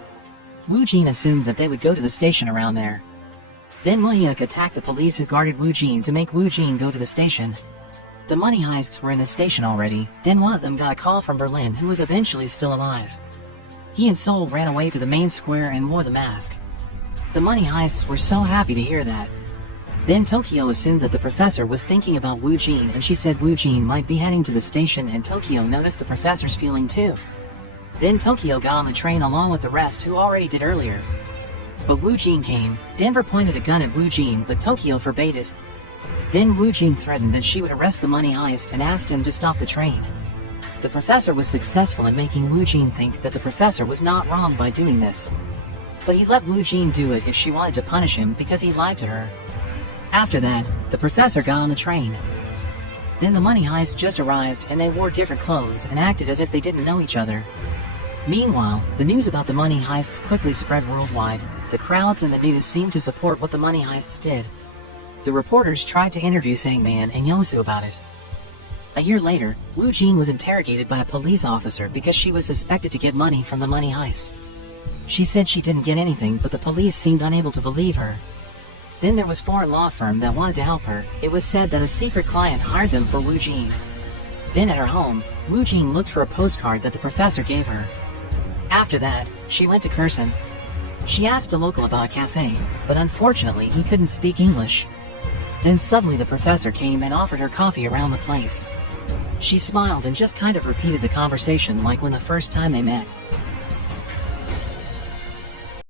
Wu Jin assumed that they would go to the station around there. Then Woo-hyuk attacked the police who guarded Wu Jin to make Wu Jin go to the station. The money heists were in the station already. Then one of them got a call from Berlin, who was eventually still alive. He and Seoul ran away to the main square and wore the mask. The money heists were so happy to hear that. Then Tokyo assumed that the professor was thinking about Wu Jin, and she said Wu Jin might be heading to the station, and Tokyo noticed the professor's feeling too. Then Tokyo got on the train along with the rest who already did earlier. But Wu Jin came. Denver pointed a gun at Wu Jin, but Tokyo forbade it. Then Wu Jin threatened that she would arrest the money heist and asked him to stop the train. The professor was successful in making Wu Jin think that the professor was not wrong by doing this. But he let Wu Jin do it if she wanted to punish him because he lied to her. After that, the professor got on the train. Then the money heist just arrived, and they wore different clothes and acted as if they didn't know each other. Meanwhile, the news about the money heists quickly spread worldwide. The crowds and the news seemed to support what the money heists did. The reporters tried to interview Sangman and Yosu about it. A year later, Wu Jin was interrogated by a police officer because she was suspected to get money from the money heist. She said she didn't get anything, but the police seemed unable to believe her. Then there was a foreign law firm that wanted to help her. It was said that a secret client hired them for Wu Jin. Then at her home, Wu Jin looked for a postcard that the professor gave her. After that, she went to Kherson. She asked a local about a cafe, but unfortunately he couldn't speak English. Then suddenly the professor came and offered her coffee around the place. She smiled and just kind of repeated the conversation like when the first time they met.